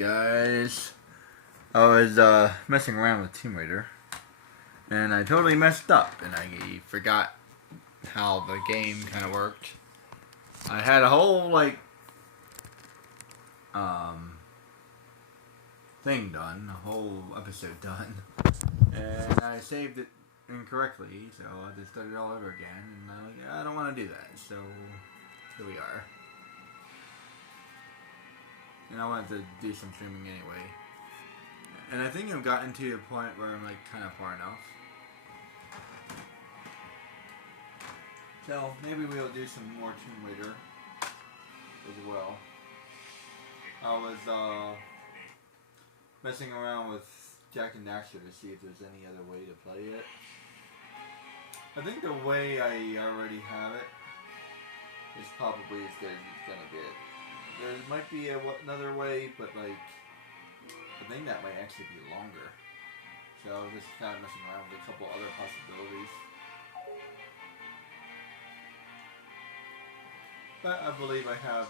guys. I was messing around with Tomb Raider, and I totally messed up, and I forgot how the game kind of worked. I had a whole thing done, a whole episode done, and I saved it incorrectly, so I just started all over again, and I don't want to do that, so here we are. And I wanted to do some streaming anyway. And I think I've gotten to a point where I'm kind of far enough. So maybe we'll do some more Tomb Raider as well. I was messing around with Jack and Daxter to see if there's any other way to play it. I think the way I already have it is probably as good as it's gonna get. There might be another way, but I think that might actually be longer. So I was just kind of messing around with a couple other possibilities. But I believe I have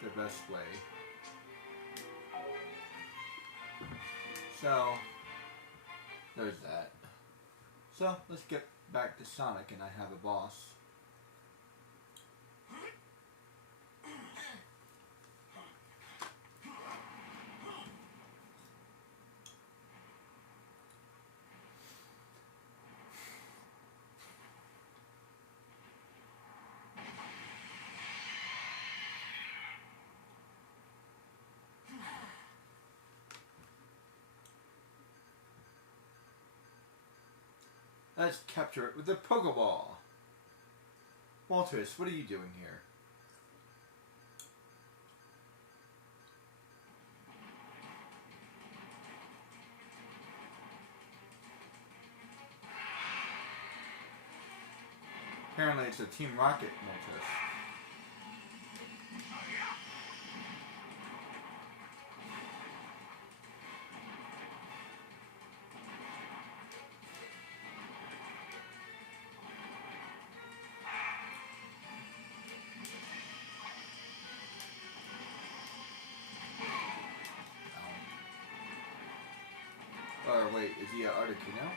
the best way. So there's that. So let's get back to Sonic, and I have a boss. Let's capture it with the Pokeball. Walters, what are you doing here? Apparently it's a Team Rocket Moltres. Or wait, is he an Articuno?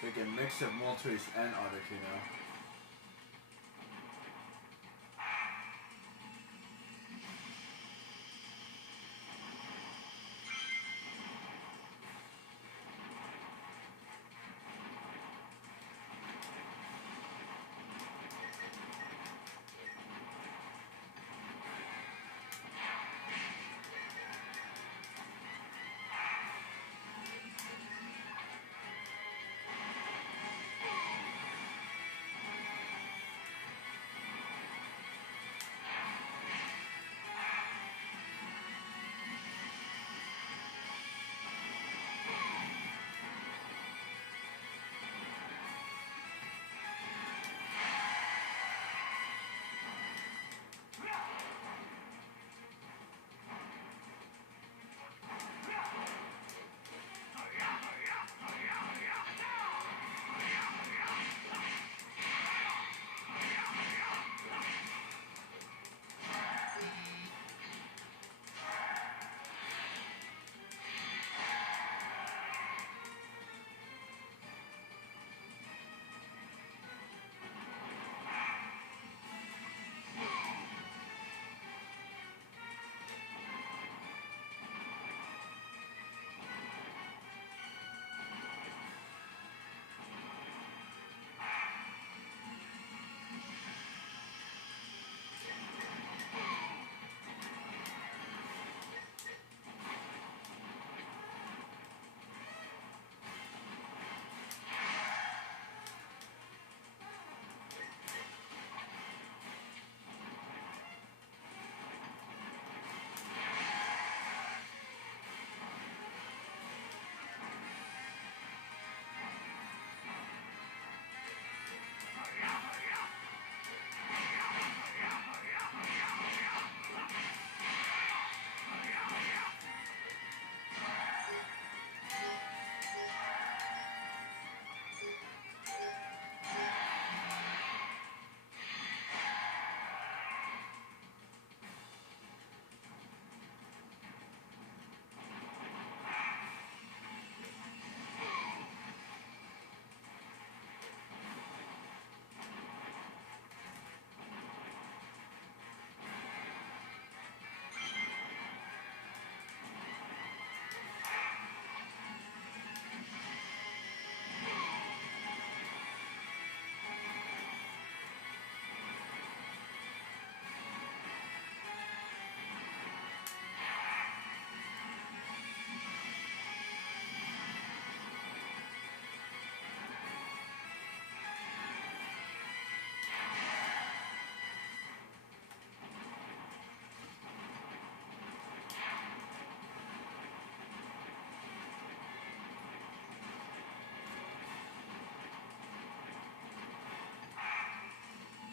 So we can mix up Moltres and Articuno.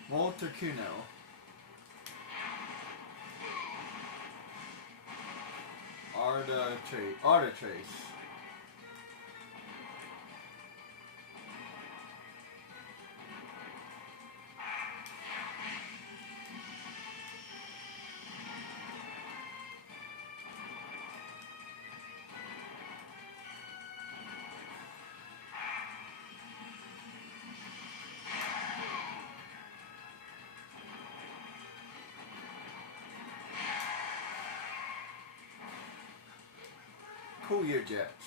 Moltercuno. Artitrace. Cool Year Jets.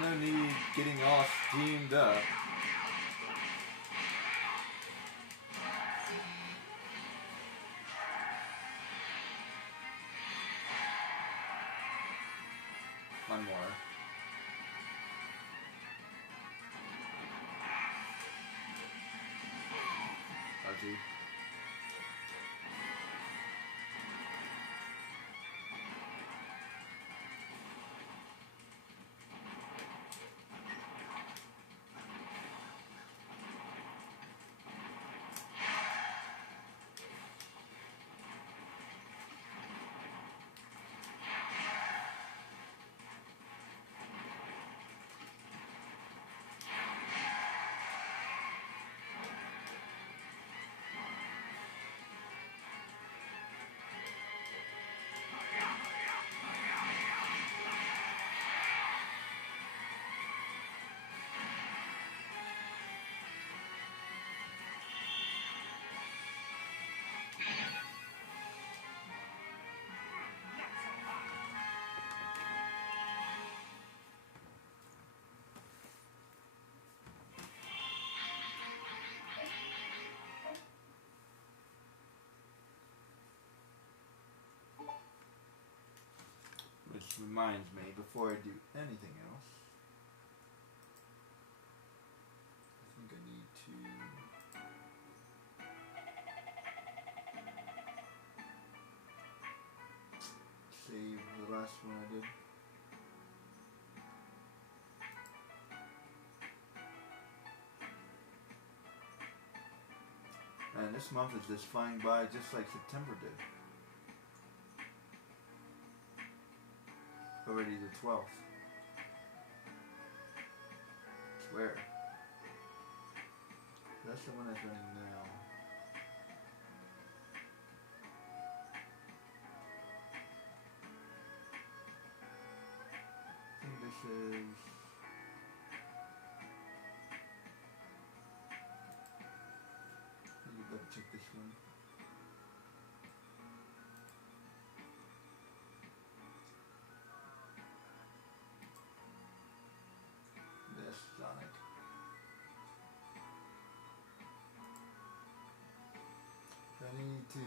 No need getting all steamed up. One more. Fuzzy. Which reminds me, before I do anything else, I think I need to save the last one I did. And this month is just flying by just like September did. Already the 12th. Swear. That's the one that's running now. I think this is... Let me double check this one. This Sonic. I need to...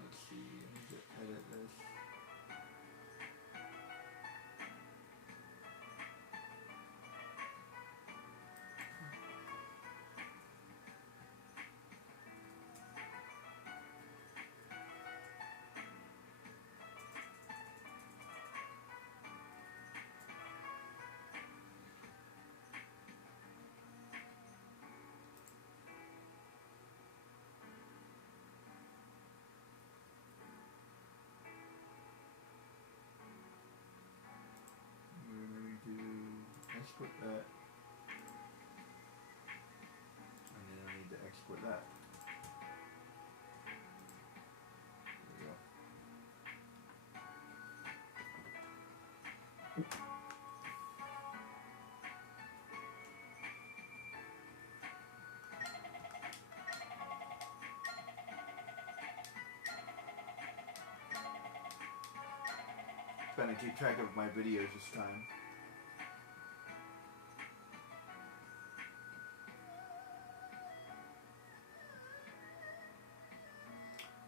Let's see, I need to edit this. Export that, and then I need to export that. There we go. Trying to keep track of my videos this time.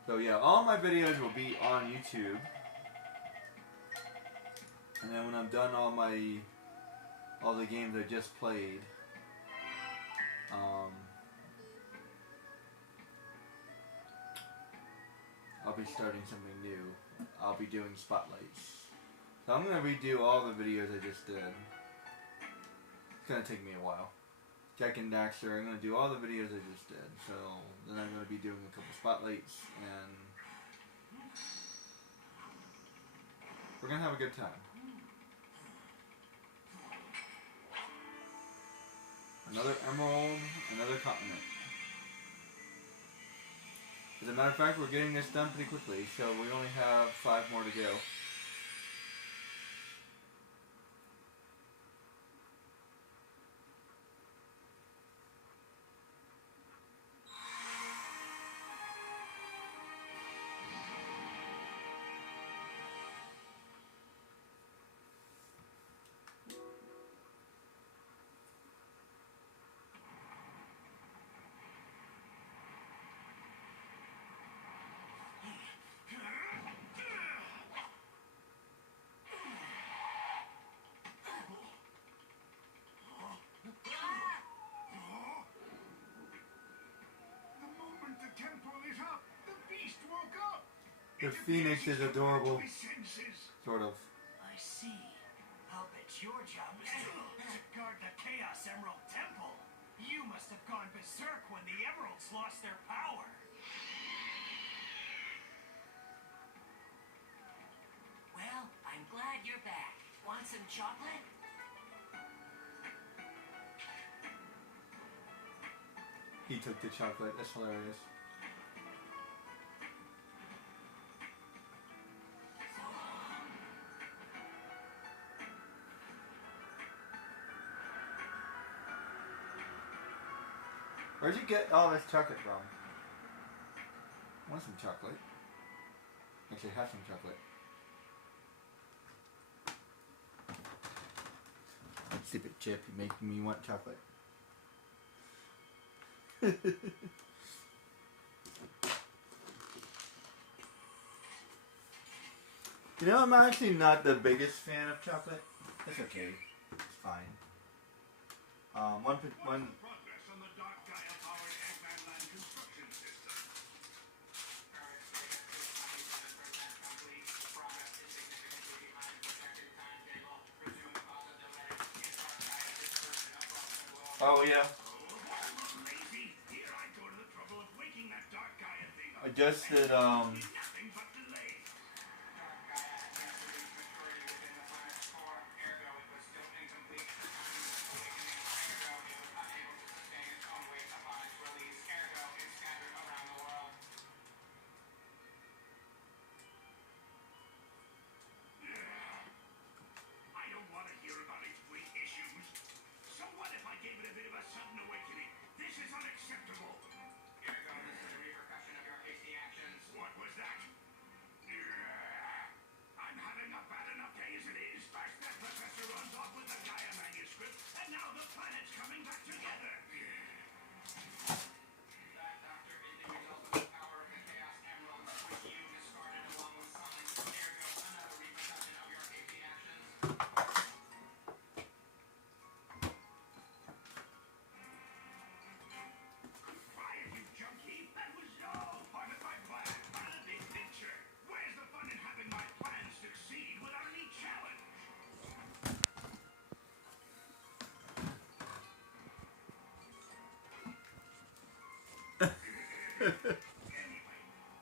So yeah, all my videos will be on YouTube. And then when I'm done all the games I just played, I'll be starting something new I'll be doing spotlights. So I'm going to redo all the videos I just did. It's going to take me a while. Jack and Daxter, I'm going to do all the videos I just did. So then I'm going to be doing a couple spotlights and we're going to have a good time. Another emerald, another continent. As a matter of fact, we're getting this done pretty quickly, so we only have 5 more to go. The phoenix is adorable. Sort of. I see. I'll bet your job was to guard the Chaos Emerald Temple. You must have gone berserk when the emeralds lost their power. Well, I'm glad you're back. Want some chocolate? He took the chocolate. That's hilarious. Where'd you get all this chocolate from? I want some chocolate. Actually, have some chocolate. Stupid Chip, you're making me want chocolate. You know, I'm actually not the biggest fan of chocolate. It's okay. It's fine. One oh yeah. I just did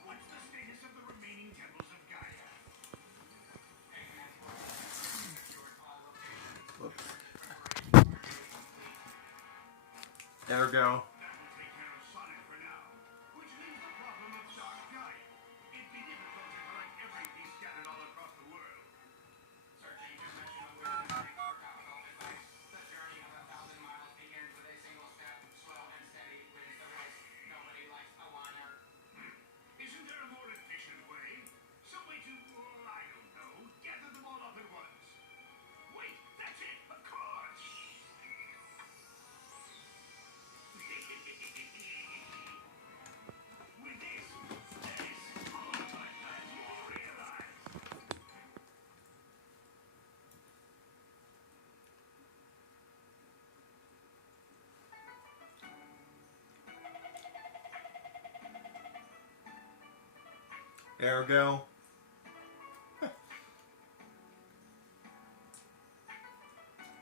What's the status of the remaining temples of Gaia? whoops. There we go. There we go.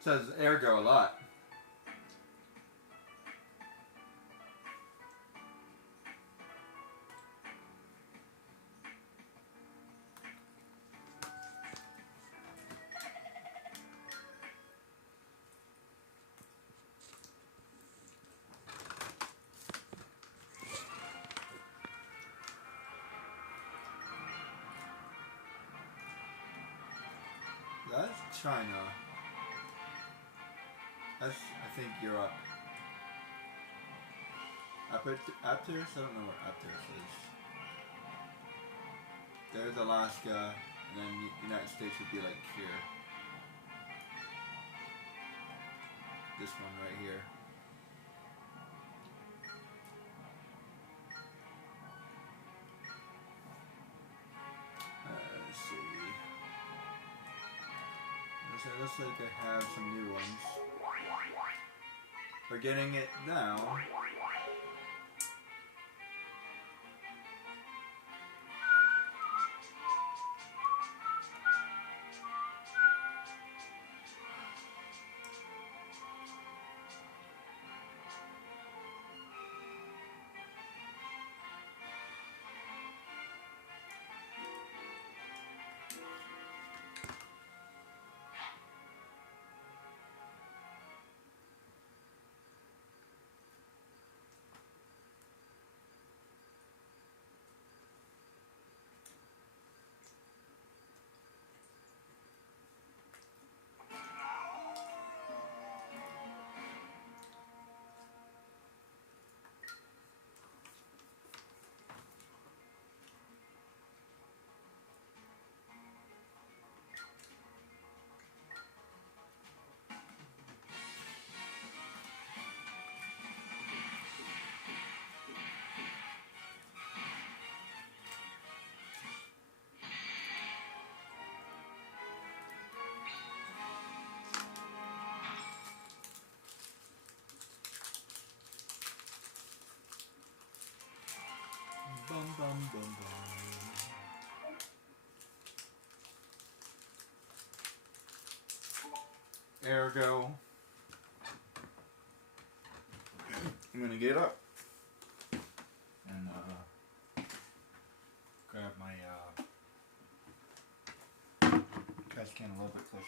Says ergo a lot. That's China. That's, I think, Europe. Aptos? I don't know what Aptos is. There's Alaska, and then United States would be like here. This one right here. Let's see. So it looks like I have some new ones. We're getting it now. Bum bum bum bum. Ergo. I'm gonna get up and grab my trash can a little bit closer.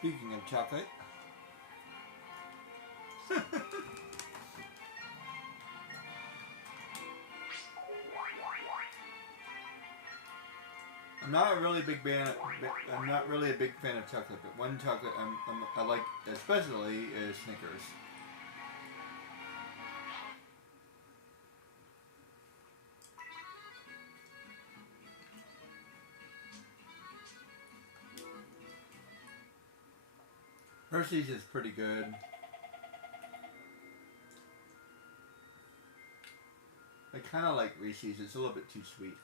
Speaking of chocolate, I'm not really a big fan. I'm not really a big fan of chocolate, but one chocolate I like especially is Snickers. Hershey's is pretty good. I kind of like Reese's. It's a little bit too sweet.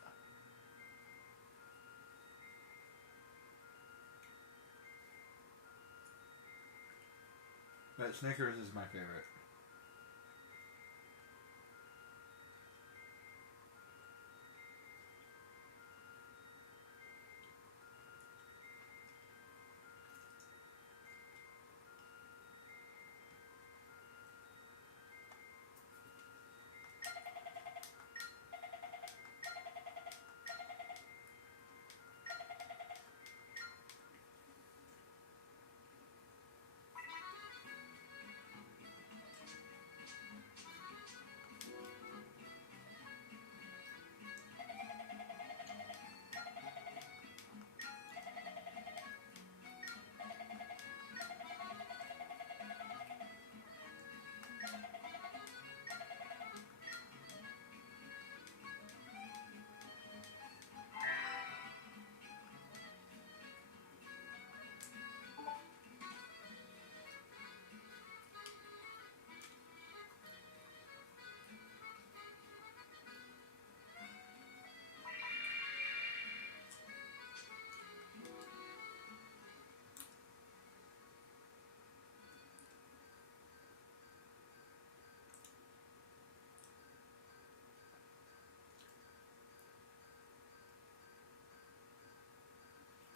But Snickers is my favorite.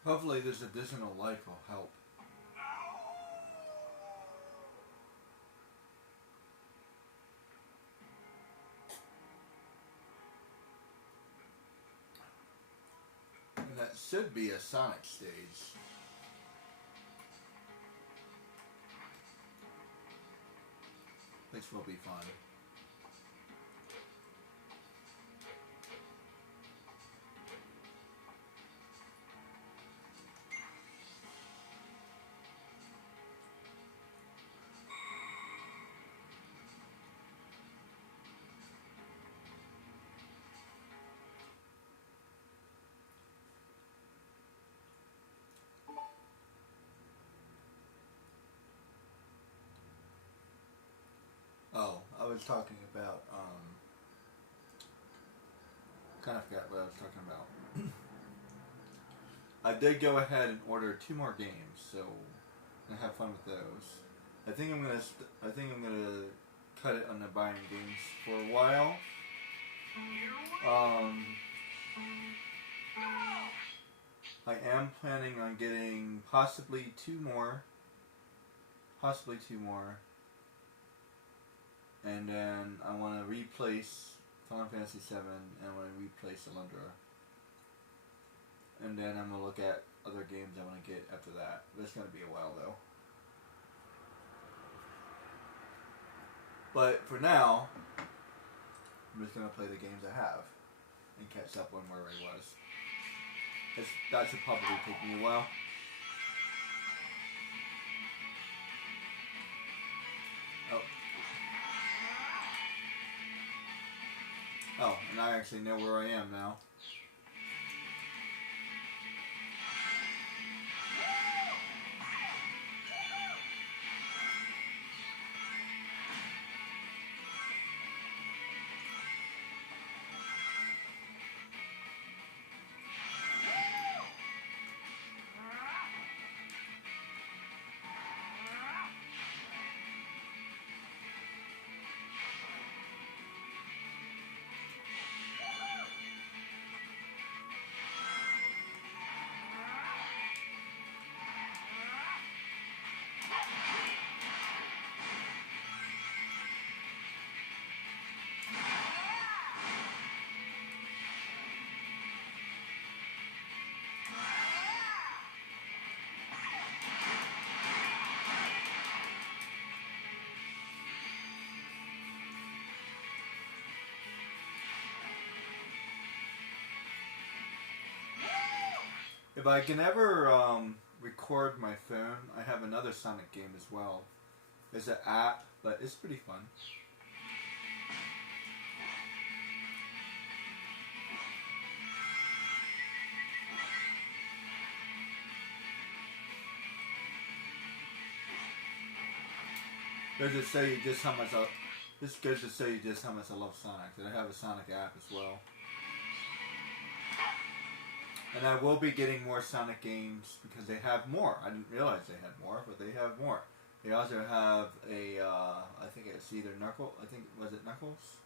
Hopefully this additional life will help. And that should be a Sonic stage. Which will be fun. Oh, I was talking about, kind of forgot what I was talking about. I did go ahead and order 2 more games, so I'm gonna have fun with those. I think I'm gonna cut it on the buying games for a while. I am planning on getting possibly two more, and then I want to replace Final Fantasy VII, and I want to replace Alundra. And then I'm going to look at other games I want to get after that. But it's going to be a while though. But for now, I'm just going to play the games I have and catch up on where I was. That should probably take me a while. Oh, and I actually know where I am now. If I can ever record my phone, I have another Sonic game as well. There's an app, but it's pretty fun. Goes to show you just how much this goes to show you just how much I love Sonic. And I have a Sonic app as well. And I will be getting more Sonic games because they have more. I didn't realize they had more, but they have more. They also have a, I think it's either was it Knuckles?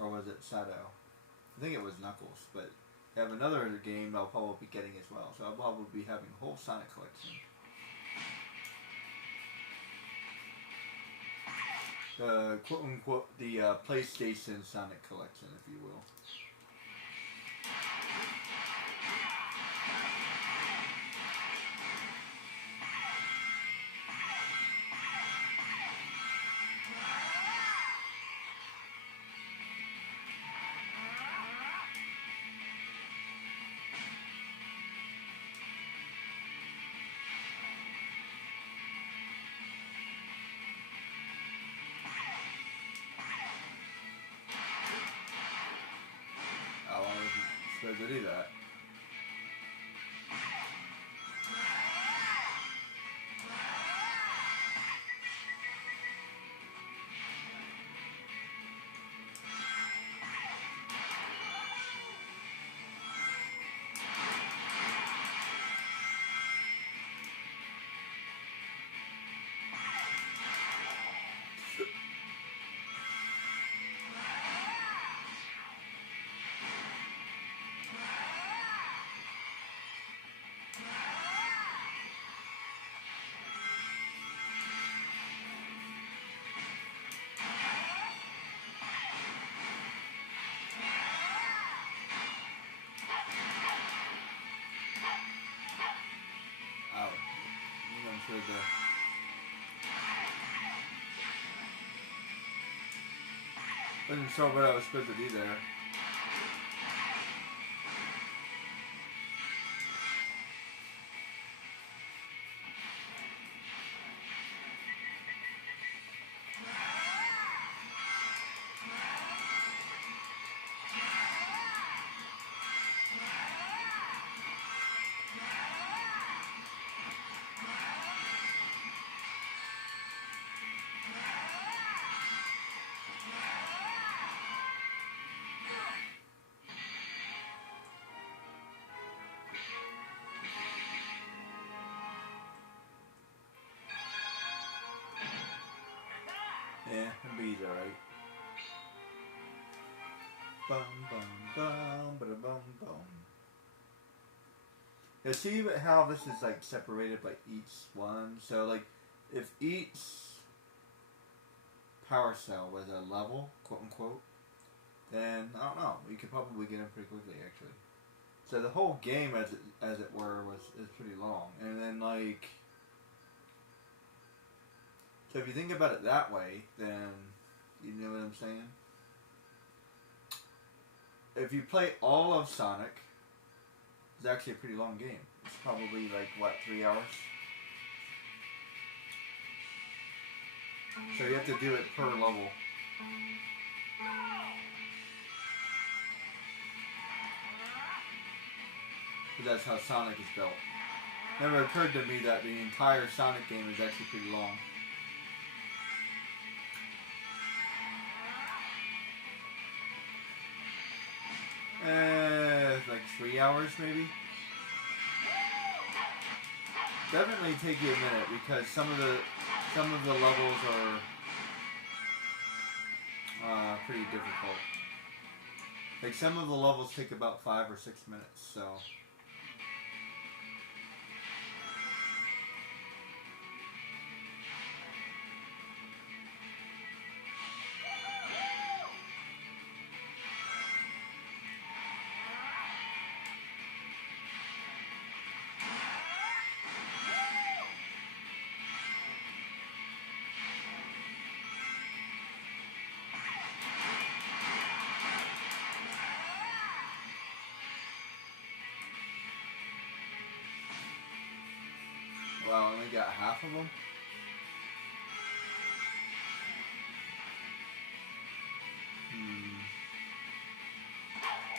Or was it Shadow? I think it was Knuckles, but they have another game I'll probably be getting as well. So I'll probably be having a whole Sonic collection. The quote-unquote, the PlayStation Sonic collection, if you will. Supposed to do that. to. Wasn't sure what I was supposed to do there. Yeah, the bee's alright. Bum bum bum ba bum bum. Now see how this is like separated by each one? So like if each power cell was a level, quote unquote, then I don't know, we could probably get them pretty quickly actually. So the whole game as it were is pretty long. And then like, so if you think about it that way, then you know what I'm saying? If you play all of Sonic, it's actually a pretty long game. It's probably like, what, 3 hours? So you have to do it per level. But that's how Sonic is built. Never occurred to me that the entire Sonic game is actually pretty long. Like 3 hours maybe? Definitely take you a minute because some of the levels are pretty difficult. Like some of the levels take about 5 or 6 minutes, so. Wow, I only got half of them?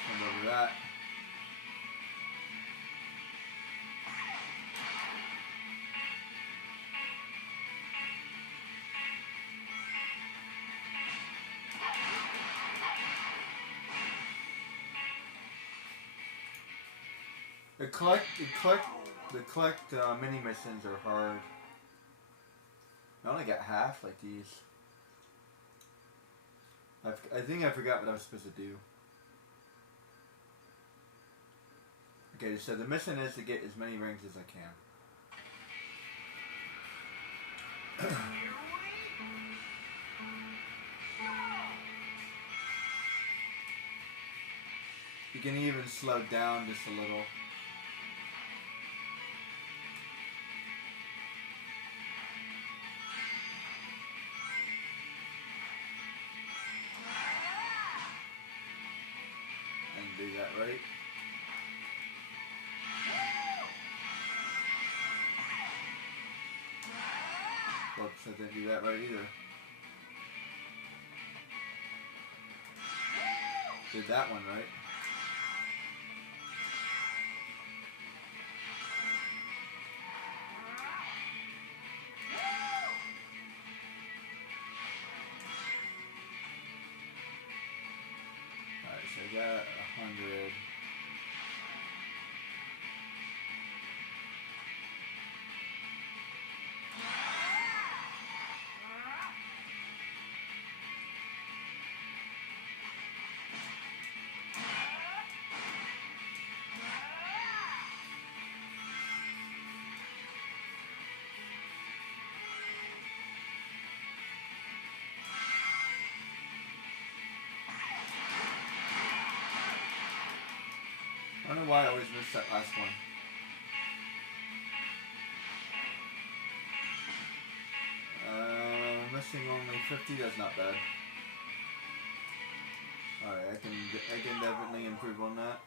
Come over that. The collect mini missions are hard. I only got half like these. I think I forgot what I was supposed to do. Okay, so the mission is to get as many rings as I can. You can even slow down just a little. And do that right. Whoops, I didn't do that right either. Did that one right. Alright, so I got 100. I don't know why I always miss that last one. missing only 50. That's not bad. Alright, I can definitely improve on that.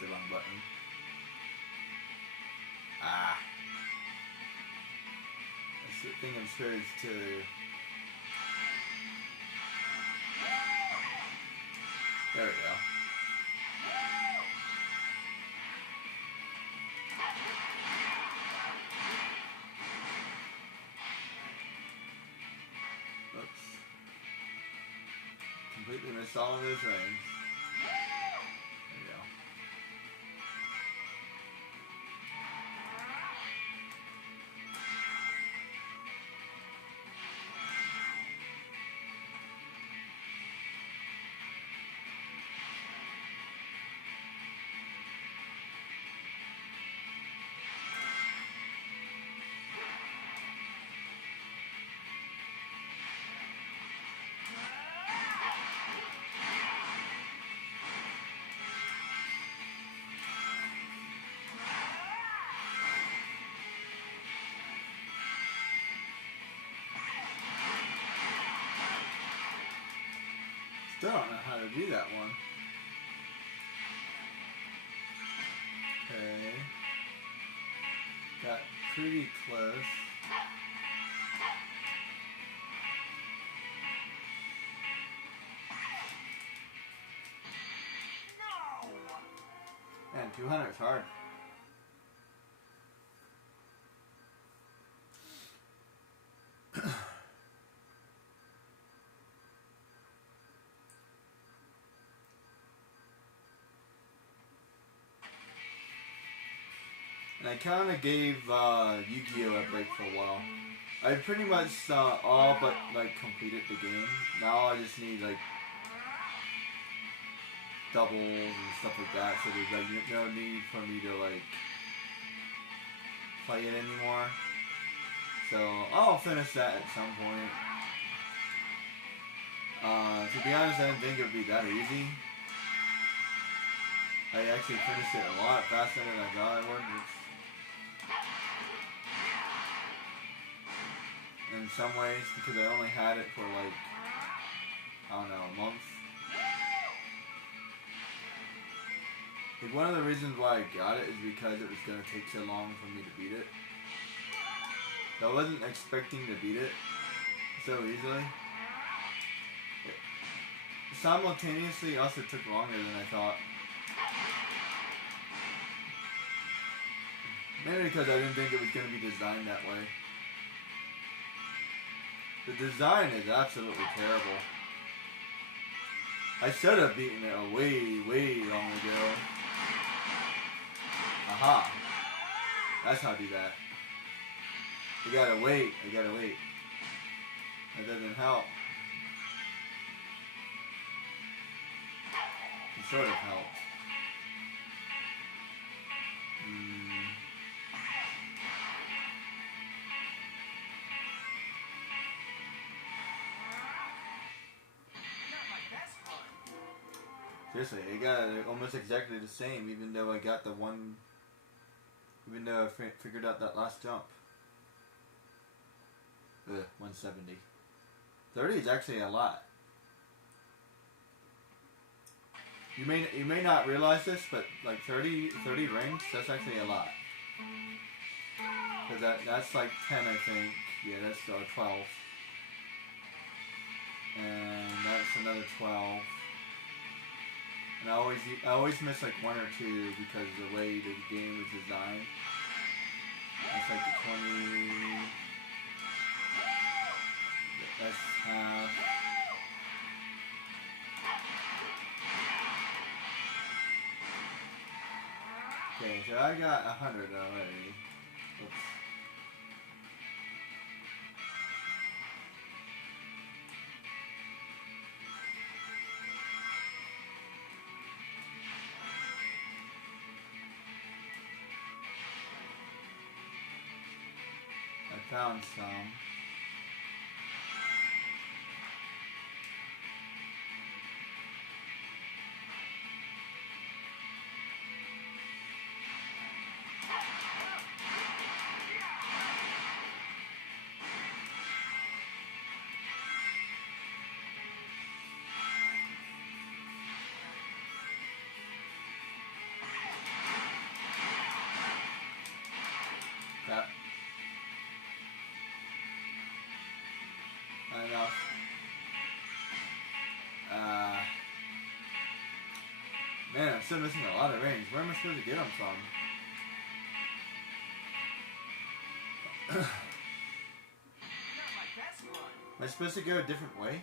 The wrong button. Ah. That's the thing I'm scared to. There we go. Oops. Completely missed all of those rings. There we go. Still don't know how to do that one. Okay. Got pretty close. Man, 200 is hard. And I kind of gave Yu-Gi-Oh! A break for a while. I pretty much all but like completed the game. Now I just need like doubles and stuff like that, so there's like no need for me to like play it anymore. So I'll finish that at some point. To be honest, I didn't think it would be that easy. I actually finished it a lot faster than I thought I would. In some ways, because I only had it for like, I don't know, a month. Like one of the reasons why I got it is because it was going to take so long for me to beat it. I wasn't expecting to beat it so easily. It simultaneously also took longer than I thought. Maybe because I didn't think it was going to be designed that way. The design is absolutely terrible. I should have beaten it a way, way long ago. Aha. That's how I do that. You gotta wait. You gotta wait. That doesn't help. It sort of helps. Seriously, I got it almost exactly the same, even though I got the one, even though I figured out that last jump. 170. 30 is actually a lot. You may not realize this, but like 30 rings, that's actually a lot. Cause that's like 10, I think. Yeah, that's 12. And that's another 12. And I always miss like one or two because of the way the game was designed. It's like the 20. That's half. Okay, so I got 100 already. Oops. Found some. Crap. Not enough. Man, I'm still missing a lot of range. Where am I supposed to get them from? Not my best run. Am I supposed to go a different way?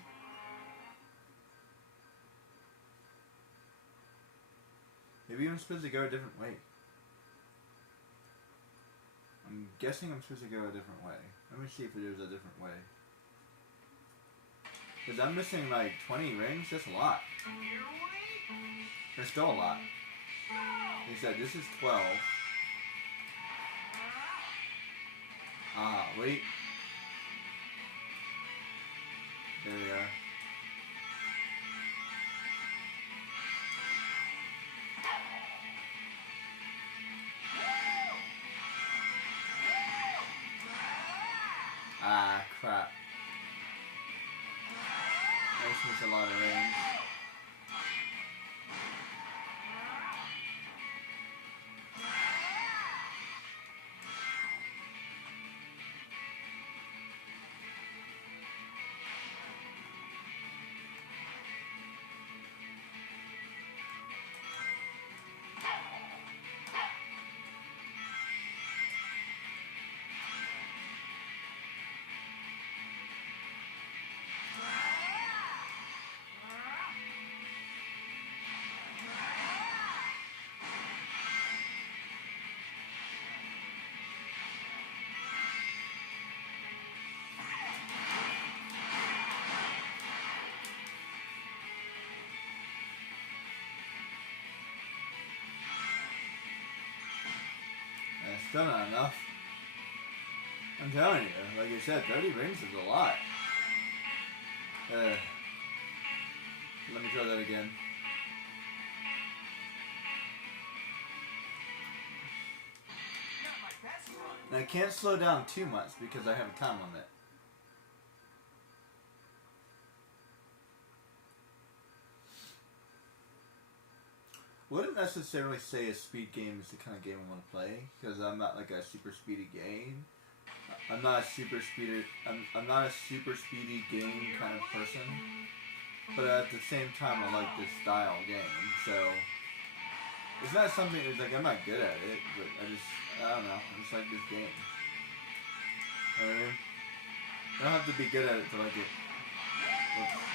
Maybe I'm supposed to go a different way. I'm guessing I'm supposed to go a different way. Let me see if there's a different way. Because I'm missing like 20 rings. That's a lot. Here we There's still a lot. go. He said this is 12. Ah, wait. There we are. Ah, crap. I just missed a lot of range. That's still not enough. I'm telling you, like I said, 30 rings is a lot. Let me try that again. Not my best run. And I can't slow down too much because I have a time limit. Wouldn't necessarily say a speed game is the kind of game I want to play because I'm not like a super speedy game. I'm not a super speedy. I'm not a super speedy game kind of person. But at the same time, I like this style game. So it's not something. It's like I'm not good at it, but I don't know. I just like this game. You know what I mean? I don't have to be good at it to like it. Oops.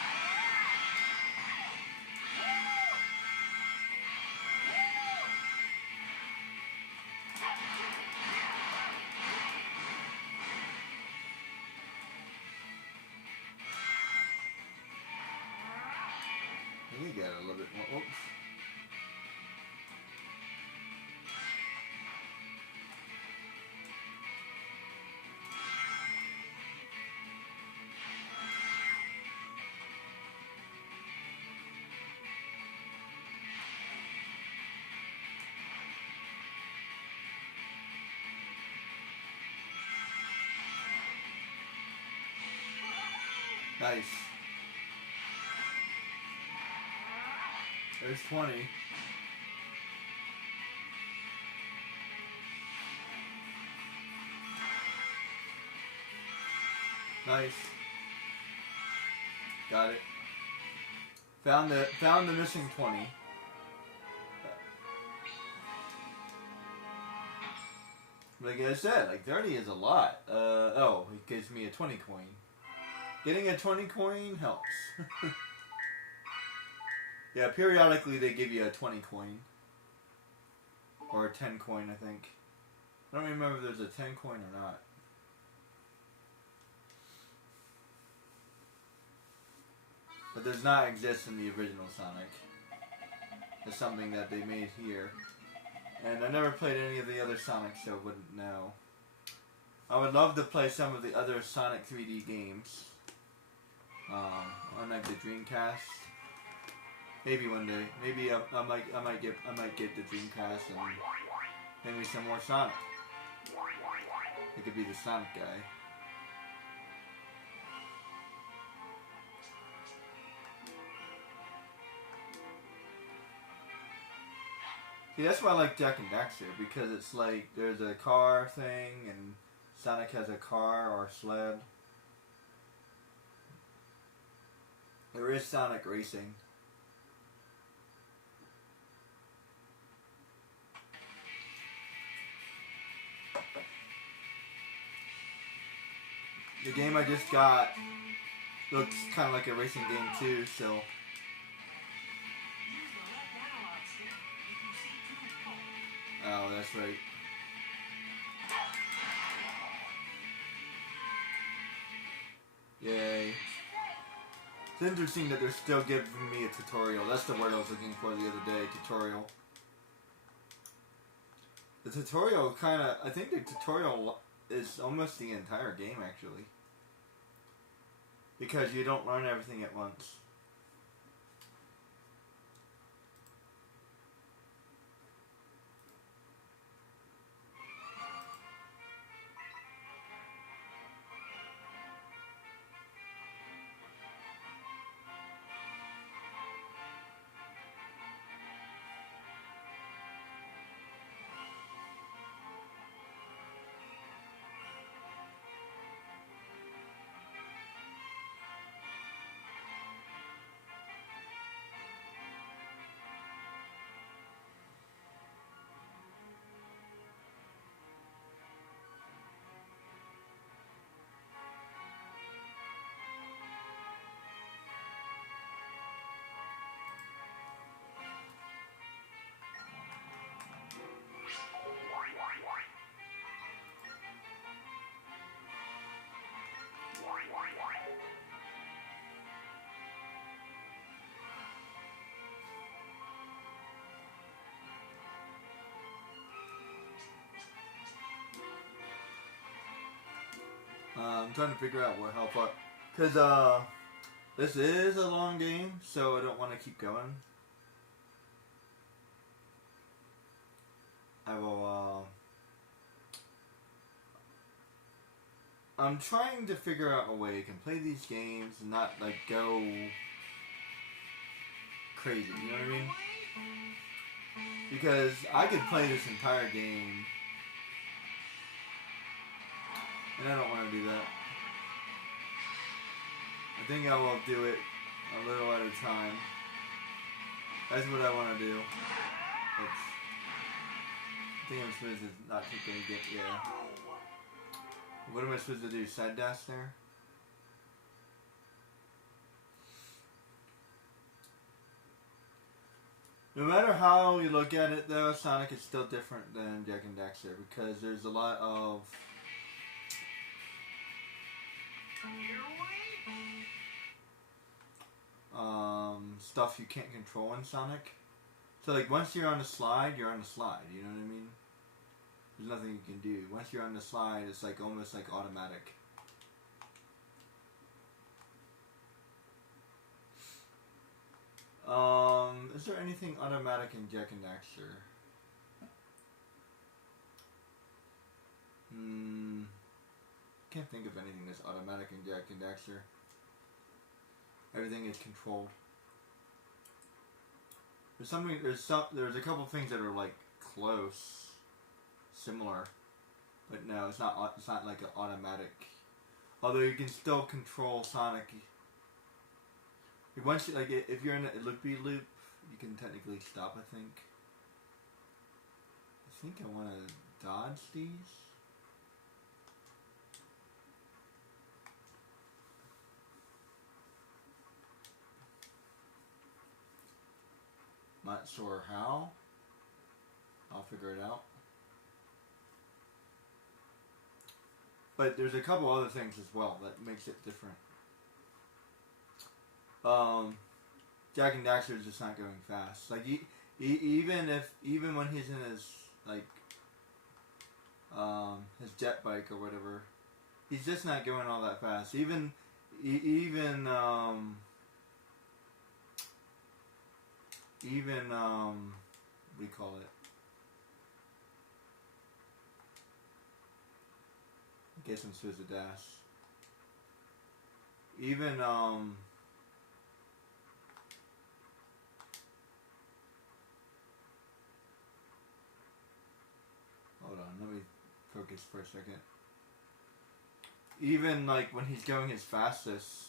You get a little bit more. Oops. Nice. There's 20. Nice. Got it. Found the missing 20. Like I said, like 30 is a lot. Oh, it gives me a 20 coin. Getting a 20 coin helps. Yeah, periodically they give you a 20 coin. Or a 10 coin, I think. I don't remember if there's a 10 coin or not. But does not exist in the original Sonic. It's something that they made here. And I never played any of the other Sonics, so I wouldn't know. I would love to play some of the other Sonic 3D games. On like the Dreamcast. Maybe one day. Maybe I might get the Dreamcast and maybe some more Sonic. It could be the Sonic guy. See, that's why I like Jak and Daxter, because it's like there's a car thing and Sonic has a car or a sled. There is Sonic Racing. The game I just got looks kind of like a racing game too, so. Oh, that's right. Yay. It's interesting that they're still giving me a tutorial. That's the word I was looking for the other day, tutorial. The tutorial I think the tutorial is almost the entire game actually. Because you don't learn everything at once. I'm trying to figure out how far, because this is a long game, so I don't want to keep going. I will. I'm trying to figure out a way you can play these games and not like go crazy. You know what I mean? Because I could play this entire game. And I don't want to do that. I think I will do it a little at a time. That's what I want to do. I think I'm supposed to not take any get. Yeah. What am I supposed to do? Side dash there? No matter how you look at it, though, Sonic is still different than Jak and Daxter because there's a lot of stuff you can't control in Sonic. So like once you're on the slide, you're on the slide. You know what I mean? There's nothing you can do. Once you're on the slide, it's like almost like automatic. Is there anything automatic in Jak and Daxter? Can't think of anything that's automatic in Jak and Daxter. Everything is controlled. There's a couple things that are like close, similar, but no, it's not like an automatic. Although you can still control Sonic. Once you, if you're in a loopy loop, you can technically stop. I think I want to dodge these. Not sure how. I'll figure it out. But there's a couple other things as well that makes it different. Jak and Daxter is just not going fast. Like even when he's in his like his jet bike or whatever. He's just not going all that fast. Even what do you call it? I guess I'm supposed to dash. Even hold on, let me focus for a second. Even like when he's going his fastest,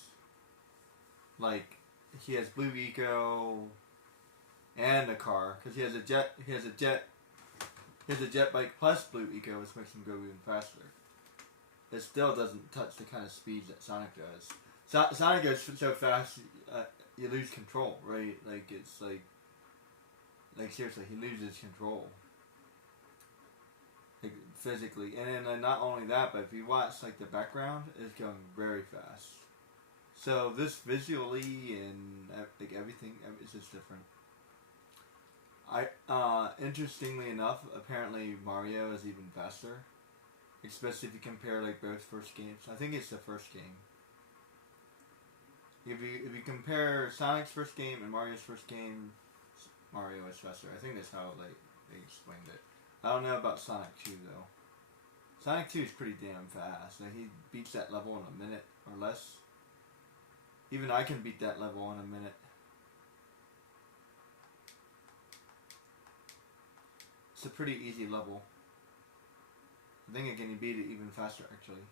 like he has Blue Eco and a car because he has a jet bike plus Blue Eco, which makes him go even faster. It still doesn't touch the kind of speeds that Sonic does. Sonic goes so fast, you lose control, right? Like it's like seriously, he loses control, like physically. And then not only that, but if you watch like the background, it's going very fast. So this visually and like everything, it's just different. Interestingly enough, apparently Mario is even faster. Especially if you compare like both first games. I think it's the first game. If you compare Sonic's first game and Mario's first game, Mario is faster. I think that's how like they explained it. I don't know about Sonic 2 though. Sonic 2 is pretty damn fast. Like, he beats that level in a minute or less. Even I can beat that level in a minute. It's a pretty easy level. I think I can beat it even faster actually.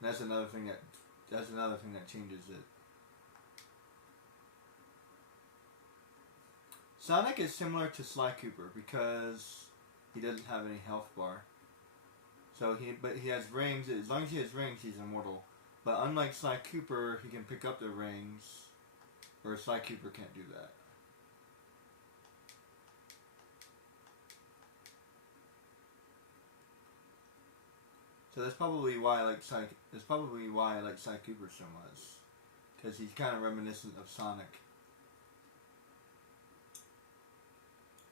And that's another thing that changes it. Sonic is similar to Sly Cooper because he doesn't have any health bar. So he has rings. As long as he has rings, he's immortal. But unlike Sly Cooper, he can pick up the rings, where Sly Cooper can't do that. So that's probably why I like Sly Cooper so much, because he's kind of reminiscent of Sonic.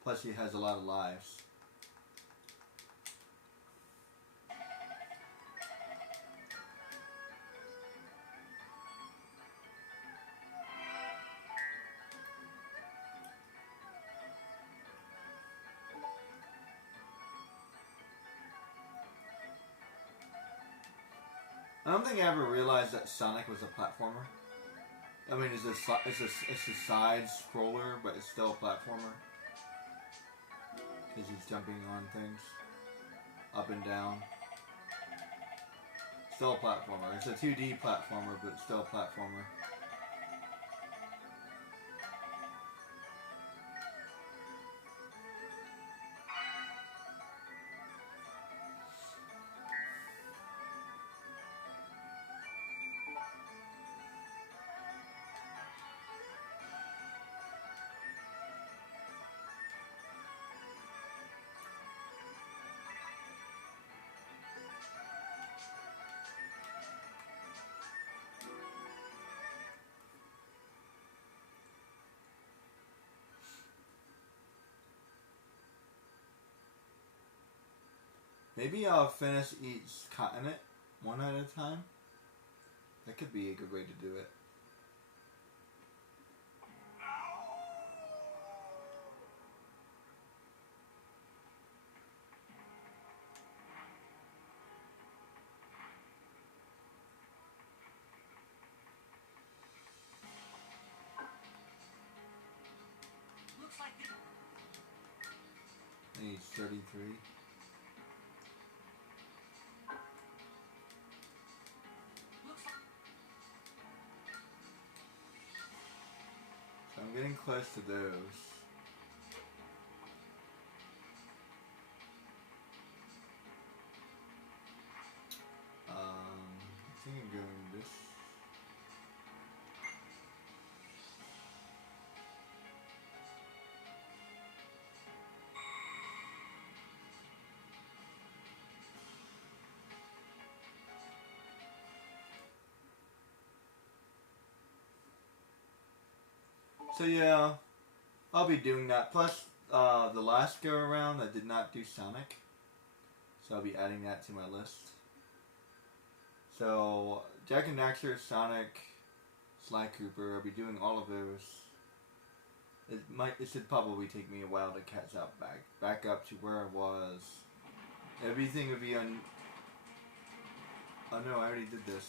Plus, he has a lot of lives. I don't think I ever realized that Sonic was a platformer. I mean, it's a side scroller, but it's still a platformer. Because he's jumping on things. Up and down. Still a platformer. It's a 2D platformer, but it's still a platformer. Maybe I'll finish each continent one at a time. That could be a good way to do it. Looks like the Age 33. So I'm getting close to those. I think I'm going this. So yeah, I'll be doing that. Plus, the last go around I did not do Sonic, so I'll be adding that to my list. So Jak and Daxter, Sonic, Sly Cooper, I'll be doing all of those. It should probably take me a while to catch up back up to where I was. Everything would be on. Oh no, I already did this.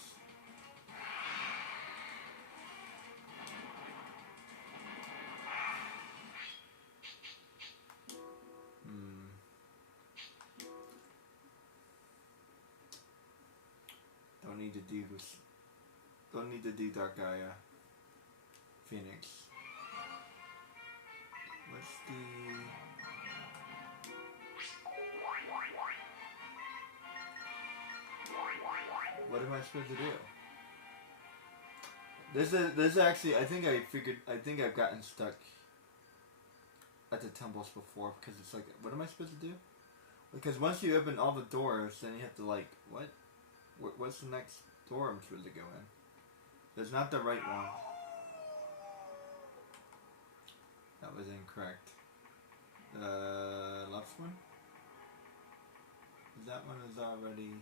Don't need to do this. Don't need to do Dark Gaia. Phoenix. What's the... What am I supposed to do? This actually, I think I've gotten stuck at the temples before, because it's like, what am I supposed to do? Because once you open all the doors, then you have to like, what? What's the next door I'm supposed to go in? That's not the right one. That was incorrect. Left one? That one is already...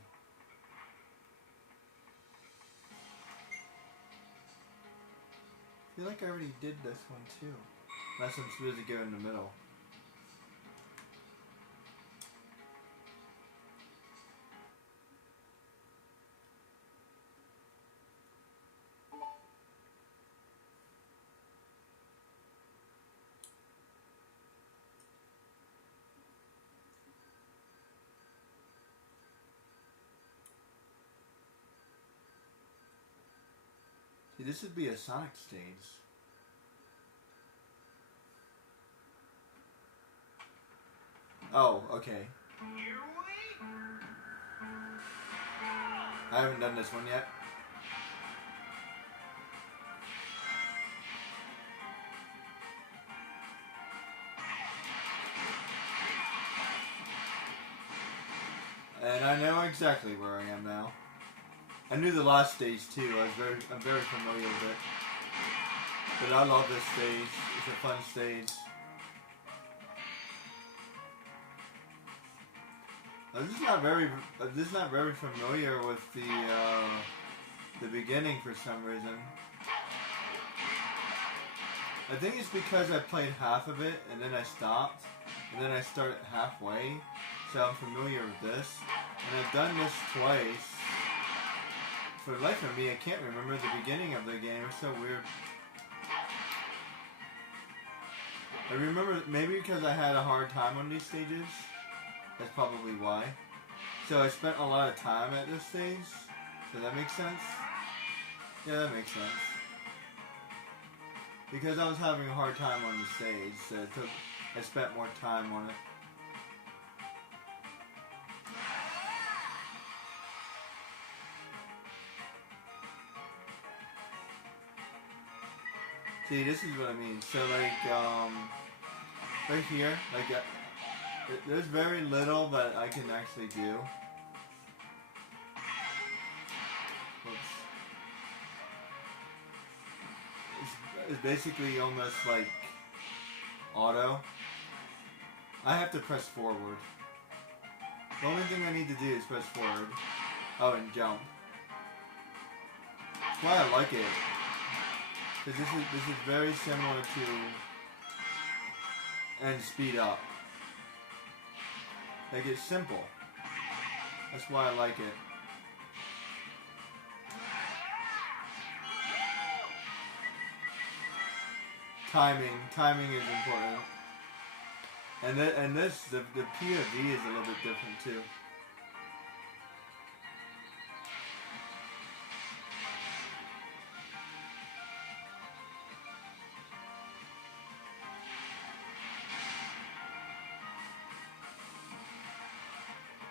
I feel like I already did this one too. Unless I'm supposed to go in the middle. See, this would be a Sonic stage. Oh, okay. I haven't done this one yet. And I know exactly where I am now. I knew the last stage too. I'm very familiar with it. But I love this stage. It's a fun stage. I'm just not very familiar with the beginning for some reason. I think it's because I played half of it and then I stopped and then I started halfway, so I'm familiar with this. And I've done this twice. For the life of me, I can't remember the beginning of the game. It's so weird. I remember maybe because I had a hard time on these stages. That's probably why. So I spent a lot of time at this stage. Does that make sense? Yeah, that makes sense. Because I was having a hard time on the stage, so I spent more time on it. See, this is what I mean. So like, right here, like, there's very little that I can actually do. Oops. It's basically almost like auto. I have to press forward. The only thing I need to do is press forward. Oh, and jump. That's why I like it. Because this is very similar to and speed up. Like, it's simple. That's why I like it. Timing is important. And this, the POV is a little bit different too.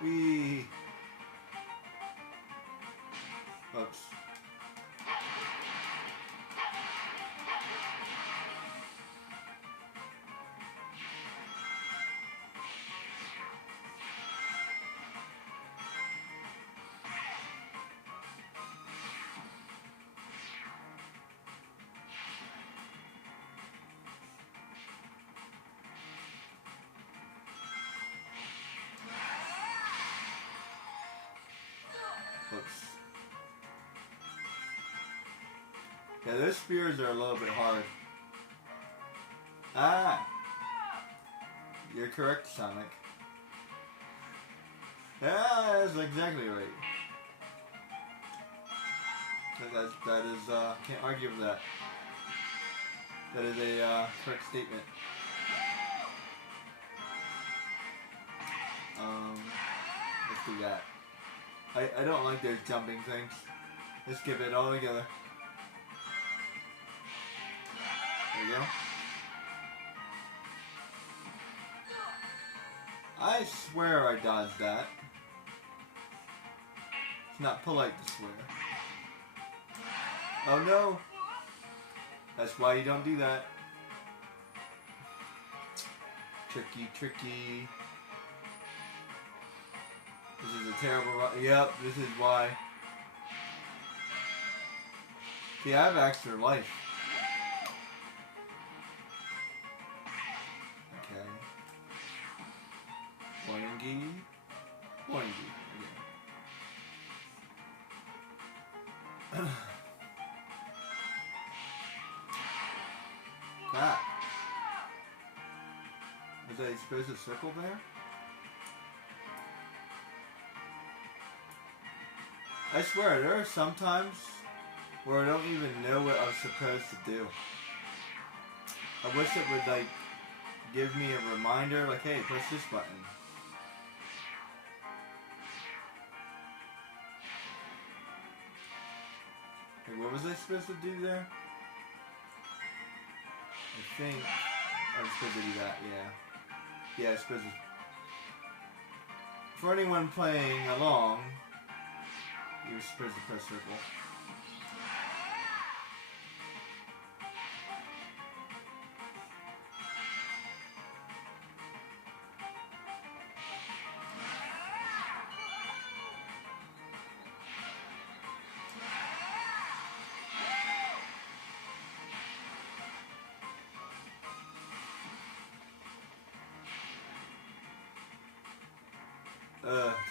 Whee! Oops. Yeah, those spears are a little bit hard. Ah! You're correct, Sonic. Yeah, that's exactly right. That is, can't argue with that. That is a, correct statement. Let's do that. I don't like those jumping things. Let's skip it all together. There we go. I swear I dodged that. It's not polite to swear. Oh no! That's why you don't do that. Tricky, tricky. This is a terrible run. Yep, this is why. See, I have extra life. Okay. Boingy. Boingy. Okay. That. Was I supposed to circle there? I swear, there are some times where I don't even know what I'm supposed to do. I wish it would, like, give me a reminder, like, hey, press this button. Hey, what was I supposed to do there? I think I was supposed to do that, yeah. Yeah, I was supposed to. For anyone playing along, you're supposed to press circle.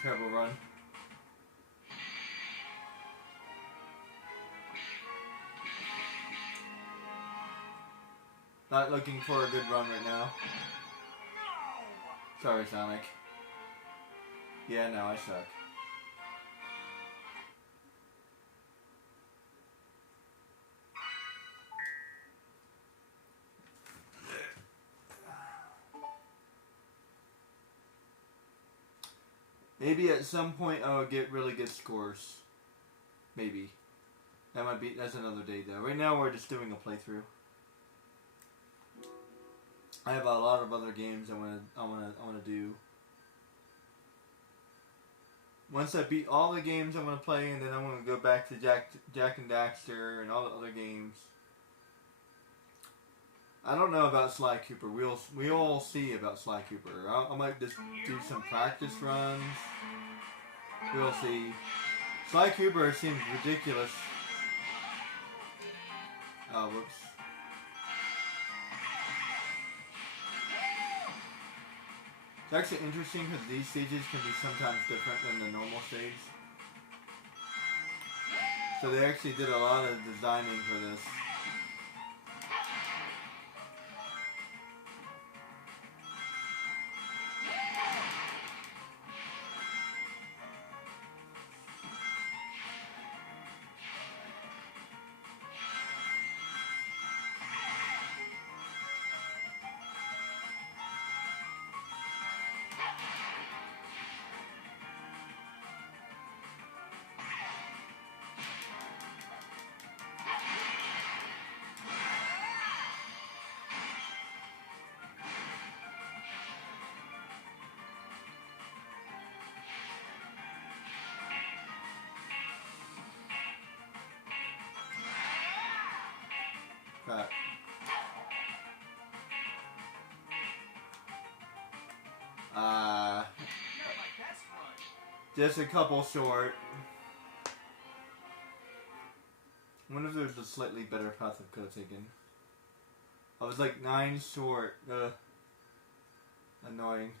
Terrible run. Not looking for a good run right now. Sorry, Sonic. Yeah, no, I suck. Maybe at some point I'll get really good scores. Maybe. That's another day though. Right now we're just doing a playthrough. I have a lot of other games I wanna do. Once I beat all the games I'm gonna play, and then I'm gonna go back to Jack and Daxter and all the other games. I don't know about Sly Cooper. We'll see about Sly Cooper. I might just do some practice runs. We'll see. Sly Cooper seems ridiculous. Oh, whoops. It's actually interesting because these stages can be sometimes different than the normal stage. So they actually did a lot of designing for this. Crap. Just a couple short. I wonder if there's a slightly better path I could have taken. I was like 9 short. Annoying.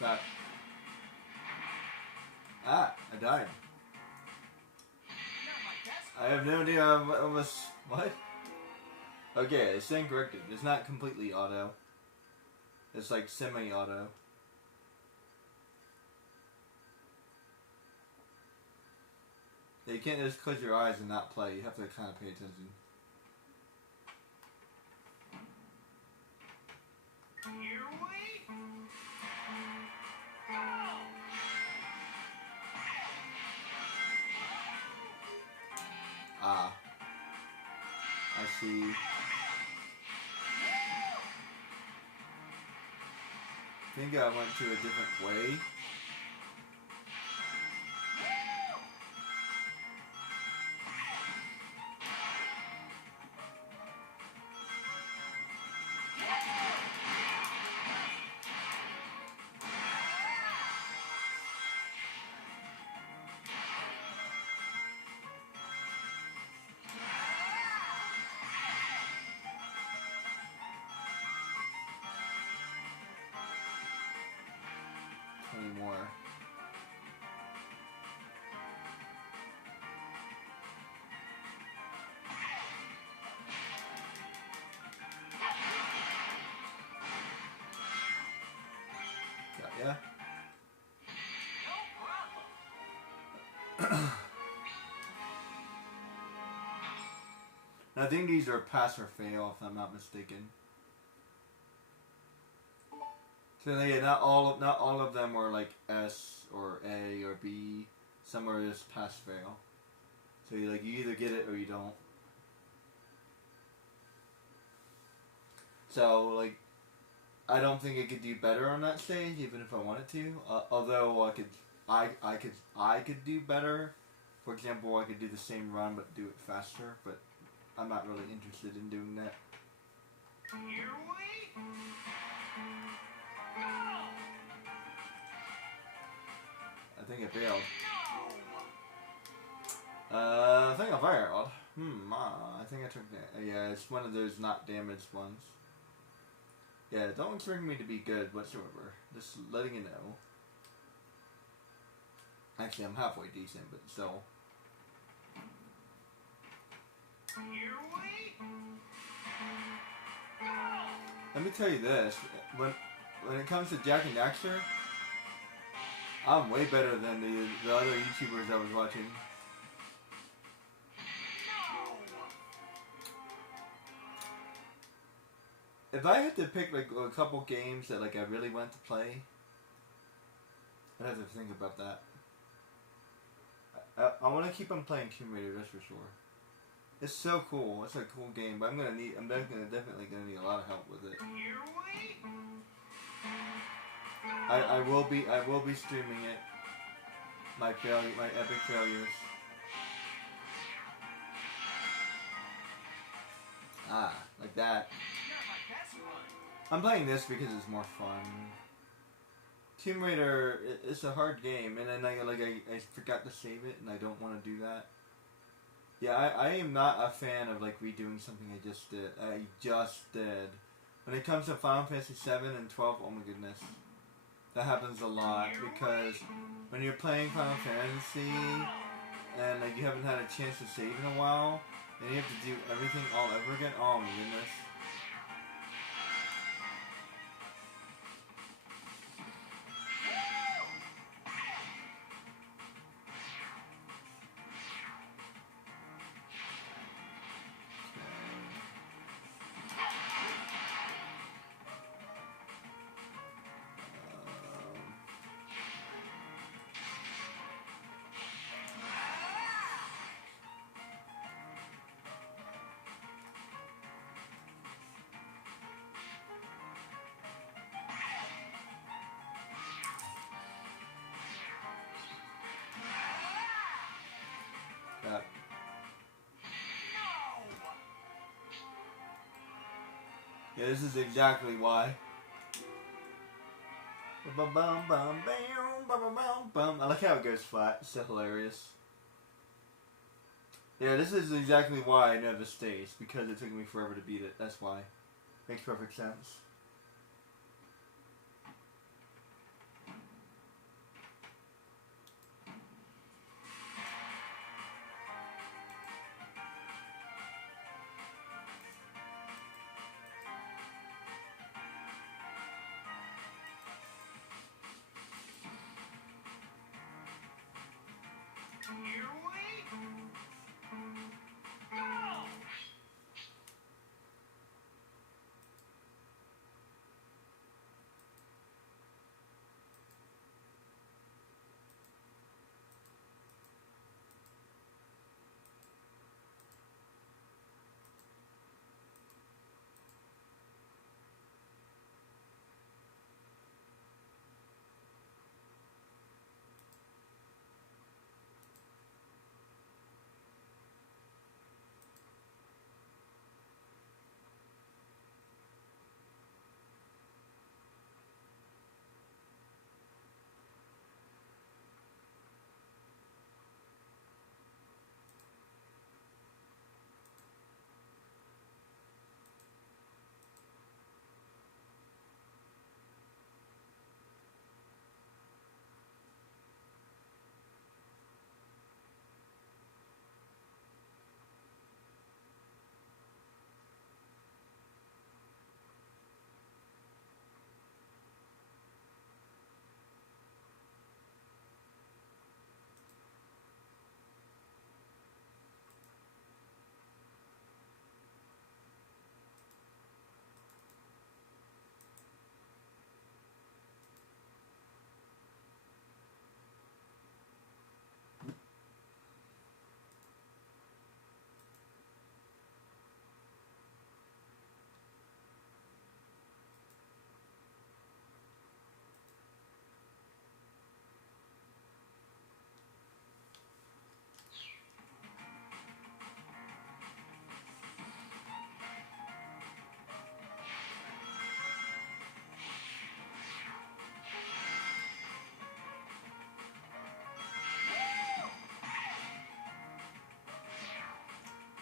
That. Ah, I died. I have no idea what was. What? Okay, it's incorrected. It's not completely auto. It's like semi-auto. You can't just close your eyes and not play. You have to kind of pay attention. Here we go! Ah. I see. I think I went to a different way. More. Yeah. I think these are pass or fail, if I'm not mistaken. So yeah, not all of them are like S or A or B. Some are just pass fail. So you either get it or you don't. So like, I don't think I could do better on that stage, even if I wanted to. Although I could do better. For example, I could do the same run but do it faster. But I'm not really interested in doing that. Here we go! I think I failed. I think I failed. I think I took that. Yeah, it's one of those not damaged ones. Yeah, don't expect me to be good whatsoever. Just letting you know. Actually, I'm halfway decent, but still. Here we go! Let me tell you this. When it comes to Jack and Daxter, I'm way better than the other YouTubers I was watching. If I had to pick like a couple games that like I really want to play, I'd have to think about that. I want to keep on playing Tomb Raider, that's for sure. It's so cool. It's a cool game, but I'm definitely gonna need a lot of help with it. Here we go! I will be streaming it. My epic failures. Ah, like that. I'm playing this because it's more fun. Tomb Raider, it's a hard game, and then I forgot to save it, and I don't want to do that. Yeah, I am not a fan of like redoing something I just did. When it comes to Final Fantasy 7 and 12, oh my goodness. That happens a lot, because when you're playing Final Fantasy, and like you haven't had a chance to save in a while, and you have to do everything all over again, oh my goodness. Yeah, this is exactly why. I like how it goes flat. It's so hilarious. Yeah, this is exactly why I know the stage, because it took me forever to beat it. That's why. Makes perfect sense.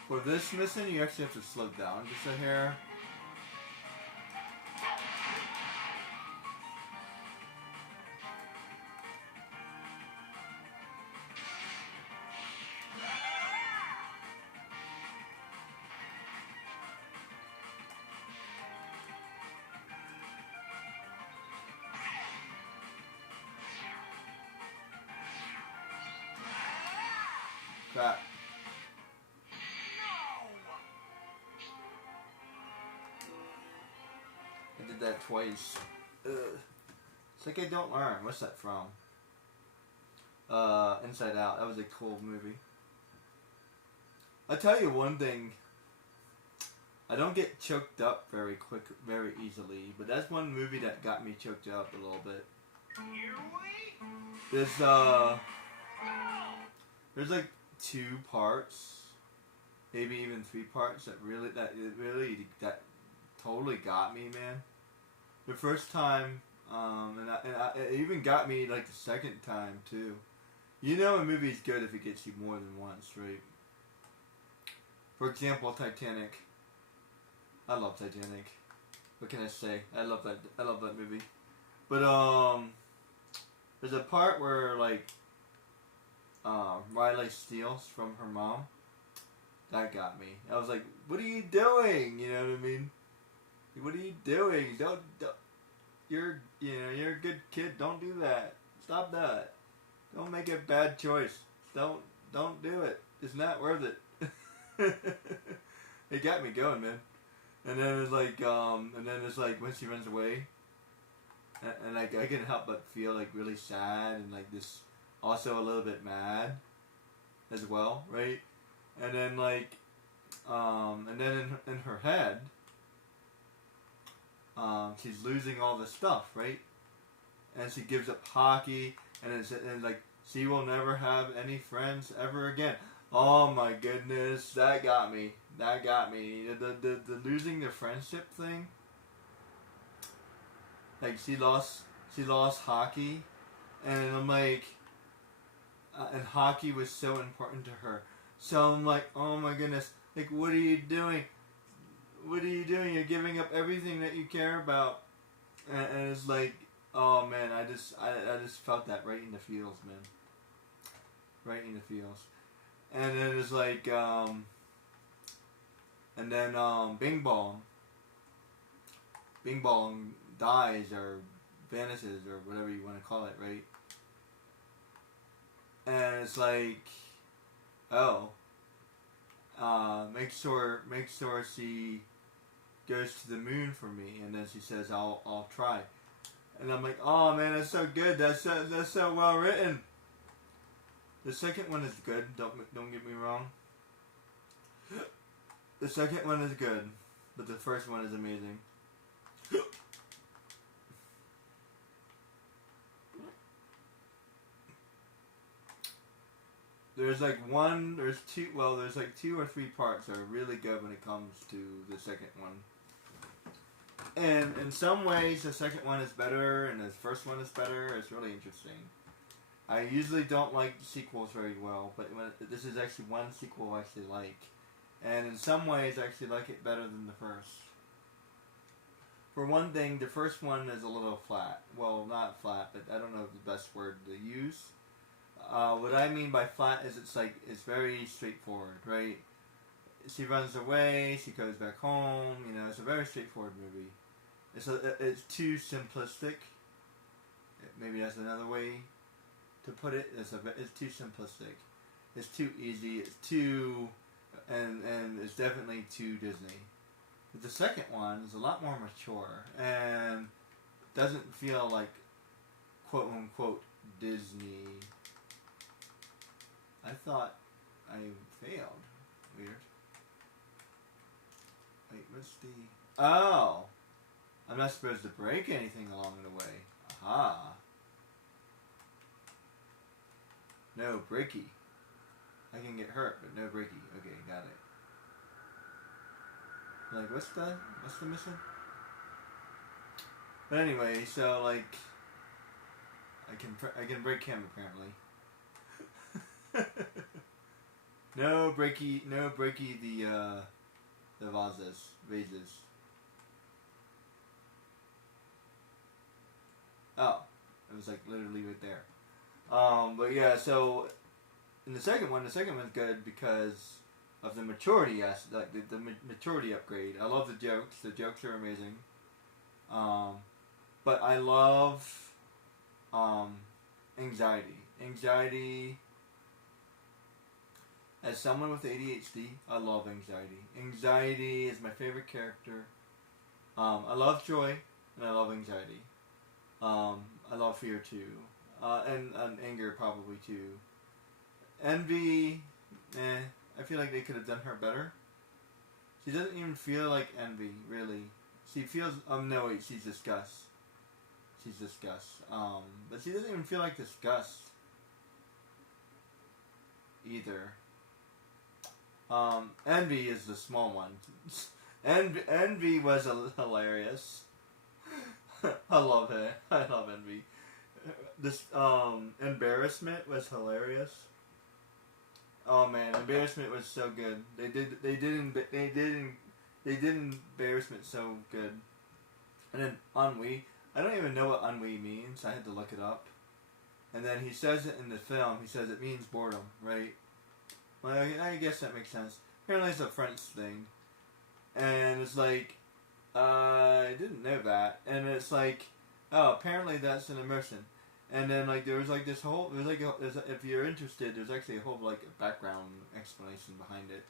For this mission, you actually have to slow down just a hair. Crap. I did that twice. Ugh. It's like I don't learn. What's that from? Inside Out. That was a cool movie. I'll tell you one thing. I don't get choked up very easily, but that's one movie that got me choked up a little bit. There's like 2 parts, maybe even 3 parts that totally got me, man. The first time, it even got me like the second time too. You know a movie's good if it gets you more than once, right? For example, Titanic. I love Titanic. What can I say? I love that movie. But there's a part where like Riley steals from her mom. That got me. I was like, "What are you doing?" You know what I mean? What are you doing? Don't you're a good kid. Don't do that. Stop that. Don't make a bad choice. Don't do it. It's not worth it. It got me going, man. And then it's like, when she runs away, and like I couldn't help but feel like really sad and like this, also a little bit mad, as well, right? And then and then in her head, she's losing all this stuff, right? And she gives up hockey, and like she will never have any friends ever again. Oh my goodness, that got me. The losing the friendship thing. Like she lost hockey, and I'm like, and hockey was so important to her. So I'm like, oh my goodness, like what are you doing? What are you doing? You're giving up everything that you care about, and it's like, oh man, I just felt that right in the feels, man. Right in the feels. And then it's like, Bing Bong dies or vanishes or whatever you want to call it, right? And it's like, oh, make sure she goes to the moon for me, and then she says, I'll try. And I'm like, oh man, that's so good. That's so well written. The second one is good. Don't get me wrong. The second one is good, but the first one is amazing. There's like two or three parts that are really good when it comes to the second one. And in some ways, the second one is better, and the first one is better. It's really interesting. I usually don't like sequels very well, but this is actually one sequel I actually like. And in some ways, I actually like it better than the first. For one thing, the first one is a little flat. Well, not flat, but I don't know the best word to use. What I mean by flat is it's very straightforward, right? She runs away, she goes back home, it's a very straightforward movie. It's too simplistic. Maybe that's another way to put it. It's too simplistic. It's too easy. It's too, and it's definitely too Disney. But the second one is a lot more mature and doesn't feel like quote unquote Disney. I thought I failed. Weird. Wait, what's the... Oh! I'm not supposed to break anything along the way. Aha. No breaky. I can get hurt, but no breaky. Okay, got it. Like, what's the mission? But anyway, so like, I can break him apparently. No breaky the vases. Oh, it was like literally right there. But yeah, so in the second one's good because of the maturity like the maturity upgrade. I love the jokes. The jokes are amazing. But I love anxiety. Anxiety. As someone with ADHD, I love anxiety. Anxiety is my favorite character. I love joy and I love anxiety. I love fear too, and anger probably too. Envy, I feel like they could have done her better. She doesn't even feel like envy, really. She feels, no wait, she's disgust. She's disgust. But she doesn't even feel like disgust either. Envy is the small one. Envy was hilarious. I love her. I love Envy. This embarrassment was hilarious. Oh man, embarrassment was so good. They did embarrassment so good. And then ennui. I don't even know what ennui means. I had to look it up. And then he says it in the film. He says it means boredom, right? Well, I guess that makes sense. Apparently it's a French thing. And it's like, I didn't know that. And it's like, oh, apparently that's an emotion. And then like there was like this whole, if you're interested, there's actually a whole like background explanation behind it.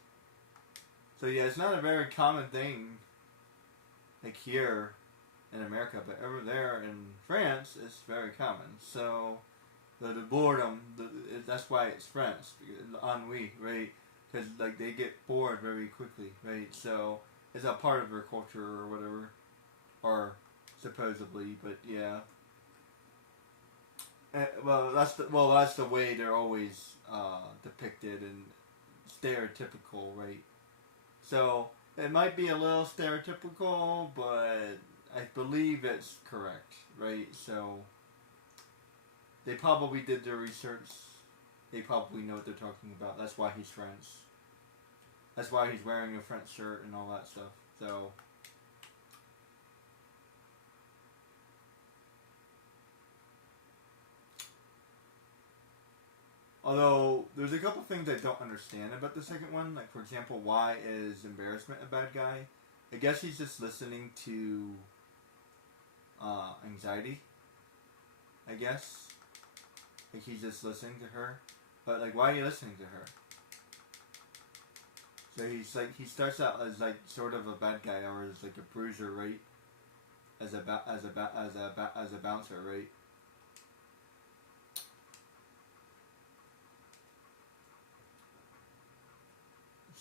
So yeah, it's not a very common thing, like here in America, but over there in France, it's very common. So the boredom, that's why it's French, ennui, right? Because like they get bored very quickly, right? So it's a part of their culture or whatever, or supposedly, but yeah. Well, that's the way they're always depicted and stereotypical, right? So it might be a little stereotypical, but I believe it's correct, right? So they probably did their research. They probably know what they're talking about. That's why he's French. That's why he's wearing a French shirt and all that stuff. So. Although, there's a couple things I don't understand about the second one. Like, for example, why is embarrassment a bad guy? I guess he's just listening to anxiety. I guess. Like, he's just listening to her. But, like, why are you listening to her? So he's like, he starts out as like sort of a bad guy, or as like a bruiser, right? As a bouncer, right?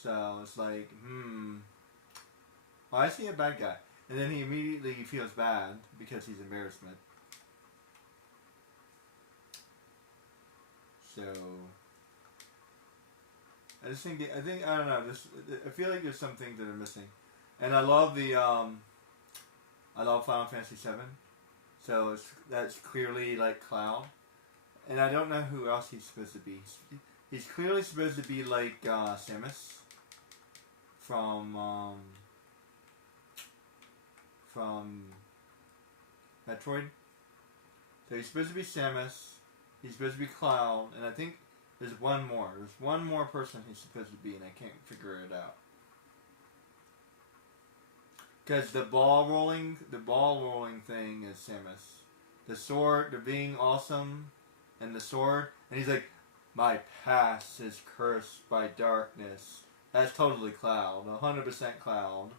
So it's like, well, I see a bad guy, and then he immediately feels bad because he's embarrassment. So I don't know. I feel like there's some things that are missing, and I love I love Final Fantasy VII. So that's clearly like Cloud, and I don't know who else he's supposed to be. He's clearly supposed to be like Samus from Metroid. So he's supposed to be Samus. He's supposed to be Cloud, and I think there's one more. There's one more person he's supposed to be, and I can't figure it out. Because the ball rolling thing is Samus. The sword, the being awesome, and the sword, and he's like, my past is cursed by darkness. That's totally Cloud, 100% Cloud.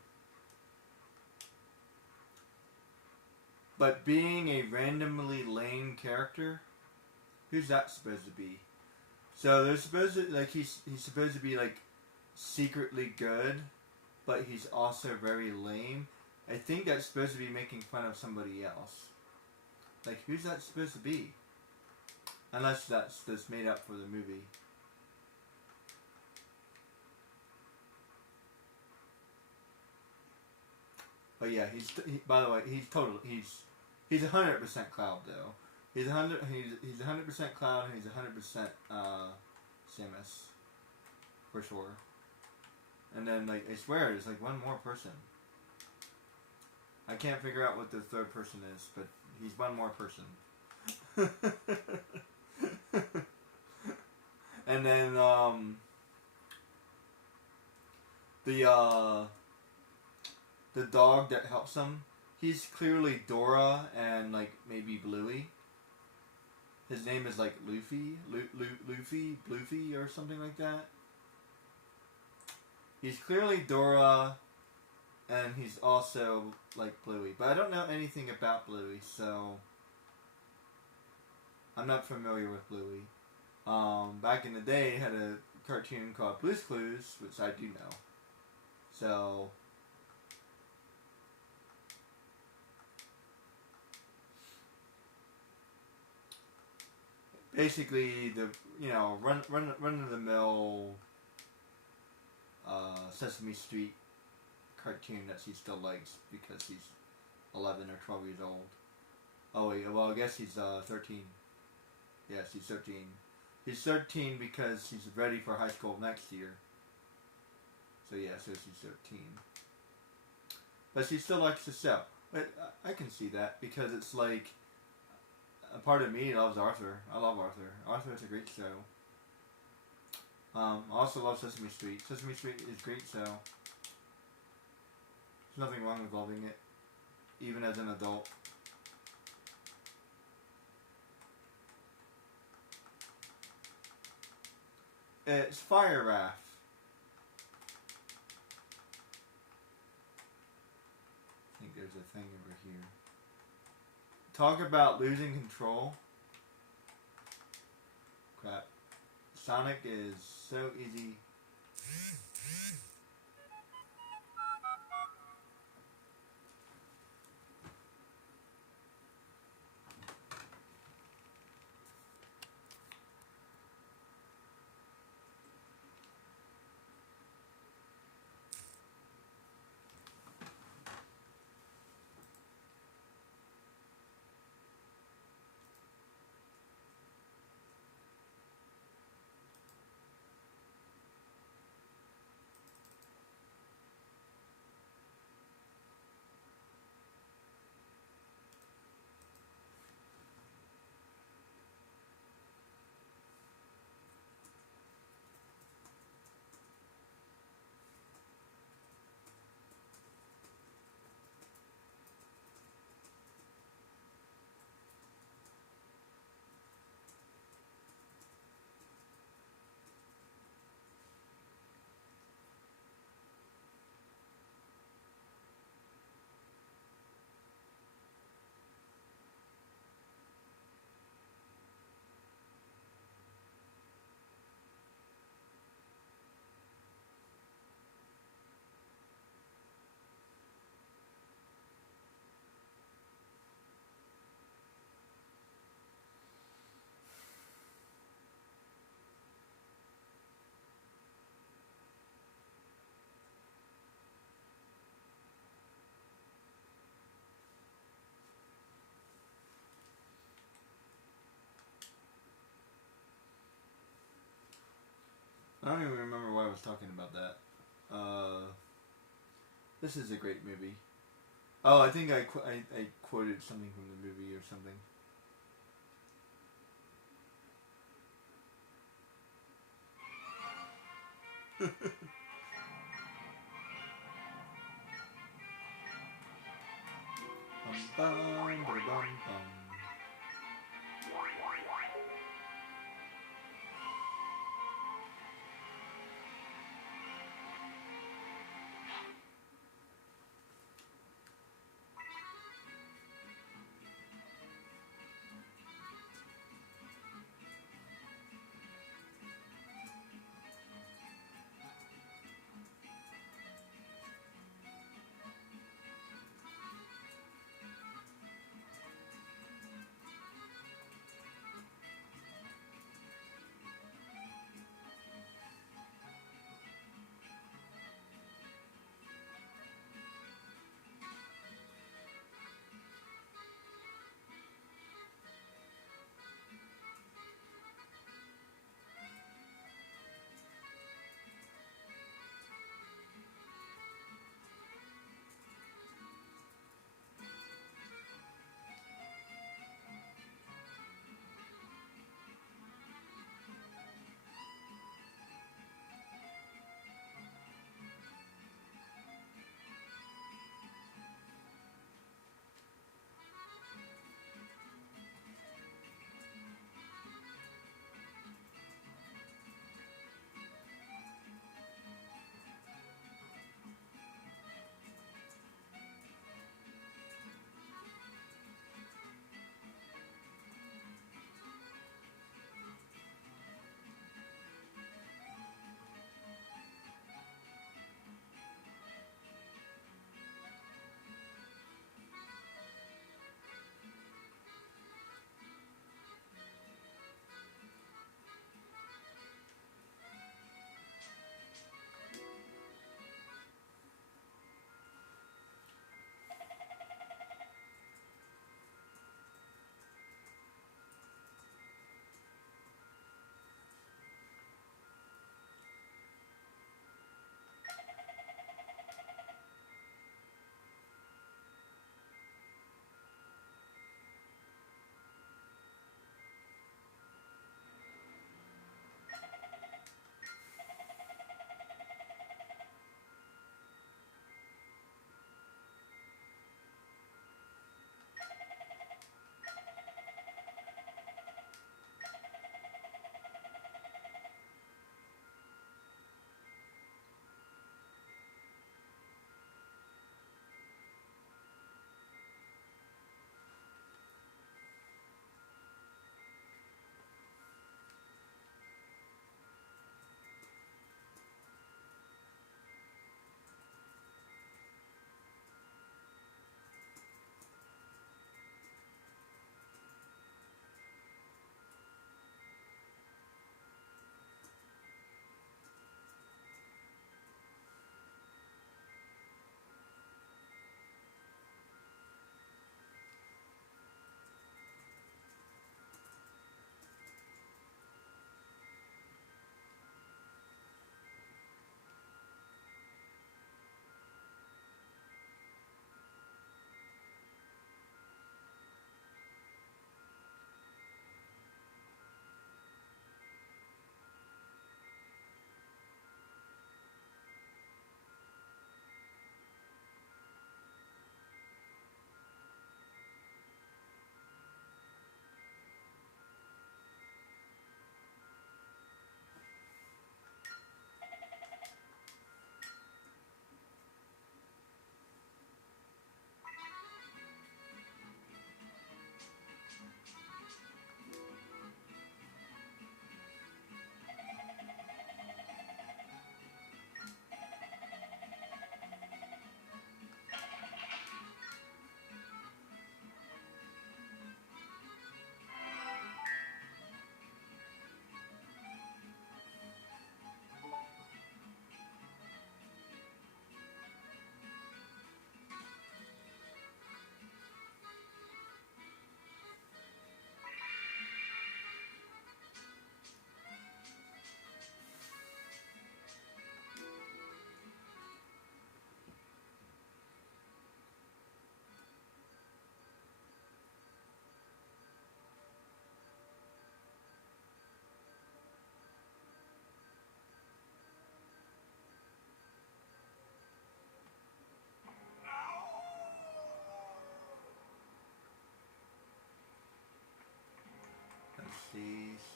But being a randomly lame character, who's that supposed to be? So they're supposed to he's supposed to be like secretly good, but he's also very lame. I think that's supposed to be making fun of somebody else. Like, who's that supposed to be? Unless that's made up for the movie. But yeah, by the way, he's 100% Cloud though. He's 100% Cloud and he's 100% Samus. for sure. And then, like, I swear, there's like one more person. I can't figure out what the third person is, but he's one more person. And then, the dog that helps him, he's clearly Dora and, like, maybe Bluey. His name is, like, Luffy, Bluffy, or something like that. He's clearly Dora, and he's also, like, Bluey. But I don't know anything about Bluey, so I'm not familiar with Bluey. Back in the day, it had a cartoon called Blue's Clues, which I do know. So basically, the run of the mill Sesame Street cartoon that she still likes because he's 11 or 12 years old. Oh wait, well I guess he's 13. Yes, he's 13. He's 13 because he's ready for high school next year. So yeah, so she's 13. But she still likes the show. But I can see that because it's like a part of me loves Arthur. I love Arthur. Arthur is a great show. I also love Sesame Street. Sesame Street is a great show. There's nothing wrong with loving it, even as an adult. It's Fire Wrath. I think there's a thing over here. Talk about losing control. Crap. Sonic is so easy. I don't even remember why I was talking about that. This is a great movie. Oh, I think I quoted something from the movie or something. Bum, bum, bum, bum.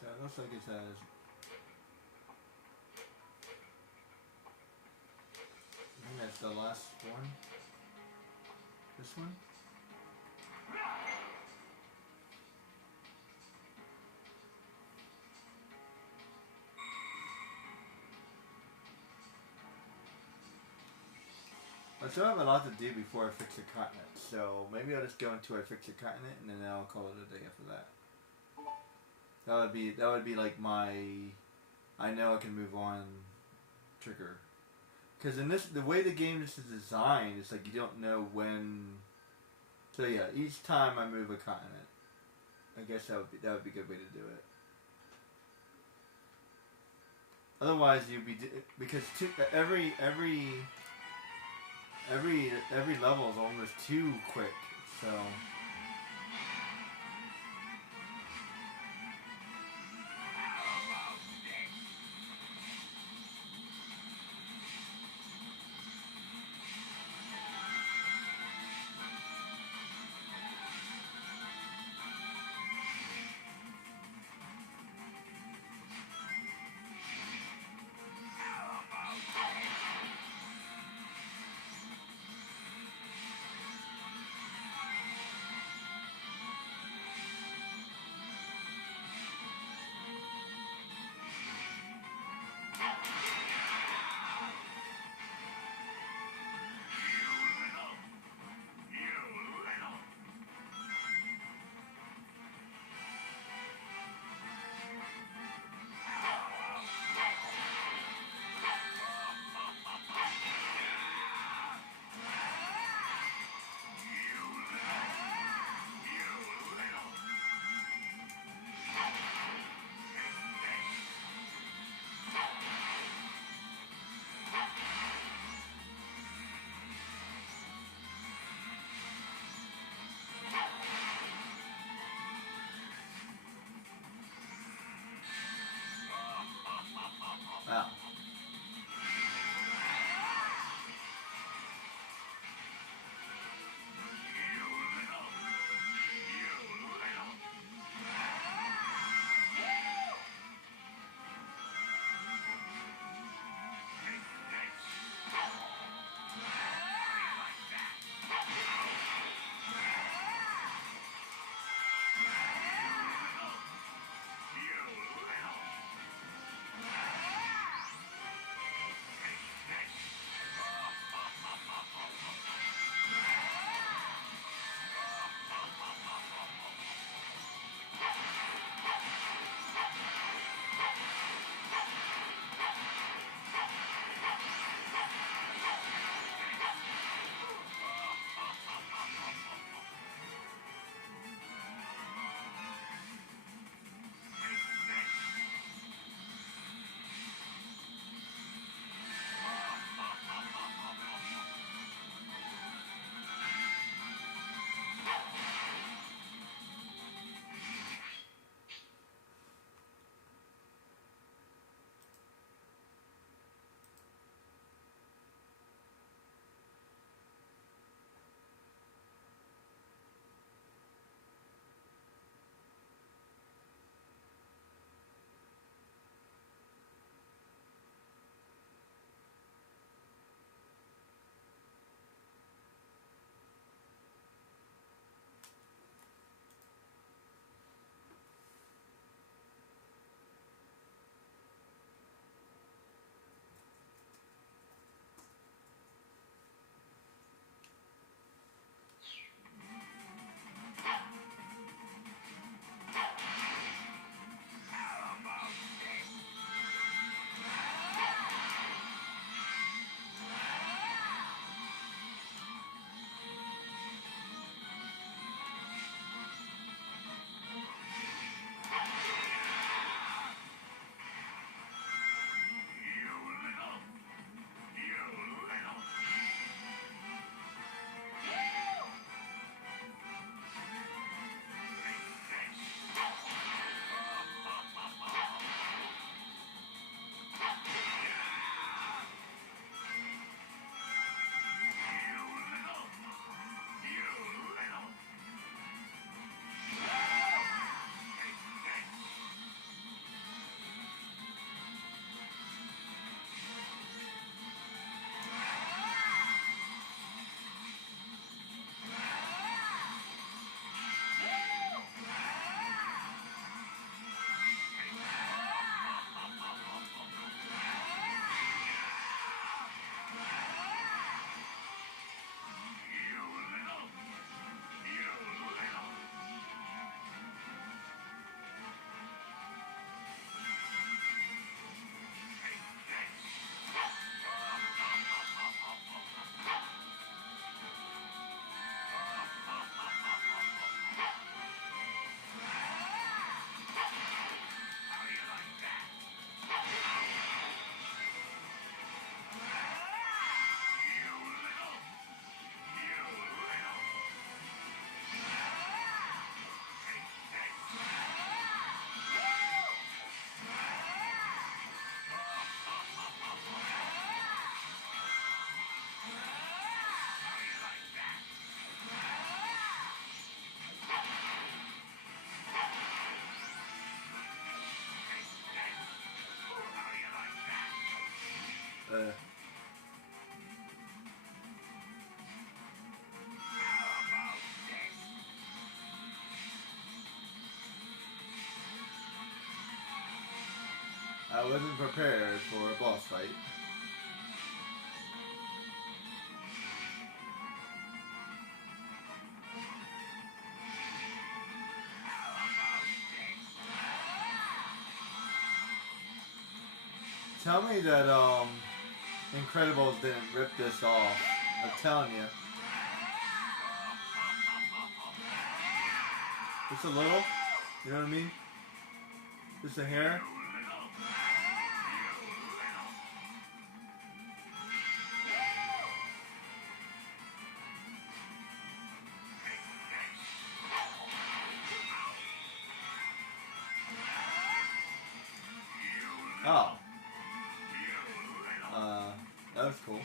So it looks like it says. I think that's the last one. This one? I still have a lot to do before I fix the continent, so maybe I'll just go until I fix the continent and then I'll call it a day after that. That would be like my I know I can move on trigger. Because in the way the game is designed, it's like you don't know when. So yeah, each time I move a continent, I guess that would be a good way to do it. Otherwise, you'd be because every level is almost too quick. So. I wasn't prepared for a boss fight. Tell me that Incredibles didn't rip this off. I'm telling you. Just a little, you know what I mean? Just a hair. Oh. That was cool.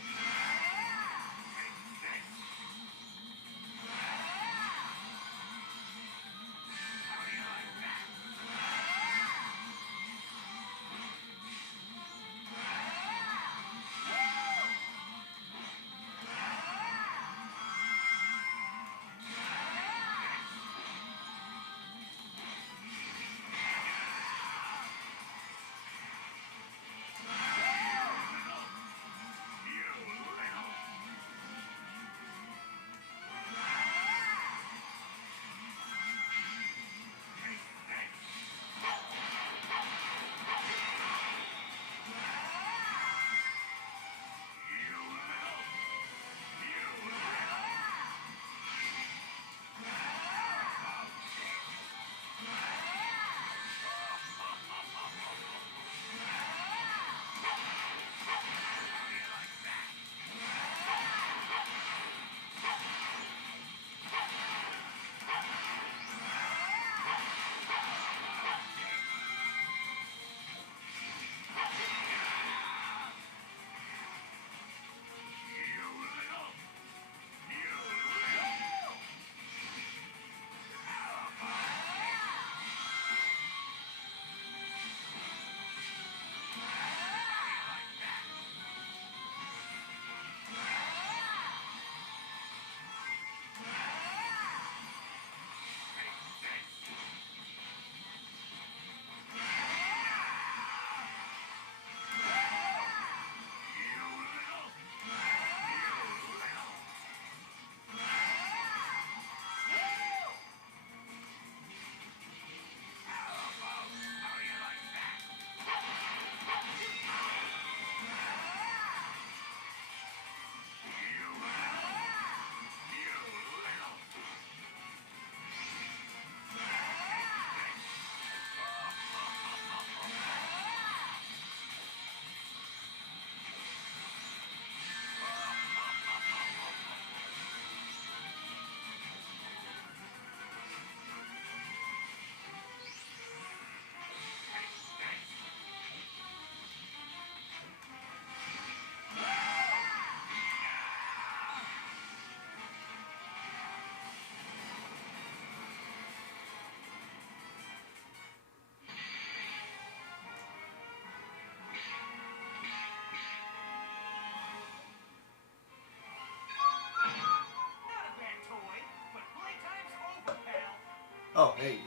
Oh, hey.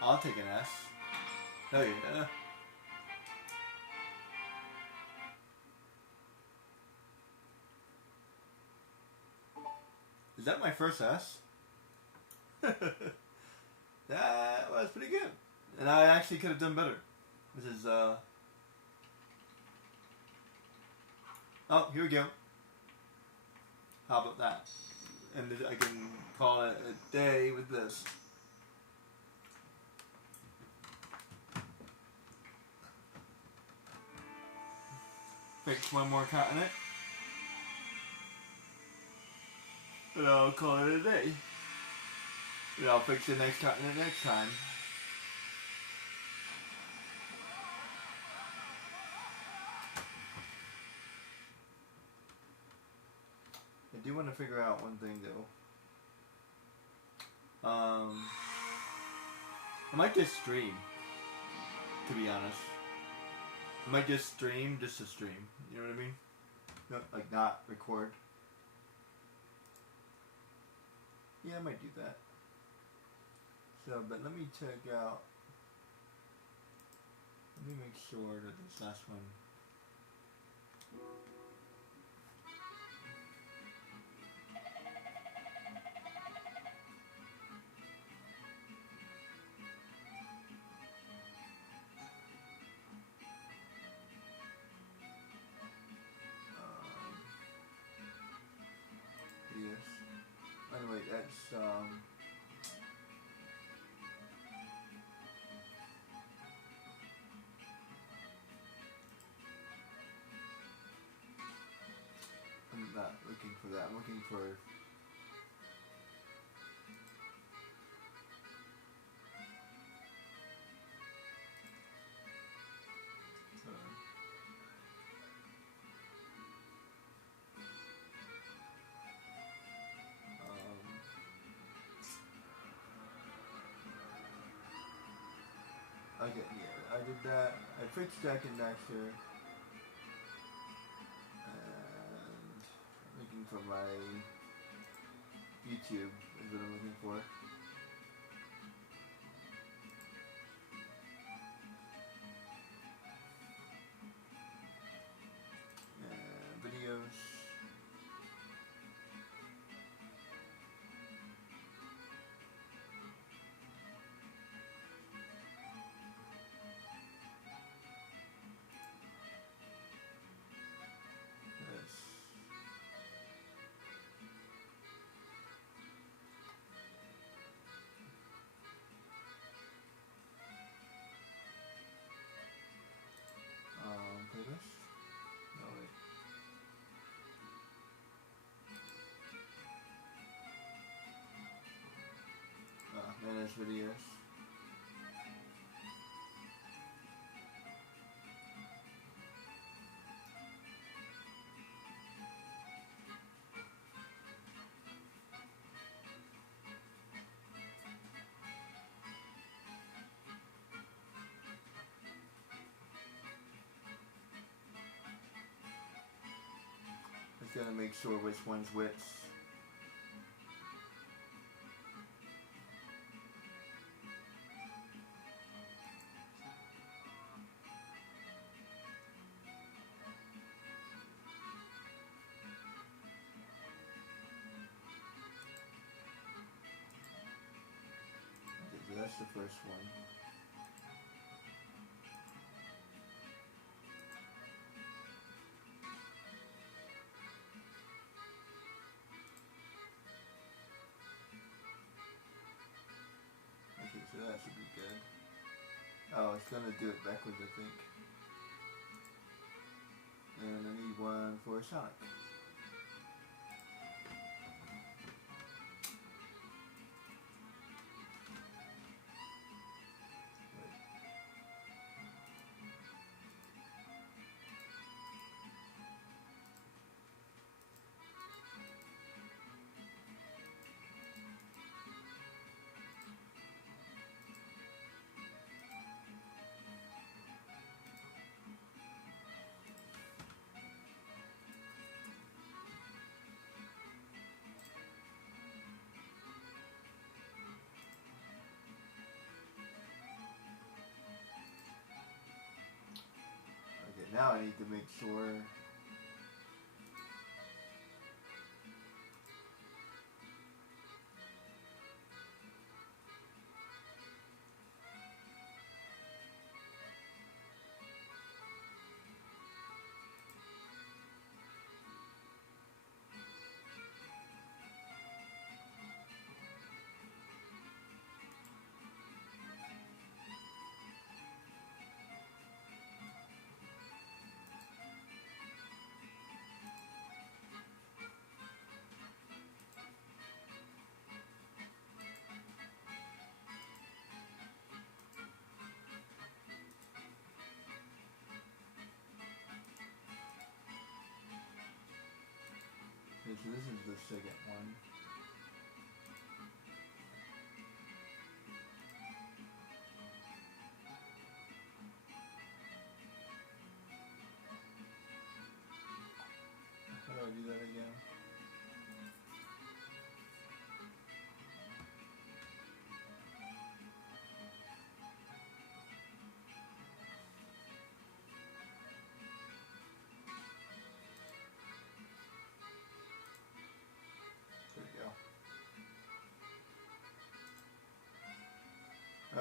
I'll take an S. Hell yeah. Is that my first S? That was pretty good. And I actually could have done better. This is, oh, here we go. How about that? And I can call it a day with this. Fix one more continent. And I'll call it a day. And I'll fix the next continent next time. I do want to figure out one thing though. I might just stream, to be honest. I might just stream, just to stream. You know what I mean? No, like not record. Yeah, I might do that. So, but let me check out. Let me make sure that this last one. Yes. Anyway, that's I'm not looking for that. I'm looking for okay, yeah, I did that. I fixed Jack and Daxter. And I'm looking for my YouTube is what I'm looking for. And videos. Yes. Playlist? No, wait. Manage videos. Just gotta make sure which one's which. Okay, so that's the first one. Okay, so that should be good. Oh, it's gonna do it backwards, I think. And I need one for Sonic. Okay, now I need to make sure. Okay, so this is the second one.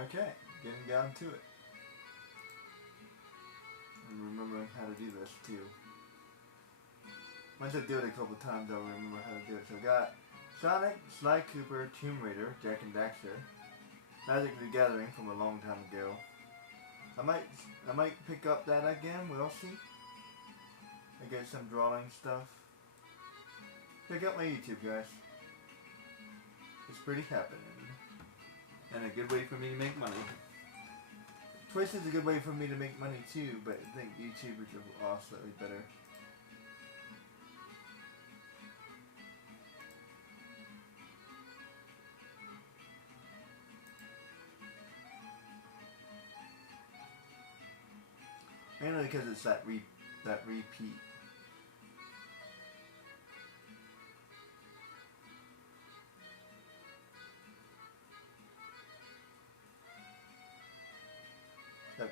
Okay, getting down to it. And remembering how to do this too. Once I do it a couple times, I'll remember how to do it. So I got Sonic, Sly Cooper, Tomb Raider, Jak and Daxter, Magic the Gathering from a long time ago. I might pick up that again. We'll see. I get some drawing stuff. Check out my YouTube, guys. It's pretty happening. And a good way for me to make money. Twitch is a good way for me to make money too, but I think YouTube is also better. Mainly because it's that repeat. That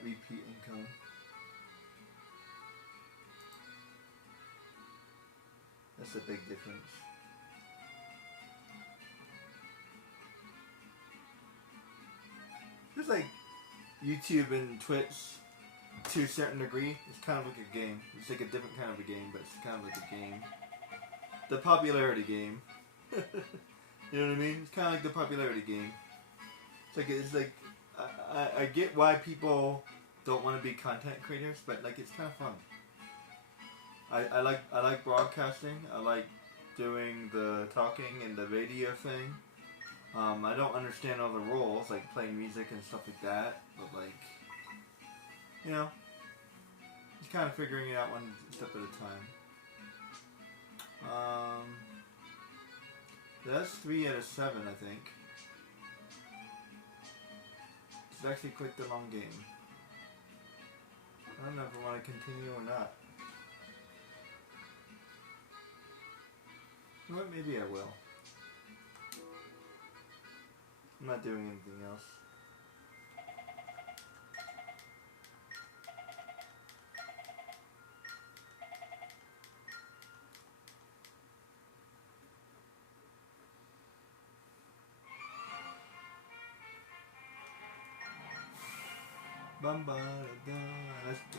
repeat income. That's a big difference. Just like YouTube and Twitch, to a certain degree, it's kind of like a game. It's like a different kind of a game, but it's kind of like a game. The popularity game. You know what I mean? It's kind of like the popularity game. It's like I get why people don't want to be content creators, but like it's kind of fun. I like broadcasting. I like doing the talking and the radio thing. I don't understand all the rules, like playing music and stuff like that, but like, you know, just kind of figuring it out one step at a time. That's 3 out of 7, I think. It's actually quite the long game. I don't know if I want to continue or not. You know what? Maybe I will. I'm not doing anything else.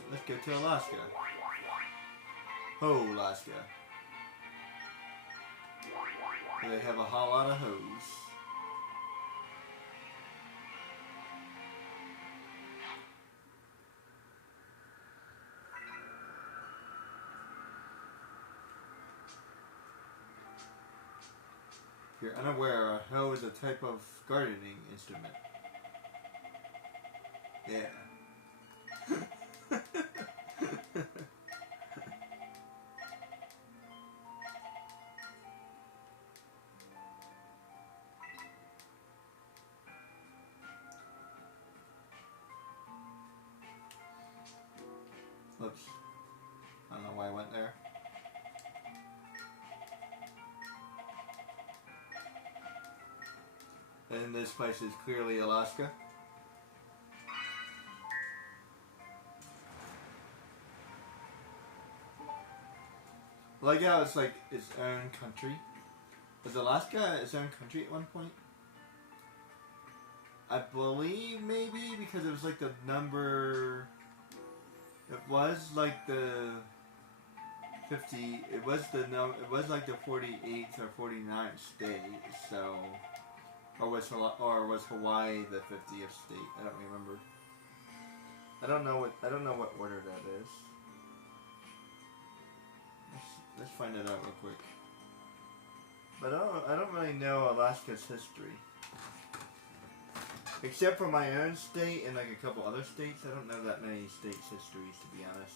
Let's go to Alaska. Ho, Alaska. They have a whole lot of hoes. If you're unaware, a hoe is a type of gardening instrument. Yeah. Oops. I don't know why I went there. And this place is clearly Alaska. Like how it's like its own country. Was Alaska its own country at one point? I believe maybe because it was like the number. It was like the 50. It was the no. It was like the 48th or 49th state. So, or was Hawaii the 50th state? I don't remember. I don't know what order that is. Let's find it out real quick. But I don't really know Alaska's history. Except for my own state and like a couple other states, I don't know that many states' histories, to be honest.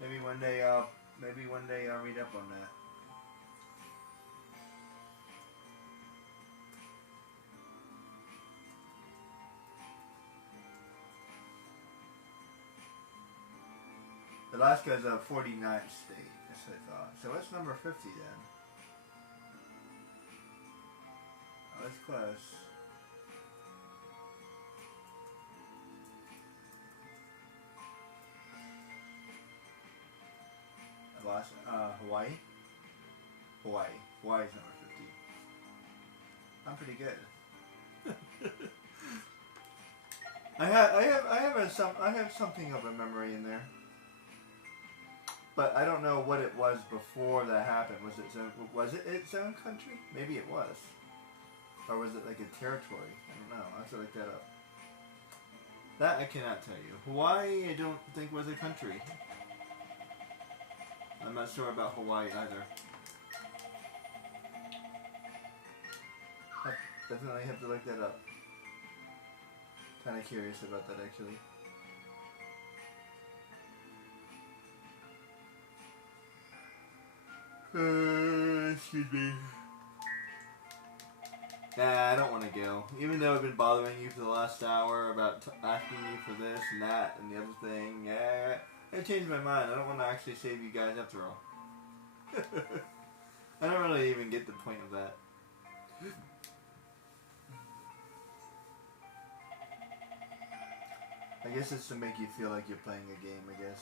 Maybe one day I'll read up on that. Alaska is a 49th state, that's what I thought. So what's number 50 then? Oh, that's close. Hawaii? Hawaii's number 50. I'm pretty good. I have something of a memory in there, but I don't know what it was before that happened. Was it its own country? Maybe it was, or was it like a territory? I don't know. I have to look that up. That I cannot tell you. Hawaii, I don't think was a country. I'm not sure about Hawaii either. I definitely have to look that up. Kind of curious about that actually. Excuse me. Nah, I don't want to go. Even though I've been bothering you for the last hour about asking you for this and that and the other thing, yeah, I changed my mind. I don't want to actually save you guys after all. I don't really even get the point of that. I guess it's to make you feel like you're playing a game, I guess.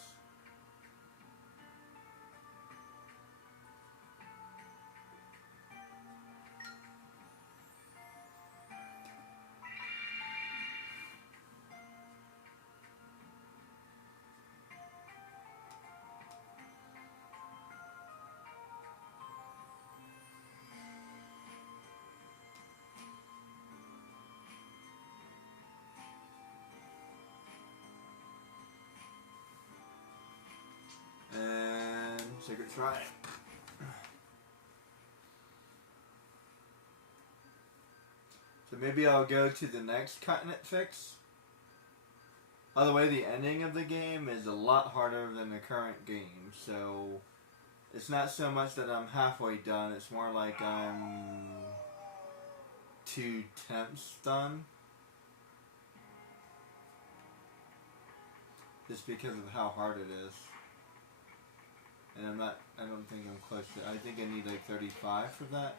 And second try. So maybe I'll go to the next continent fix. By the way, the ending of the game is a lot harder than the current game, so it's not so much that I'm halfway done, it's more like I'm 2/10 done. Just because of how hard it is. And I don't think I'm close to, I think I need like 35 for that.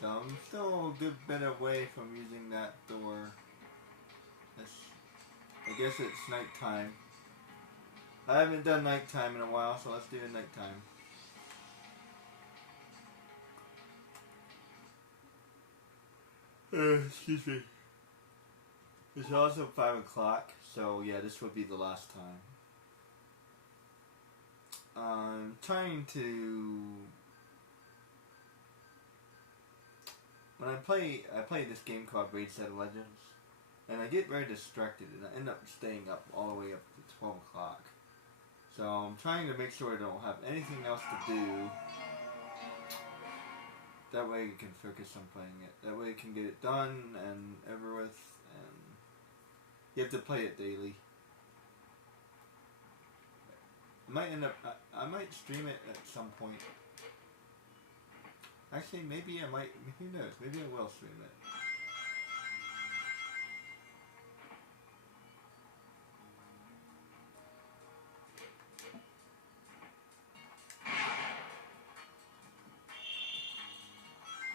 So I'm still a good bit away from using that door. I guess it's nighttime. I haven't done nighttime in a while, so let's do it nighttime. Excuse me. It's also 5 o'clock, so yeah, this would be the last time. I'm trying to... When I play this game called Raid Set of Legends, and I get very distracted, and I end up staying up all the way up to 12 o'clock. So I'm trying to make sure I don't have anything else to do. That way I can focus on playing it. That way I can get it done and over with, and you have to play it daily. I might end up, I might stream it at some point. Actually, maybe I might, who knows, maybe I will stream it.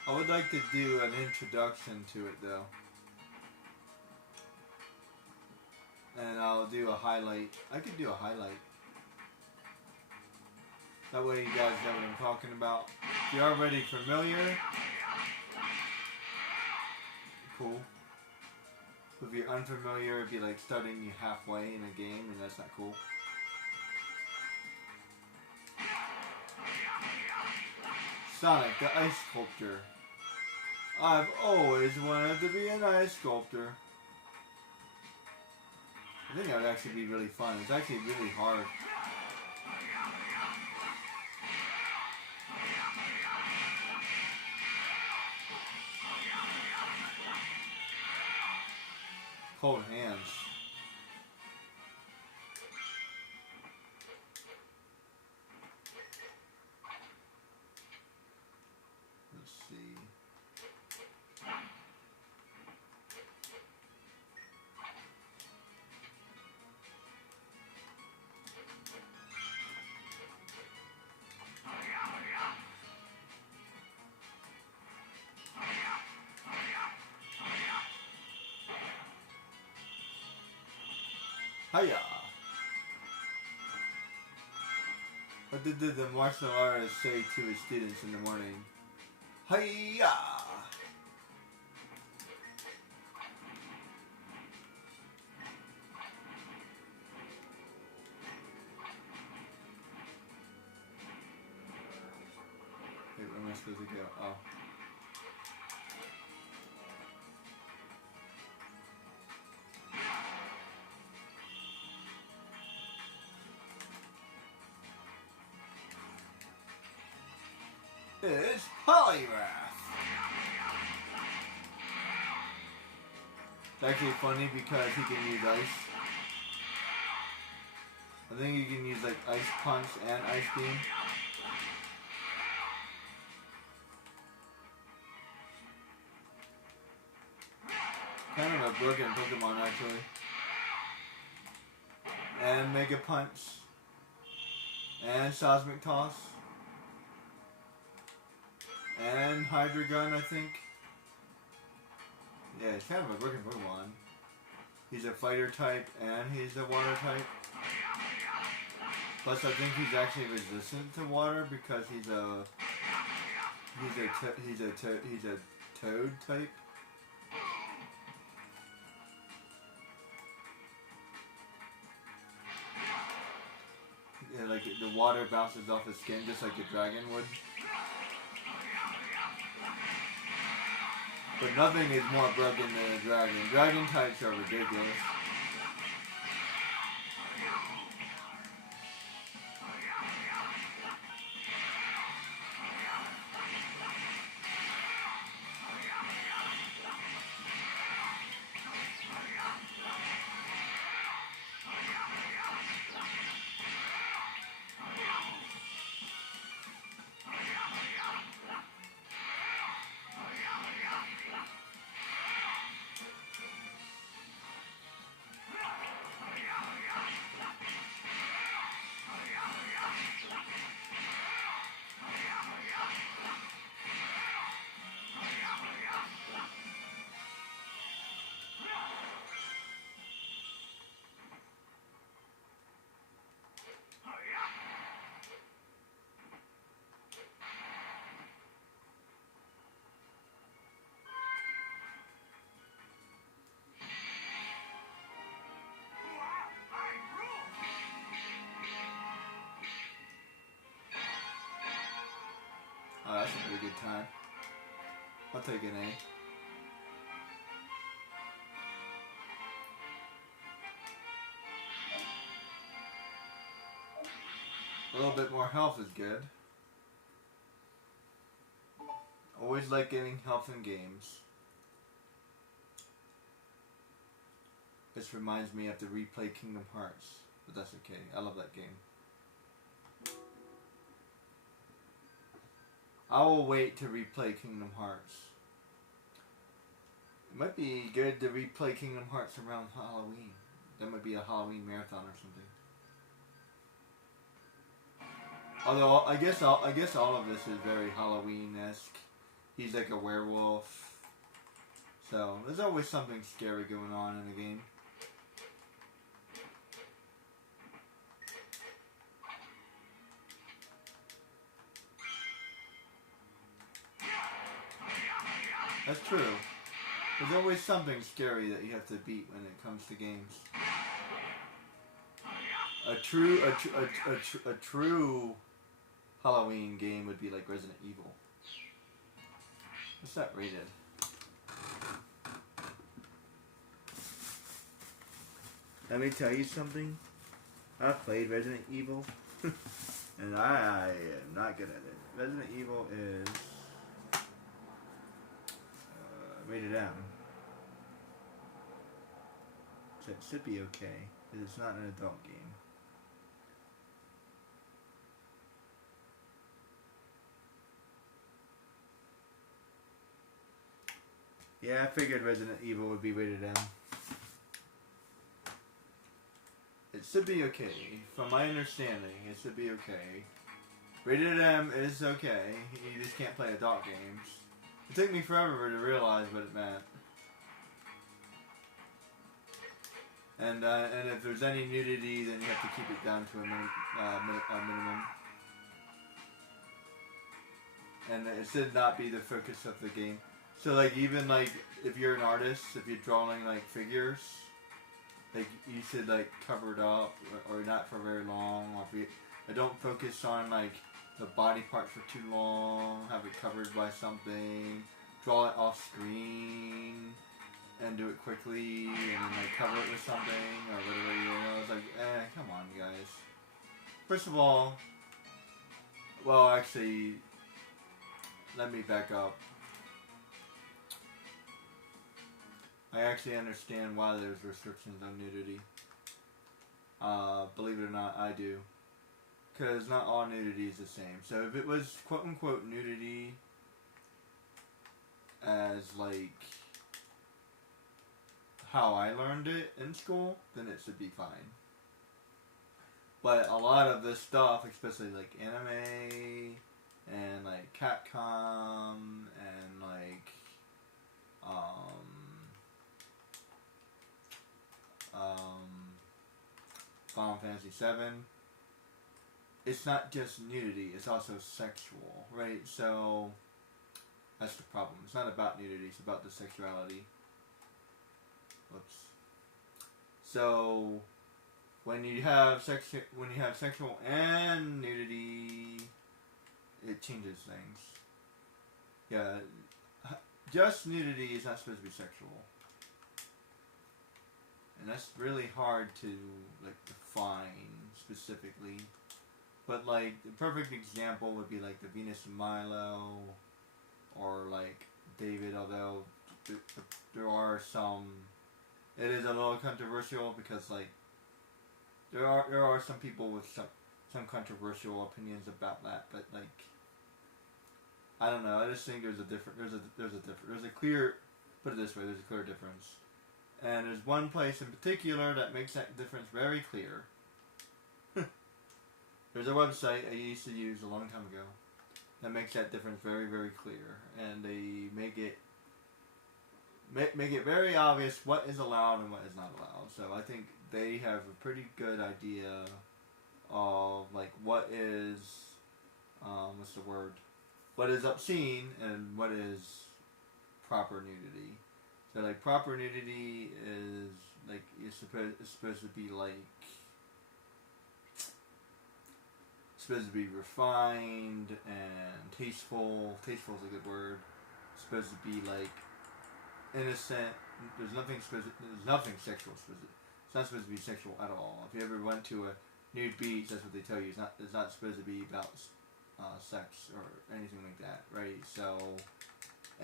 I would like to do an introduction to it though. And I'll do a highlight. I could do a highlight. That way you guys know what I'm talking about. If you're already familiar, cool. If you're unfamiliar, it'd be like starting you halfway in a game, and that's not cool. Sonic, the ice sculptor. I've always wanted to be an ice sculptor. I think that would actually be really fun. It's actually really hard. Cold hands. Let's see. Hiya! What did the martial artist say to his students in the morning? Hiya! supposed to go? Oh. It's Polyrath. It's actually funny because he can use ice. I think he can use like Ice Punch and Ice Beam. Kind of a broken Pokemon actually. And Mega Punch. And Seismic Toss. And Hydra Gun, I think. Yeah, he's kind of a broken Pokemon. He's a fighter type and he's a water type. Plus, I think he's actually resistant to water because he's a toad type. Yeah, like the water bounces off his skin just like a dragon would. But nothing is more broken than a dragon. Dragon types are ridiculous. Oh, that's a pretty good time. I'll take an A. A little bit more health is good. Always like getting health in games. This reminds me I have to replay Kingdom Hearts, but that's okay. I love that game. I will wait to replay Kingdom Hearts. It might be good to replay Kingdom Hearts around Halloween. That might be a Halloween marathon or something. Although I guess all of this is very Halloween-esque. He's like a werewolf, so there's always something scary going on in the game. That's true. There's always something scary that you have to beat when it comes to games. A true Halloween game would be like Resident Evil. What's that rated? Let me tell you something. I've played Resident Evil, and I am not good at it. Resident Evil is rated M. So it should be okay, because it's not an adult game. Yeah, I figured Resident Evil would be rated M. It should be okay. From my understanding, it should be okay. Rated M is okay. You just can't play adult games. It took me forever to realize what it meant. And if there's any nudity, then you have to keep it down to a minimum. And it should not be the focus of the game. So like even like if you're an artist, if you're drawing like figures, like you should like cover it up or not for very long. Or don't focus on like the body parts for too long, have it covered by something, draw it off screen, and do it quickly, and then like cover it with something, or whatever, you know, it's like, come on, guys. First of all, well, actually, let me back up. I actually understand why there's restrictions on nudity. Believe it or not, I do. Because not all nudity is the same. So if it was quote-unquote nudity as, like, how I learned it in school, then it should be fine. But a lot of this stuff, especially, like, anime, and, like, Capcom, and, like, Final Fantasy VII, it's not just nudity, it's also sexual, right? So, that's the problem. It's not about nudity, it's about the sexuality. Whoops. So, when you have sexual and nudity, it changes things. Yeah, just nudity is not supposed to be sexual. And that's really hard to, like, define specifically. But, like, the perfect example would be, like, the Venus and Milo, or, like, David, although there are some, it is a little controversial because, like, there are some people with some controversial opinions about that, but, like, I don't know, I just think there's a clear, put it this way, there's a clear difference. And there's one place in particular that makes that difference very clear. There's a website I used to use a long time ago that makes that difference very, very clear. And they make it very obvious what is allowed and what is not allowed. So I think they have a pretty good idea of, like, what is, what's the word? What is obscene and what is proper nudity. So, like, proper nudity is, like, it's supposed to be, like, supposed to be refined and tasteful. Tasteful is a good word. It's supposed to be, like, innocent. There's nothing sexual. It's not supposed to be sexual at all. If you ever went to a nude beach, that's what they tell you. It's not supposed to be about sex or anything like that, right? So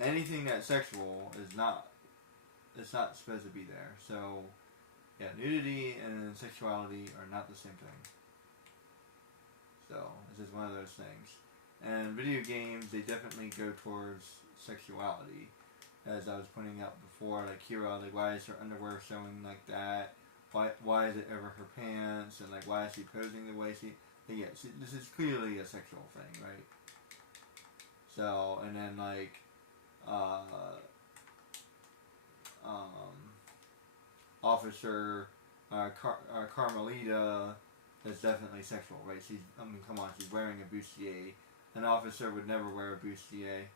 anything that's sexual is not. It's not supposed to be there. So, yeah, nudity and sexuality are not the same thing. So, it's just one of those things. And video games, they definitely go towards sexuality. As I was pointing out before, like Kira, like, why is her underwear showing like that? Why is it ever her pants? And, like, why is she posing the way she... Yeah, this is clearly a sexual thing, right? So, and then, like, Officer Carmelita is definitely sexual, right? Come on, she's wearing a bustier. An officer would never wear a bustier,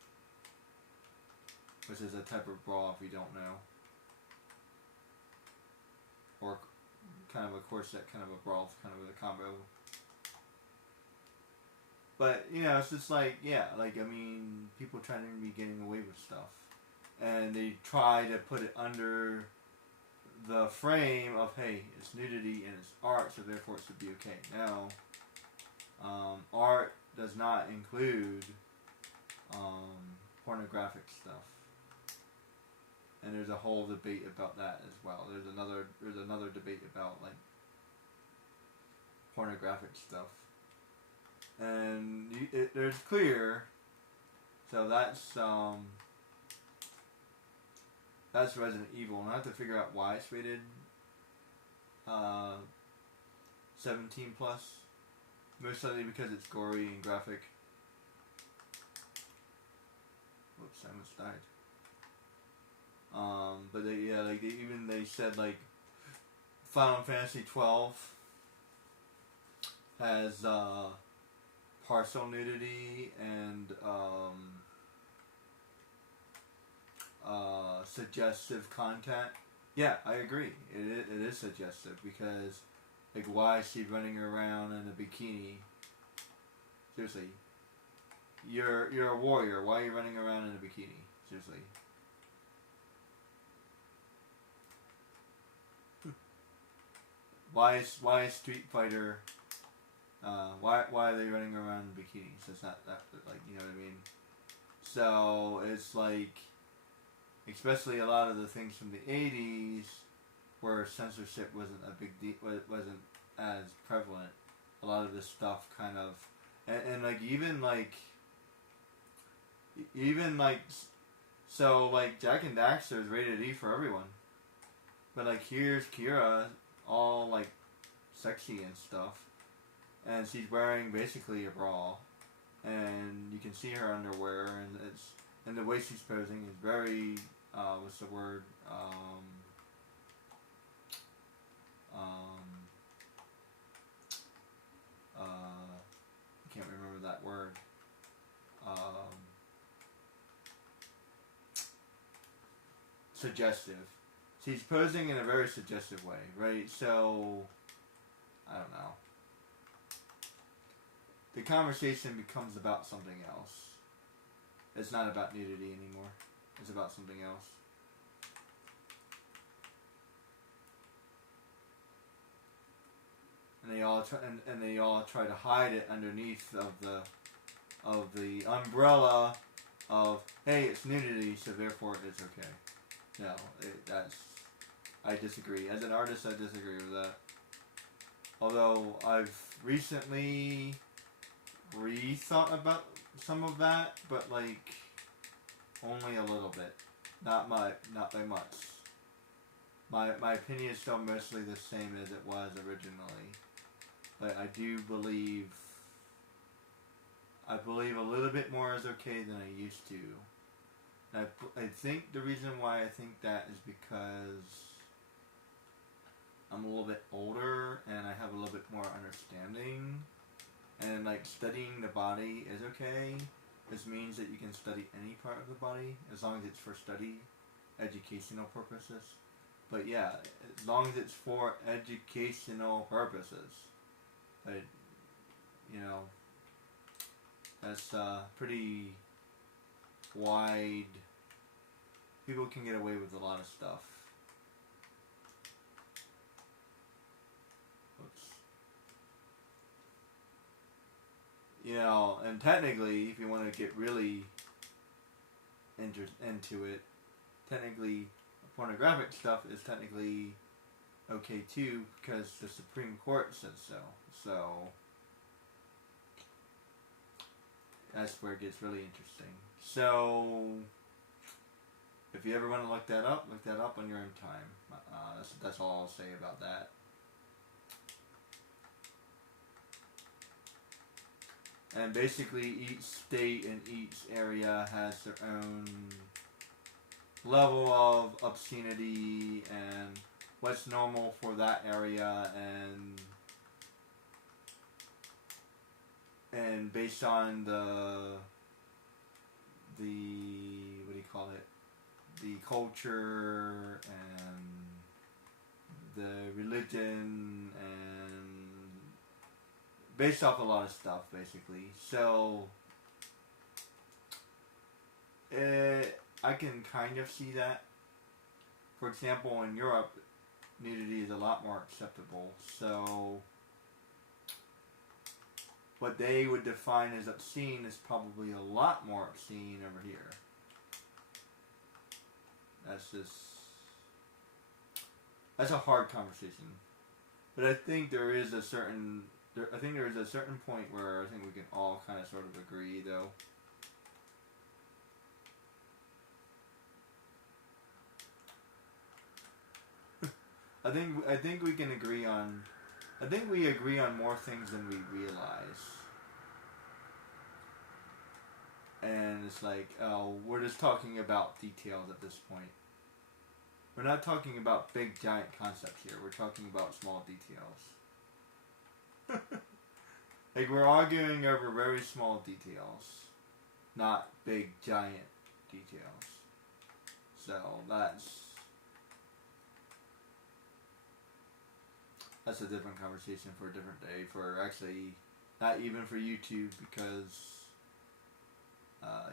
which is a type of bra if you don't know. Or kind of a corset, kind of a bra, kind of a combo. But, you know, it's just like, yeah, like, I mean, people trying to be getting away with stuff. And they try to put it under the frame of, hey, it's nudity and it's art, so therefore it should be okay. Now, art does not include pornographic stuff. And there's a whole debate about that as well. There's another debate about, like, pornographic stuff. And there's clear, so that's Resident Evil, and I have to figure out why it's rated 17 plus. Most likely because it's gory and graphic. Whoops, I almost died. But they said, like, Final Fantasy 12 has partial nudity and suggestive content. Yeah, I agree. It is suggestive because, like, why is she running around in a bikini? Seriously, you're a warrior. Why are you running around in a bikini? Seriously. Why is Street Fighter? Why are they running around in bikinis? It's not that, like, you know what I mean. So it's like, especially a lot of the things from the '80s, where censorship wasn't a big deal, wasn't as prevalent. A lot of this stuff kind of, and like even like so like Jack and Daxter is rated E for everyone, but like here's Kira, all like sexy and stuff, and she's wearing basically a bra, and you can see her underwear, and the way she's posing is very what's the word, I can't remember that word. Suggestive. She's posing in a very suggestive way, right? So, I don't know. The conversation becomes about something else. It's not about nudity anymore. It's about something else. And they all try to hide it underneath of the umbrella of, hey, it's nudity, so therefore it's okay. No, I disagree. As an artist, I disagree with that. Although I've recently rethought about some of that, but like only a little bit, not by much. My opinion is still mostly the same as it was originally, but I do believe a little bit more is okay than I used to. I think the reason why I think that is because I'm a little bit older and I have a little bit more understanding, and like studying the body is okay. This means that you can study any part of the body as long as it's for study, educational purposes. But yeah, as long as it's for educational purposes, but you know, that's pretty wide. People can get away with a lot of stuff. Oops. You know, and technically, if you want to get really into it, technically, pornographic stuff is technically okay too, because the Supreme Court said so. So that's where it gets really interesting. So if you ever want to look that up on your own time. That's all I'll say about that. And basically each state and each area has their own level of obscenity and what's normal for that area, and based on the what do you call it, the culture and the religion, and based off a lot of stuff basically. So I can kind of see that. For example, in Europe, nudity is a lot more acceptable. So what they would define as obscene is probably a lot more obscene over here. That's a hard conversation. But I think there is a certain point where I think we can all kind of sort of agree, though. I think we can agree on. I think we agree on more things than we realize. And it's like, we're just talking about details at this point. We're not talking about big giant concepts here. We're talking about small details. Like, we're arguing over very small details, not big giant details. So that's a different conversation for a different day. For actually, not even for YouTube, because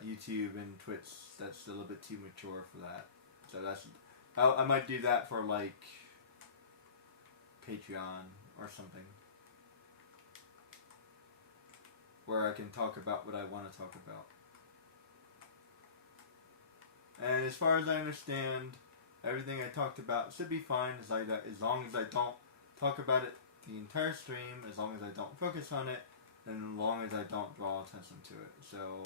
YouTube and Twitch, that's a little bit too mature for that. So that's, I might do that for like Patreon or something, where I can talk about what I want to talk about. And as far as I understand, everything I talked about should be fine as long as I don't talk about it the entire stream, as long as I don't focus on it, and as long as I don't draw attention to it. So,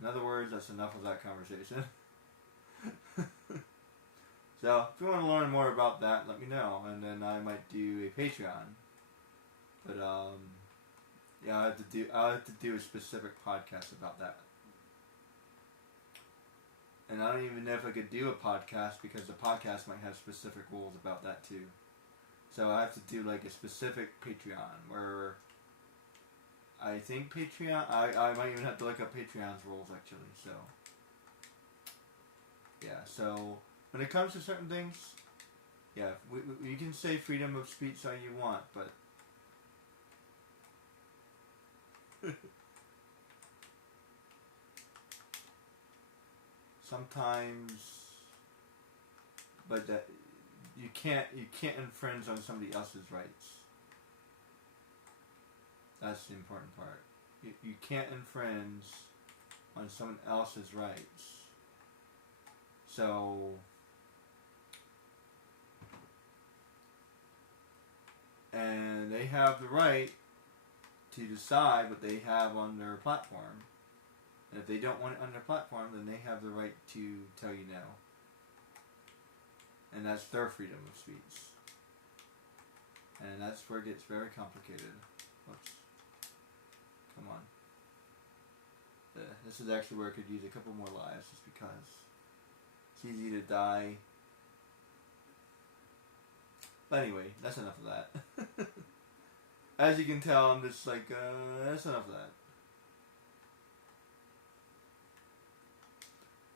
in other words, that's enough of that conversation. So, if you want to learn more about that, let me know, and then I might do a Patreon. But yeah, I'll have to do a specific podcast about that. And I don't even know if I could do a podcast, because the podcast might have specific rules about that too. So I have to do like a specific Patreon where I think Patreon, I might even have to look up Patreon's rules actually. So yeah, so when it comes to certain things, yeah, you can say freedom of speech all you want, but sometimes, but that you can't infringe on somebody else's rights. That's the important part. You can't infringe on someone else's rights. So and they have the right to decide what they have on their platform. And if they don't want it on their platform, then they have the right to tell you no. And that's their freedom of speech. And that's where it gets very complicated. Whoops. Come on. This is actually where I could use a couple more lives, just because it's easy to die. But anyway, that's enough of that. As you can tell, I'm just like, that's enough of that.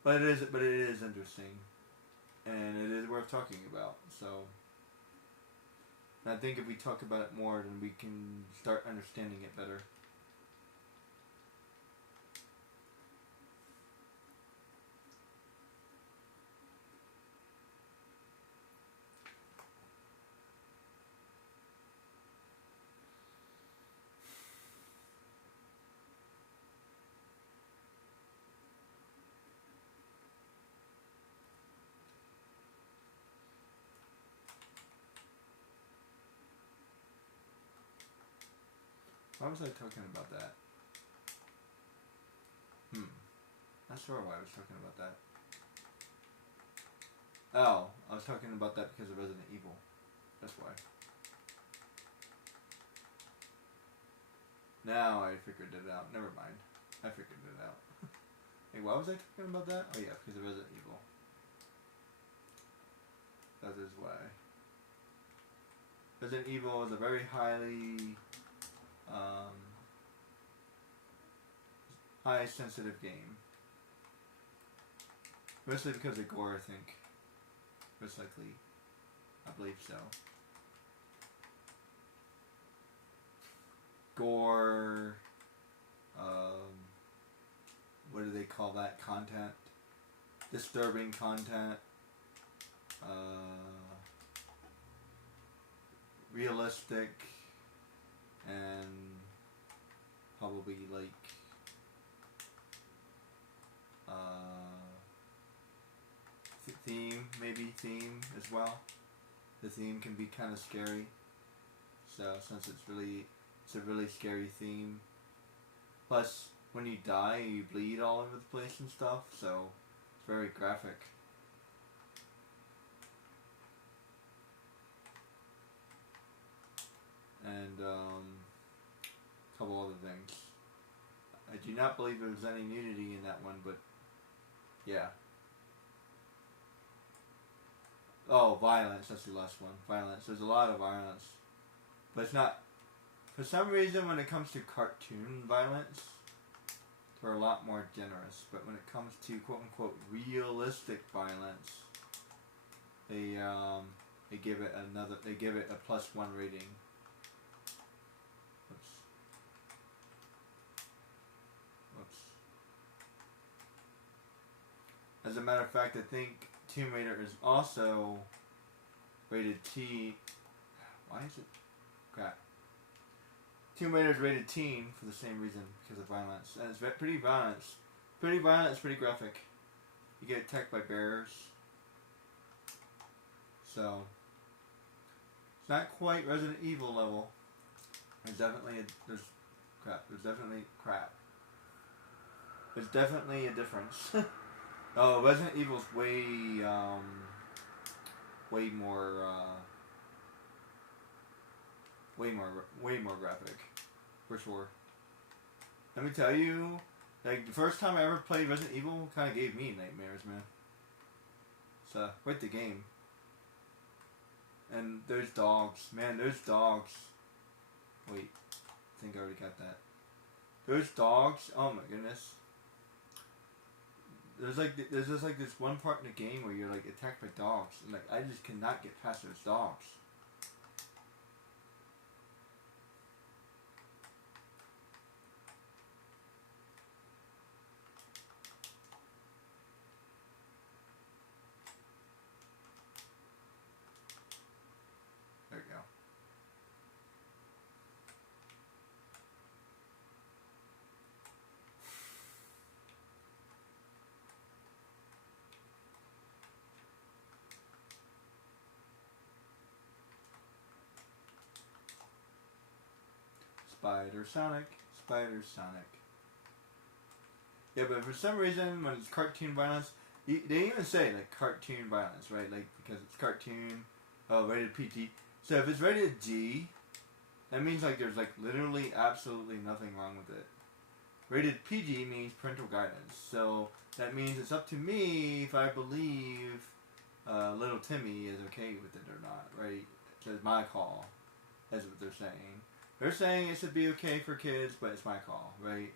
But it is interesting, and it is worth talking about. So, and I think if we talk about it more, then we can start understanding it better. Why was I talking about that? Not sure why I was talking about that. Oh, I was talking about that because of Resident Evil. That's why. Now I figured it out. Never mind. I figured it out. Hey, why was I talking about that? Oh yeah, because of Resident Evil. That is why. Resident Evil is a very highly high sensitive game. Mostly because of gore, I think. Most likely. I believe so. Gore, what do they call that? Content. Disturbing content. Realistic. And probably like theme as well. The theme can be kind of scary, so since it's a really scary theme. Plus, when you die, you bleed all over the place and stuff, so it's very graphic. And a couple other things. I do not believe there was any nudity in that one, but yeah. Oh, violence, that's the last one. Violence. There's a lot of violence. But it's not... For some reason, when it comes to cartoon violence, they're a lot more generous. But when it comes to quote-unquote realistic violence, they give it a +1 rating. Whoops. As a matter of fact, I think Tomb Raider is also rated T. Why is it? Crap. Tomb Raider is rated teen for the same reason, because of violence. And it's pretty violent. Pretty violent, it's pretty graphic. You get attacked by bears. So, it's not quite Resident Evil level. There's definitely a difference. Oh, Resident Evil's way more graphic, for sure. Let me tell you, like, the first time I ever played Resident Evil kind of gave me nightmares, man. So, quite the game. And those dogs, man, those dogs. Wait, I think I already got that. Those dogs, oh my goodness. There's just like this one part in the game where you're like attacked by dogs, and like I just cannot get past those dogs. There we go. Spider Sonic. Yeah, but for some reason, when it's cartoon violence, they even say, like, cartoon violence, right? Like, because it's cartoon, rated PG. So if it's rated G, that means, like, there's, like, literally absolutely nothing wrong with it. Rated PG means parental guidance. So that means it's up to me if I believe little Timmy is okay with it or not, right? It's my call. That's what they're saying. They're saying it should be okay for kids, but it's my call, right?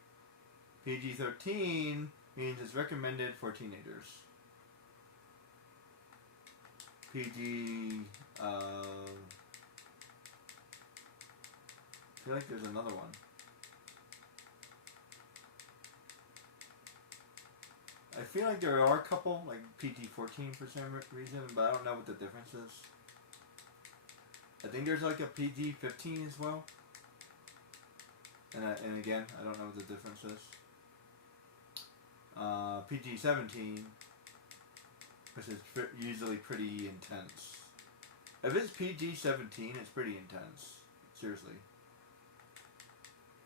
PG-13 means it's recommended for teenagers. PG, I feel like there's another one. I feel like there are a couple, like PG-14 for some reason, but I don't know what the difference is. I think there's like a PG-15 as well. And again, I don't know what the difference is. PG-17, which is usually pretty intense. If it's PG-17, it's pretty intense. Seriously.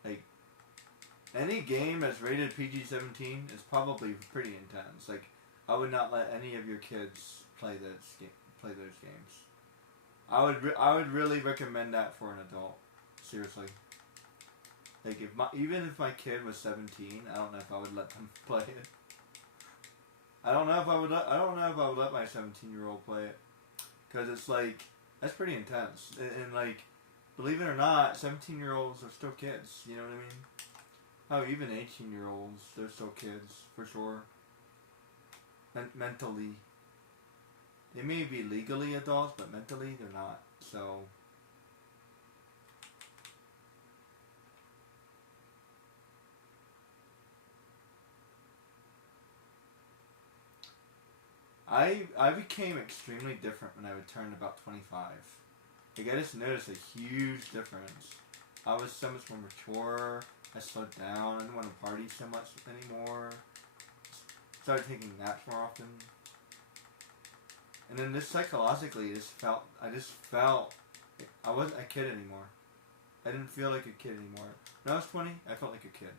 Like, any game that's rated PG-17 is probably pretty intense. Like, I would not let any of your kids play those games. I would really recommend that for an adult. Seriously. Like, even if my kid was 17, I don't know if I would let them play it. I don't know if I would let my 17-year-old play it, because it's like, that's pretty intense. And like, believe it or not, 17-year-olds are still kids. You know what I mean? Oh, even 18-year-olds, they're still kids for sure. Mentally, they may be legally adults, but mentally they're not. So. I became extremely different when I would turn about 25. Like, I just noticed a huge difference. I was so much more mature. I slowed down. I didn't want to party so much anymore. Started taking naps more often. And then just psychologically, I just felt I wasn't a kid anymore. I didn't feel like a kid anymore. When I was 20, I felt like a kid.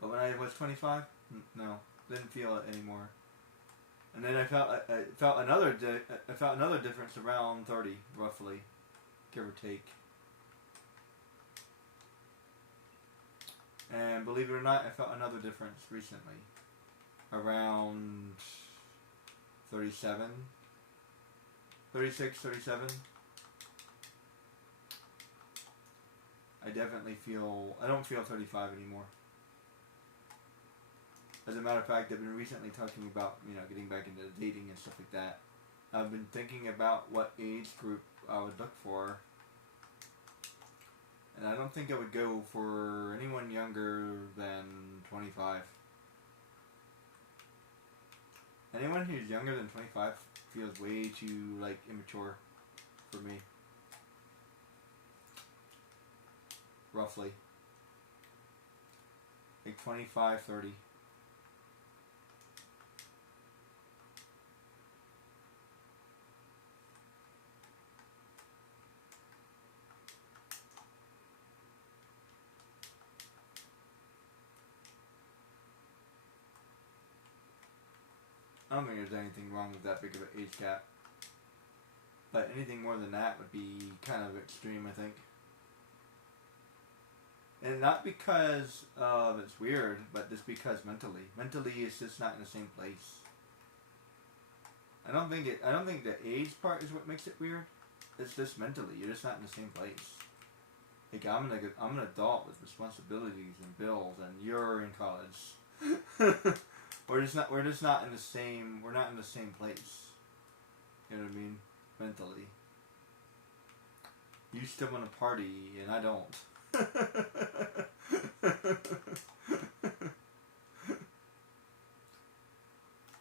But when I was 25, no. Didn't feel it anymore, and then I felt another difference around 30, roughly, give or take. And believe it or not, I felt another difference recently, around 37, 36, 37. I don't feel 35 anymore. As a matter of fact, I've been recently talking about, getting back into dating and stuff like that. I've been thinking about what age group I would look for. And I don't think I would go for anyone younger than 25. Anyone who's younger than 25 feels way too, like, immature for me. Roughly. Like 25, 30. I don't think there's anything wrong with that big of an age gap. But anything more than that would be kind of extreme, I think. And not because it's weird, but just because mentally. Mentally, it's just not in the same place. I don't think the age part is what makes it weird. It's just mentally. You're just not in the same place. Like I'm an adult with responsibilities and bills, and you're in college. We're just not in the same. We're not in the same place. You know what I mean? Mentally. You still want to party, and I don't.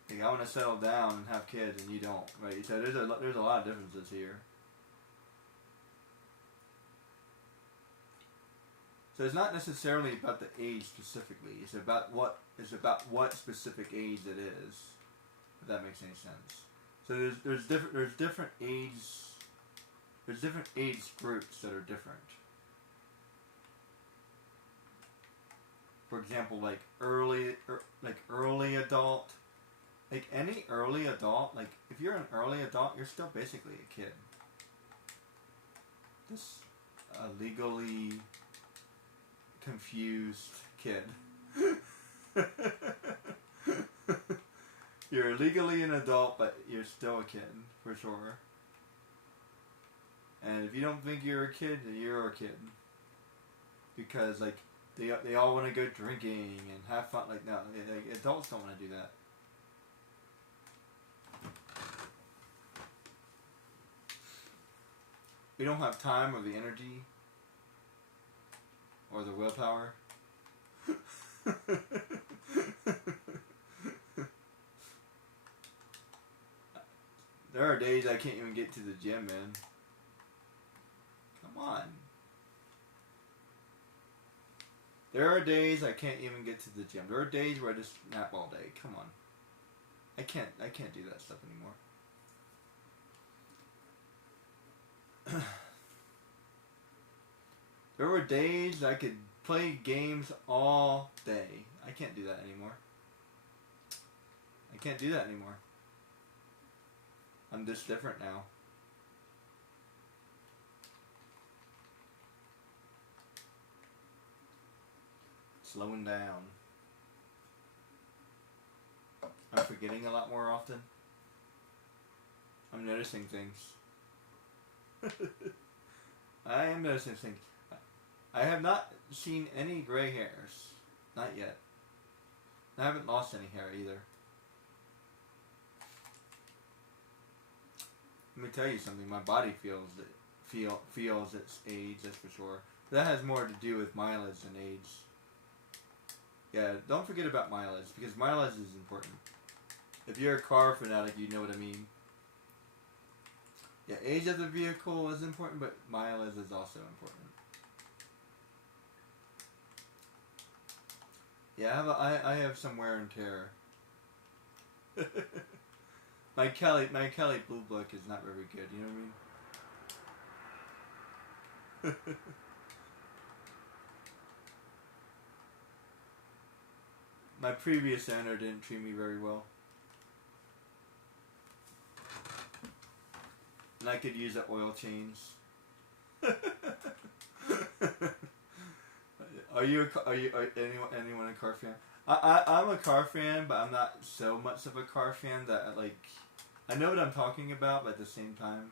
Like, I want to settle down and have kids, and you don't, right? So there's a lot of differences here. So it's not necessarily about the age specifically. It's about what specific age it is. If that makes any sense. So there's different age groups that are different. For example, like early adult, like any early adult, like if you're an early adult, you're still basically a kid. Just a legally confused kid. You're legally an adult, but you're still a kid, for sure. And if you don't think you're a kid, then you're a kid. Because, like, they all want to go drinking and have fun. Like, no, like, adults don't want to do that. We don't have time or the energy or the willpower. There are days I can't even get to the gym, man. Come on. There are days I can't even get to the gym. There are days where I just nap all day. Come on. I can't do that stuff anymore. There were days I could play games all day. I can't do that anymore. I can't do that anymore. I'm just different now. Slowing down. I'm forgetting a lot more often. I'm noticing things. I am noticing things. I have not seen any gray hairs. Not yet. I haven't lost any hair either. Let me tell you something. My body feels its age, that's for sure. That has more to do with mileage than age. Yeah, don't forget about mileage, because mileage is important. If you're a car fanatic, you know what I mean. Yeah, age of the vehicle is important, but mileage is also important. Yeah, I have some wear and tear. my Kelly Blue Book is not very good. You know what I mean? My previous owner didn't treat me very well, and I could use the oil change. Are anyone a car fan? I'm a car fan, but I'm not so much of a car fan that I know what I'm talking about, but at the same time,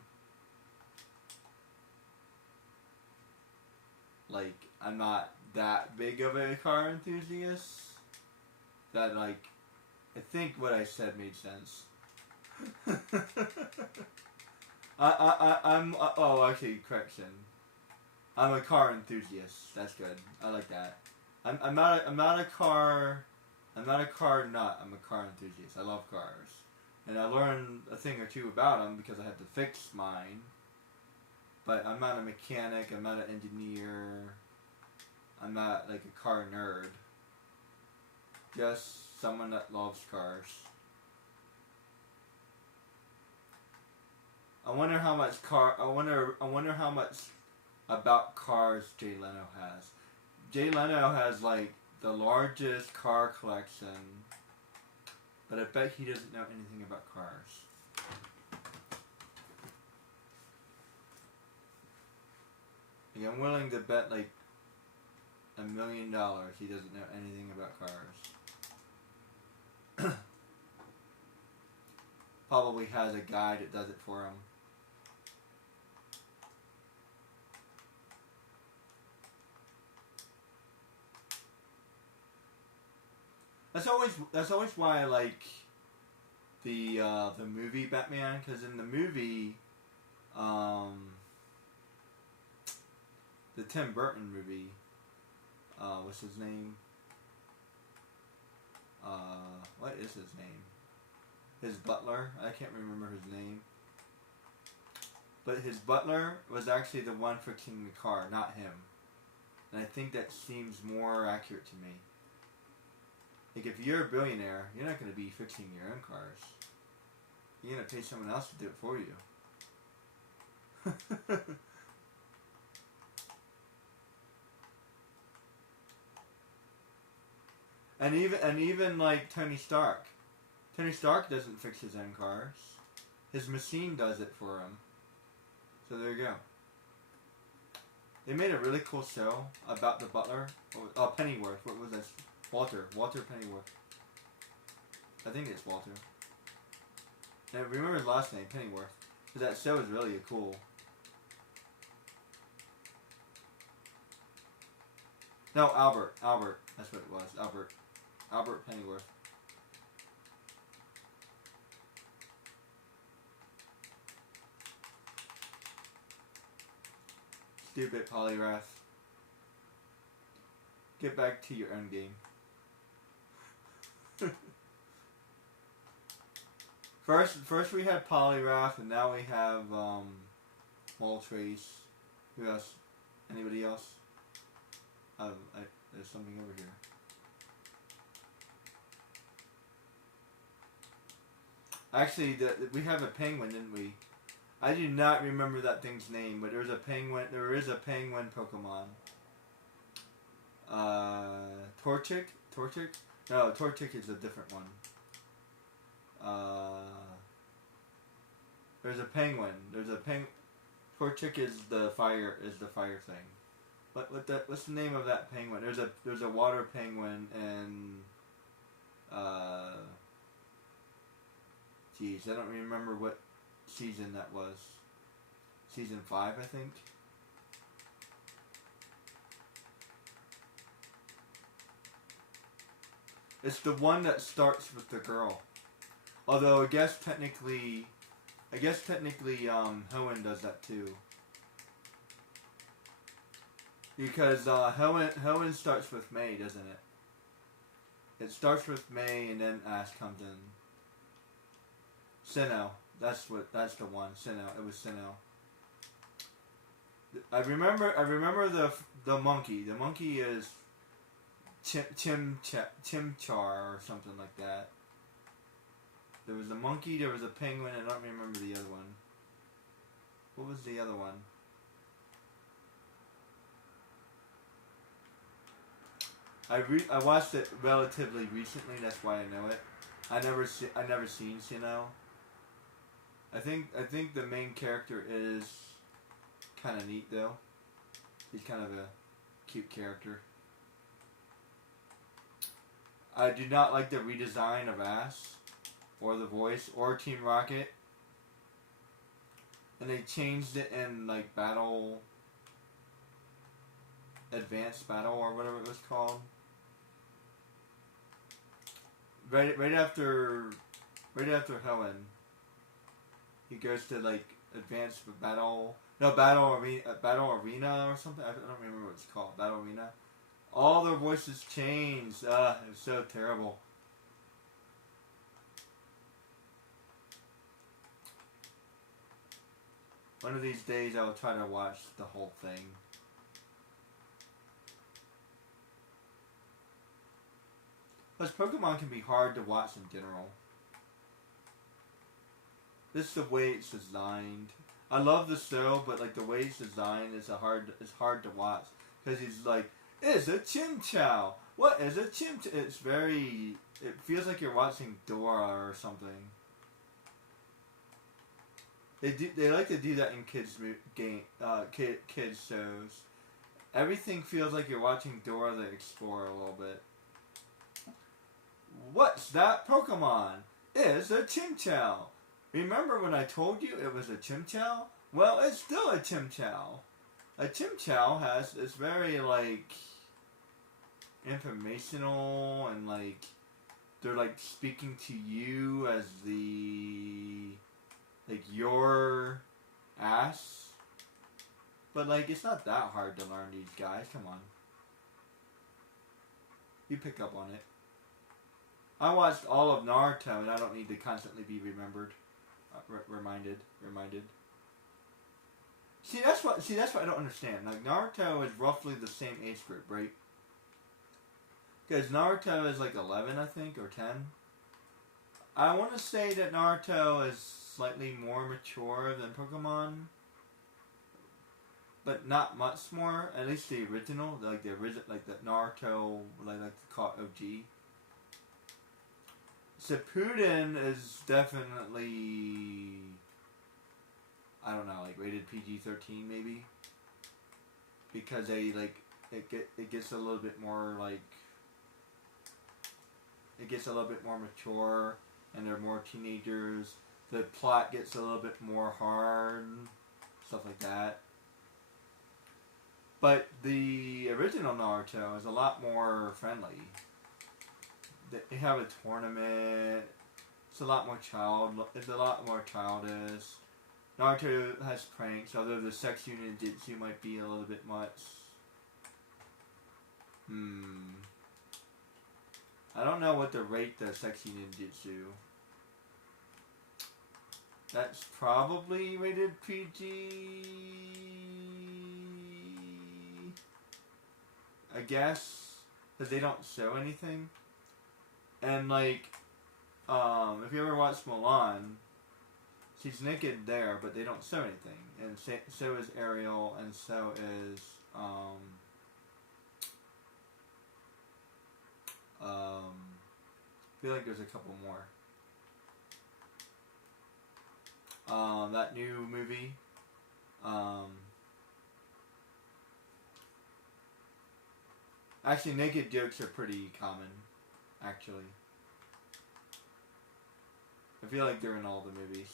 I'm not that big of a car enthusiast. That I think what I said made sense. Actually, correction. I'm a car enthusiast. That's good. I like that. I'm not a car nut. I'm a car enthusiast. I love cars. And I learned a thing or two about them because I had to fix mine. But I'm not a mechanic, I'm not an engineer, I'm not like a car nerd. Just someone that loves cars. I wonder how much about cars Jay Leno has. Jay Leno has like the largest car collection, but I bet he doesn't know anything about cars. Like, I'm willing to bet like $1 million he doesn't know anything about cars. Probably has a guy that does it for him. That's always why I like the movie Batman, because in the movie, the Tim Burton movie, what's his name? What is his name? His butler? I can't remember his name. But his butler was actually the one fixing the car, not him. And I think that seems more accurate to me. Like, if you're a billionaire, you're not going to be fixing your own cars. You're going to pay someone else to do it for you. And even like Tony Stark. Tony Stark doesn't fix his own cars. His machine does it for him. So there you go. They made a really cool show about the butler. Oh, Pennyworth. What was that? Walter Pennyworth. I think it's Walter. I remember his last name, Pennyworth. But that show is really cool. No, Albert. That's what it was. Albert Pennyworth. Stupid polyrath. Get back to your own game. First we had Polyrath, and now we have Moltrace. Who else? Anybody else? There's something over here. Actually, we have a penguin, didn't we? I do not remember that thing's name, but there's a penguin. There is a penguin Pokemon. Torchic? No, Torchic is a different one. There's a penguin. Torchic is the fire thing. What's the name of that penguin? There's a water penguin and geez, I don't remember what season that was. Season 5, I think. It's the one that starts with the girl. Although I guess technically Hoenn does that too. Because Hoenn starts with May, doesn't it? It starts with May and then Ash comes in. Sinnoh. That's the one. Sinnoh. It was Sinnoh. I remember the monkey. The monkey is Chimchar or something like that. There was a monkey, there was a penguin, I don't remember the other one. What was the other one? I watched it relatively recently, that's why I know it. I never seen Sinnoh. I think the main character is kind of neat though. He's kind of a cute character. I do not like the redesign of Ash, or the voice, or Team Rocket. And they changed it in like Battle, Advanced Battle, or whatever it was called. Right after Hoenn, he goes to like Advanced Battle. No, Battle Arena or something. I don't remember what it's called. Battle Arena. All their voices changed. It was so terrible. One of these days I will try to watch the whole thing. Because Pokemon can be hard to watch in general. This is the way it's designed. I love the show, but like the way it's designed is hard to watch. Because he's like, it's a Chimchow. What is a Chimchow? It's very, it feels like you're watching Dora or something. They like to do that in kids shows. Everything feels like you're watching Dora the Explorer a little bit. What's that Pokemon? It's a Chimchow. Remember when I told you it was a Chimchow? Well, it's still a Chimchow. A Chimchow it's very like informational and like they're like speaking to you as your ass. But like it's not that hard to learn these guys. Come on. You pick up on it. I watched all of Naruto and I don't need to constantly be reminded. See that's what I don't understand. Like Naruto is roughly the same age group, right? Because Naruto is like 11, I think, or 10. I want to say that Naruto is slightly more mature than Pokemon, but not much more. At least the original, like the Naruto, like to call it OG. Shippuden is definitely, I don't know, like rated PG-13 maybe, because they like it gets a little bit more like it gets a little bit more mature, and they're more teenagers. The plot gets a little bit more hard, stuff like that. But the original Naruto is a lot more friendly. They have a tournament. It's a lot more childish. Naruto has pranks, although the sex ninjutsu might be a little bit much. I don't know what to rate the sexy ninjutsu. That's probably rated PG. I guess, because they don't show anything. And like, if you ever watch Mulan, she's naked there, but they don't show anything. And so is Ariel, and so is I feel like there's a couple more. That new movie. Actually, naked jokes are pretty common. Actually, I feel like they're in all the movies.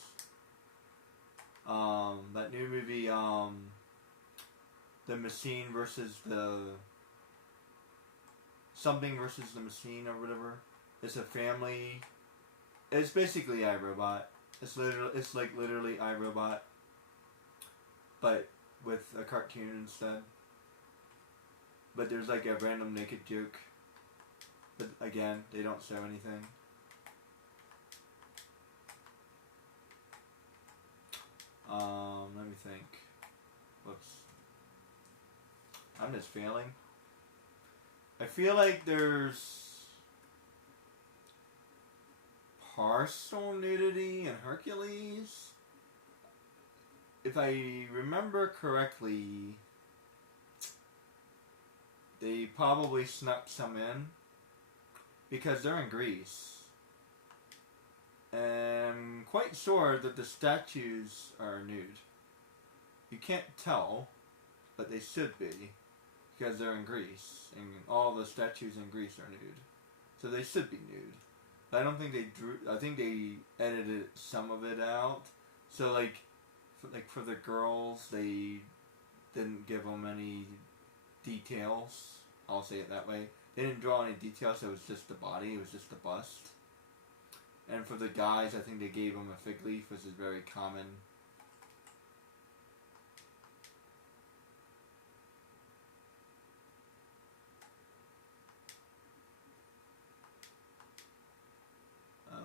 That new movie, the machine versus the something versus the machine or whatever. It's a family. It's basically iRobot. It's literally iRobot, but with a cartoon instead. But there's like a random naked joke. But again, they don't show anything. Let me think. Whoops. I'm just failing. I feel like there's partial nudity in Hercules. If I remember correctly, they probably snuck some in because they're in Greece. And I'm quite sure that the statues are nude. You can't tell, but they should be because they're in Greece, and all the statues in Greece are nude. So they should be nude. But I don't think they drew. I think they edited some of it out. So like for the girls, they didn't give them any details. I'll say it that way. They didn't draw any details. So it was just the body. It was just the bust. And for the guys, I think they gave them a fig leaf, which is very common.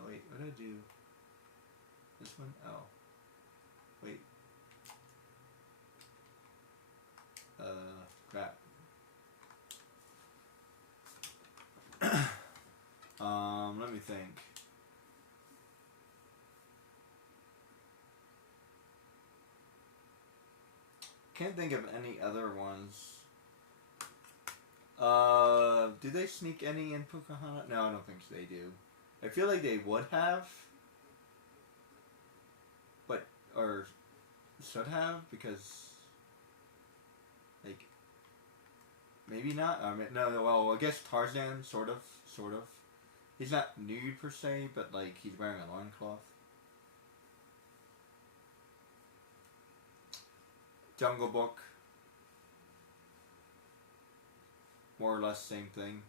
Wait, what did I do? This one? Oh. Wait. Crap. Let me think. Can't think of any other ones. Do they sneak any in Pocahontas? No, I don't think they do. I feel like they would have, but or should have, because like maybe not. I mean, no. Well, I guess Tarzan sort of. He's not nude per se, but like he's wearing a loincloth. Jungle Book. More or less same thing.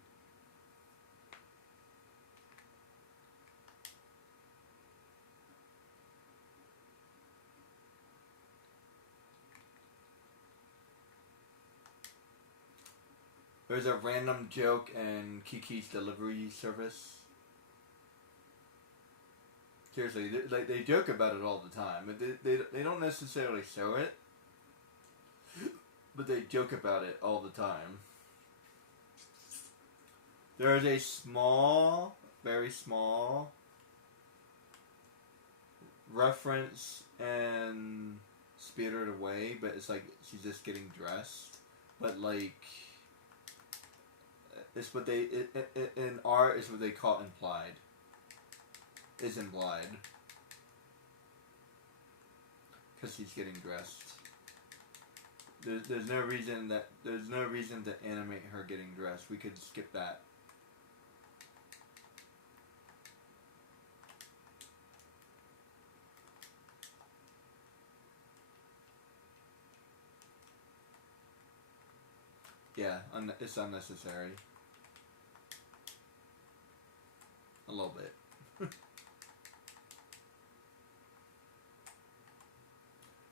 There's a random joke in Kiki's Delivery Service. Seriously, they joke about it all the time. But they don't necessarily show it, but they joke about it all the time. There is a small, very small reference in Spirited Away, but it's like she's just getting dressed. But like, it's what they in art is what they call implied. Is implied because she's getting dressed. There's no reason to animate her getting dressed. We could skip that. Yeah, it's unnecessary. A little bit.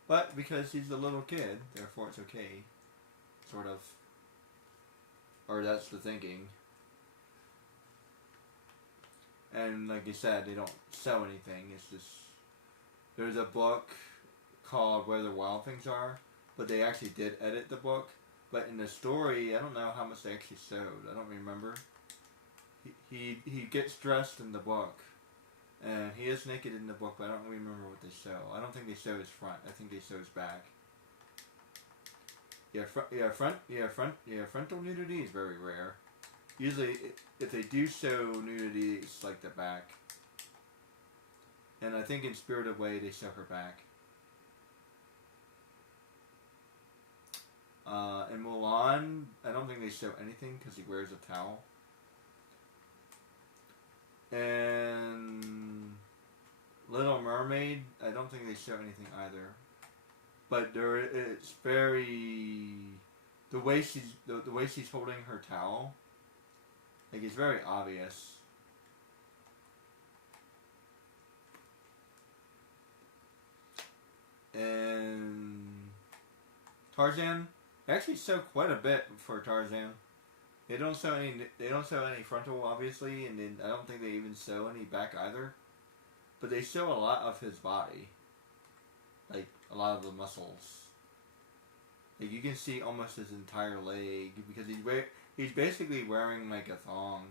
But because he's a little kid, therefore it's okay. Sort of. Or that's the thinking. And like you said, they don't sell anything. It's just... There's a book called Where the Wild Things Are, but they actually did edit the book. But in the story, I don't know how much they actually sold. I don't remember. He gets dressed in the book. And he is naked in the book, but I don't remember what they show. I don't think they show his front. I think they show his back. Frontal nudity is very rare. Usually, if they do show nudity, it's like the back. And I think in Spirited Away, they show her back. In Mulan, I don't think they show anything because he wears a towel. And Little Mermaid, I don't think they show anything either. But it's very the way she's holding her towel, like it's very obvious. And Tarzan, they actually show quite a bit for Tarzan. They don't show any frontal, obviously, and then I don't think they even show any back either. But they show a lot of his body, like a lot of the muscles. Like you can see almost his entire leg because he's basically wearing like a thong.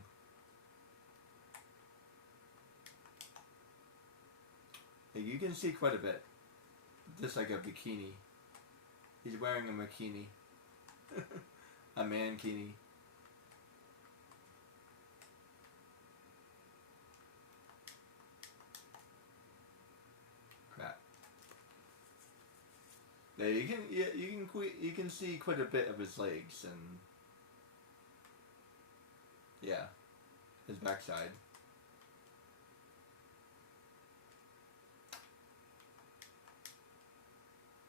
Like you can see quite a bit, just like a bikini. He's wearing a bikini, a mankini. Yeah, you can see quite a bit of his legs and yeah, his backside.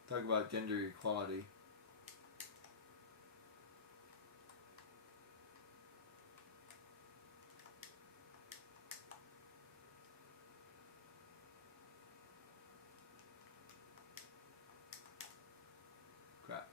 Talk about gender equality. Crap.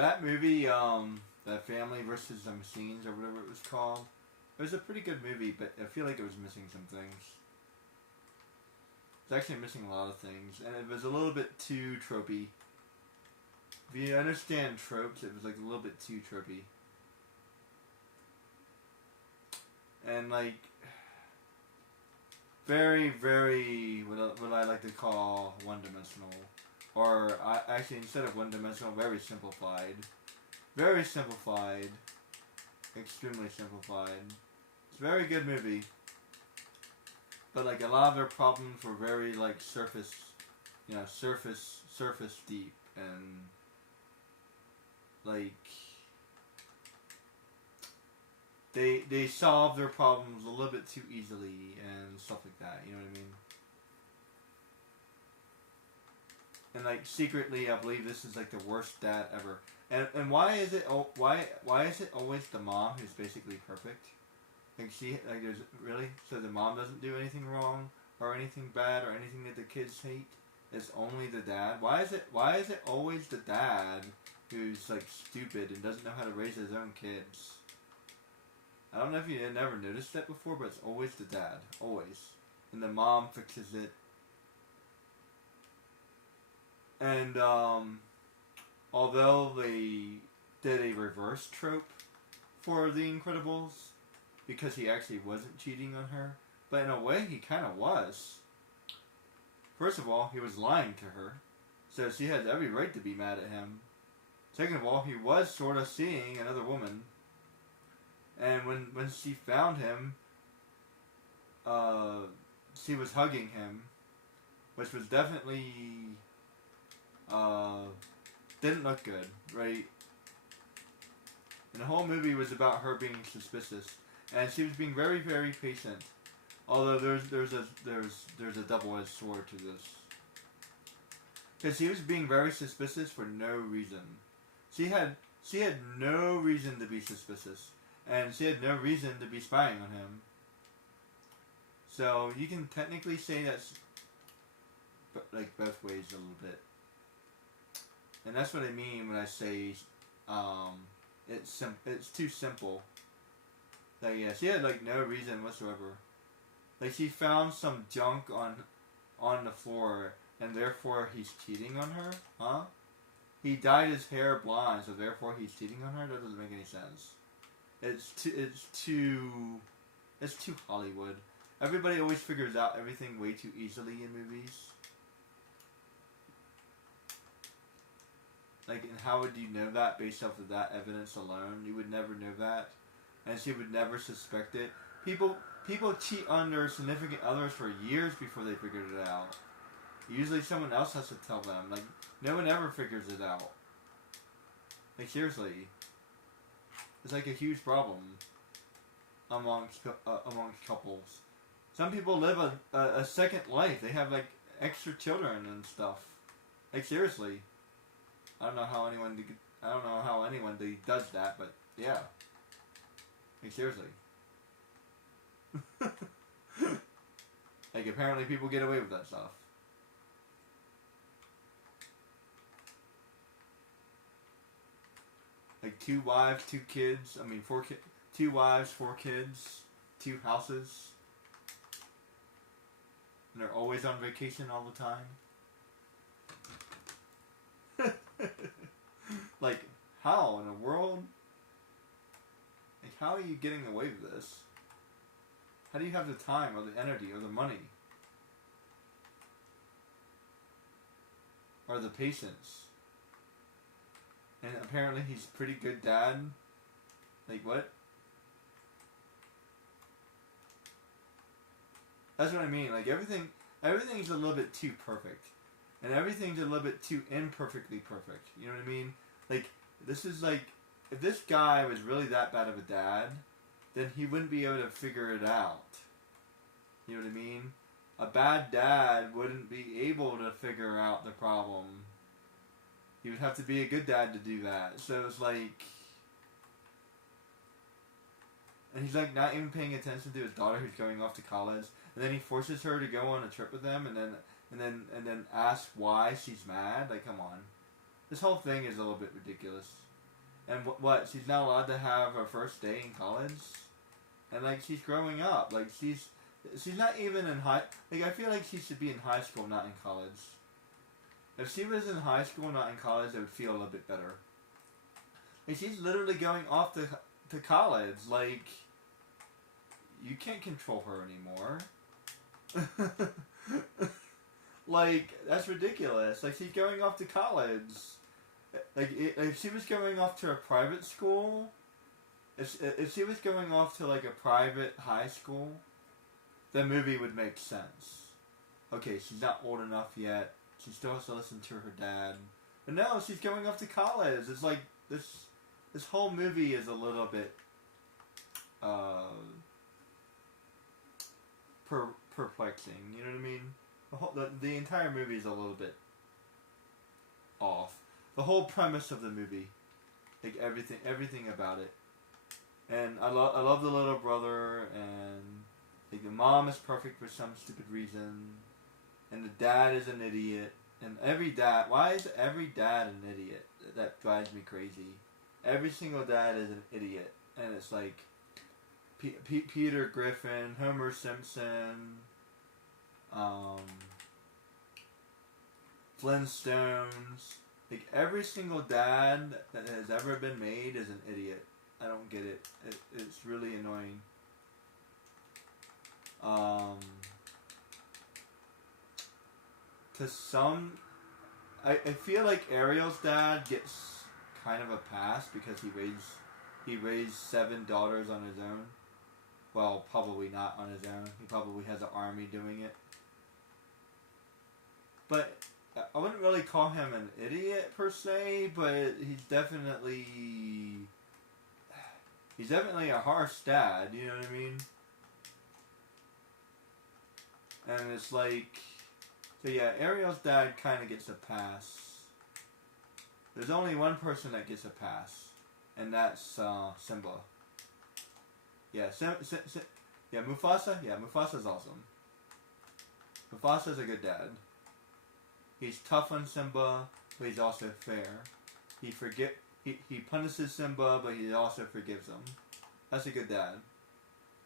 That movie, that Family versus the Machines or whatever it was called, it was a pretty good movie, but I feel like it was missing some things. It's actually missing a lot of things, and it was a little bit too tropey. If you understand tropes, it was like a little bit too tropey. And like, very, very, what I like to call one-dimensional. Or, actually, instead of one-dimensional, very simplified. Very simplified. Extremely simplified. It's a very good movie. But, like, a lot of their problems were very, like, surface deep. And, like, they solve their problems a little bit too easily and stuff like that. You know what I mean? And like secretly, I believe this is like the worst dad ever. And why is it always the mom who's basically perfect? Like there's really, so the mom doesn't do anything wrong or anything bad or anything that the kids hate. It's only the dad. Why is it always the dad who's like stupid and doesn't know how to raise his own kids? I don't know if you never noticed that before, but it's always the dad, always, and the mom fixes it. And, although they did a reverse trope for The Incredibles, because he actually wasn't cheating on her, but in a way he kind of was. First of all, he was lying to her, so she has every right to be mad at him. Second of all, he was sort of seeing another woman, and when she found him, she was hugging him, which was definitely... didn't look good, right? And the whole movie was about her being suspicious, and she was being very, very patient. Although there's a double-edged sword to this, because she was being very suspicious for no reason. She had no reason to be suspicious, and she had no reason to be spying on him. So you can technically say that's like both ways a little bit. And that's what I mean when I say it's too simple. Like, yeah, she had like no reason whatsoever. Like, she found some junk on the floor, and therefore he's cheating on her? Huh? He dyed his hair blonde, so therefore he's cheating on her? That doesn't make any sense. It's too Hollywood. Everybody always figures out everything way too easily in movies. Like, and how would you know that based off of that evidence alone? You would never know that. And she would never suspect it. People cheat on their significant others for years before they figured it out. Usually someone else has to tell them. Like, no one ever figures it out. Like, seriously. It's like a huge problem amongst couples. Some people live a second life. They have, like, extra children and stuff. Like, seriously. I don't know how anyone does that, but yeah. Like, seriously. Like, apparently people get away with that stuff. Like, 2 wives, 2 kids. I mean, 4 kids. 2 wives, 4 kids, 2 houses. And they're always on vacation all the time. Like, how in the world? Like, how are you getting away with this? How do you have the time or the energy or the money? Or the patience? And apparently he's a pretty good dad. Like, what? That's what I mean. Like, everything's a little bit too perfect. And everything's a little bit too imperfectly perfect. You know what I mean? Like, this is like, if this guy was really that bad of a dad, then he wouldn't be able to figure it out. You know what I mean? A bad dad wouldn't be able to figure out the problem. He would have to be a good dad to do that. So it's like... And he's like not even paying attention to his daughter who's going off to college. And then he forces her to go on a trip with them and then asks why she's mad. Like, come on. This whole thing is a little bit ridiculous. And what? She's not allowed to have her first day in college, and like she's growing up. Like she's not even in high. Like I feel like she should be in high school, not in college. If she was in high school, not in college, I would feel a little bit better. Like she's literally going off to college. Like you can't control her anymore. Like that's ridiculous. Like she's going off to college. Like if she was going off to a private school, if she was going off to like a private high school, the movie would make sense. Okay, she's not old enough yet. She still has to listen to her dad. But no, she's going off to college. It's like this whole movie is a little bit perplexing. You know what I mean? The entire movie is a little bit off. The whole premise of the movie, like everything about it. And I love the little brother, and like the mom is perfect for some stupid reason, and the dad is an idiot. And why is every dad an idiot? That drives me crazy. Every single dad is an idiot, and it's like Peter Griffin, Homer Simpson, Flintstones. Like every single dad that has ever been made is an idiot. I don't get it. It's really annoying. To some, I feel like Ariel's dad gets kind of a pass because he raised 7 daughters on his own. Well, probably not on his own. He probably has an army doing it. But I wouldn't really call him an idiot per se, but he's definitely a harsh dad, you know what I mean? And it's like, so yeah, Ariel's dad kind of gets a pass. There's only one person that gets a pass, and that's Simba. Yeah, Mufasa. Yeah, Mufasa's awesome. Mufasa's a good dad. He's tough on Simba, but he's also fair. He punishes Simba, but he also forgives him. That's a good dad.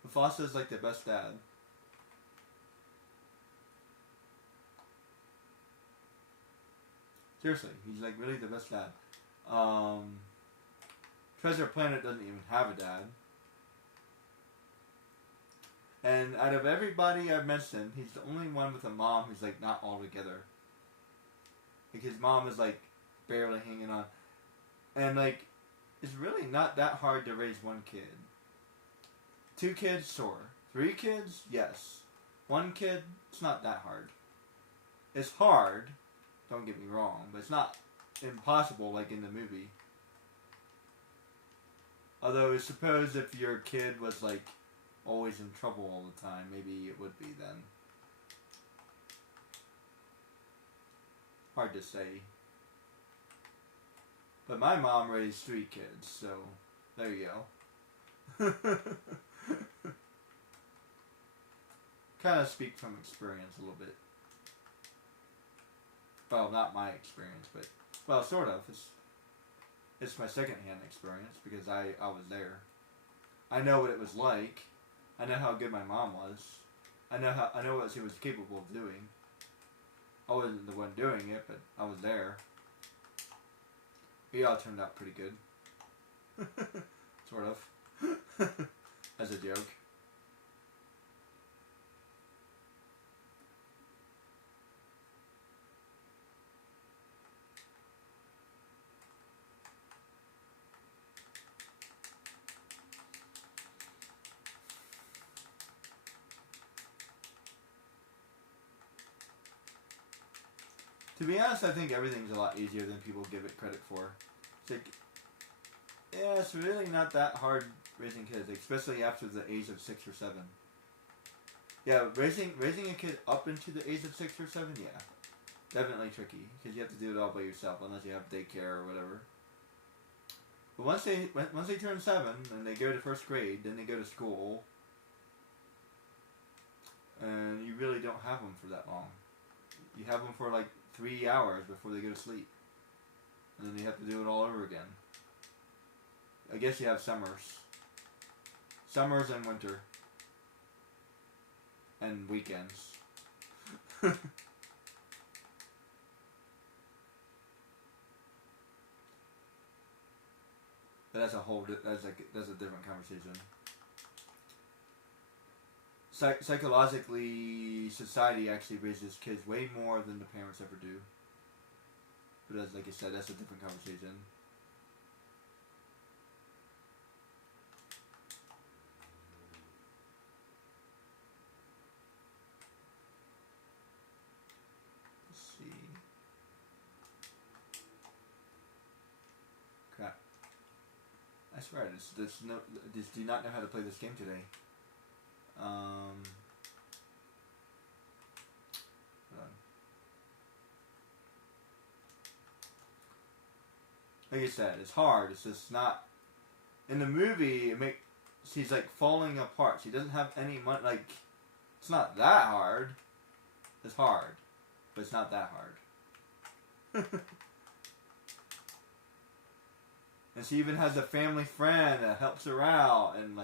Mufasa's like the best dad. Seriously, he's like really the best dad. Treasure Planet doesn't even have a dad. And out of everybody I've mentioned, he's the only one with a mom who's like not all together. Like his mom is like barely hanging on. And like, it's really not that hard to raise one kid. 2 kids, sure. 3 kids, yes. 1 kid, it's not that hard. It's hard, don't get me wrong, but it's not impossible like in the movie. Although I suppose if your kid was like always in trouble all the time, maybe it would be then. Hard to say. But my mom raised 3 kids, so there you go. Kind of speak from experience a little bit. Well, not my experience, but well, sort of. It's my second-hand experience because I was there. I know what it was like. I know how good my mom was. I know what she was capable of doing. I wasn't the one doing it, but I was there. We all turned out pretty good. Sort of. As a joke. To be honest, I think everything's a lot easier than people give it credit for. It's like, yeah, it's really not that hard raising kids, especially after the age of 6 or 7. Yeah, raising a kid up into the age of 6 or 7, yeah, definitely tricky because you have to do it all by yourself unless you have daycare or whatever. But once they turn 7 and they go to 1st grade, then they go to school, and you really don't have them for that long. You have them for like 3 hours before they go to sleep. And then you have to do it all over again. I guess you have summers. Summers and winter. And weekends. But that's a whole. That's a different conversation. Psychologically, society actually raises kids way more than the parents ever do. But as like I said, that's a different conversation. Let's see. Crap. I swear, I just do not know how to play this game today. Hold on. Like I said, it's hard. It's just not. In the movie, she's like falling apart. She doesn't have any money. Like, it's not that hard. It's hard, but it's not that hard. And she even has a family friend that helps her out, and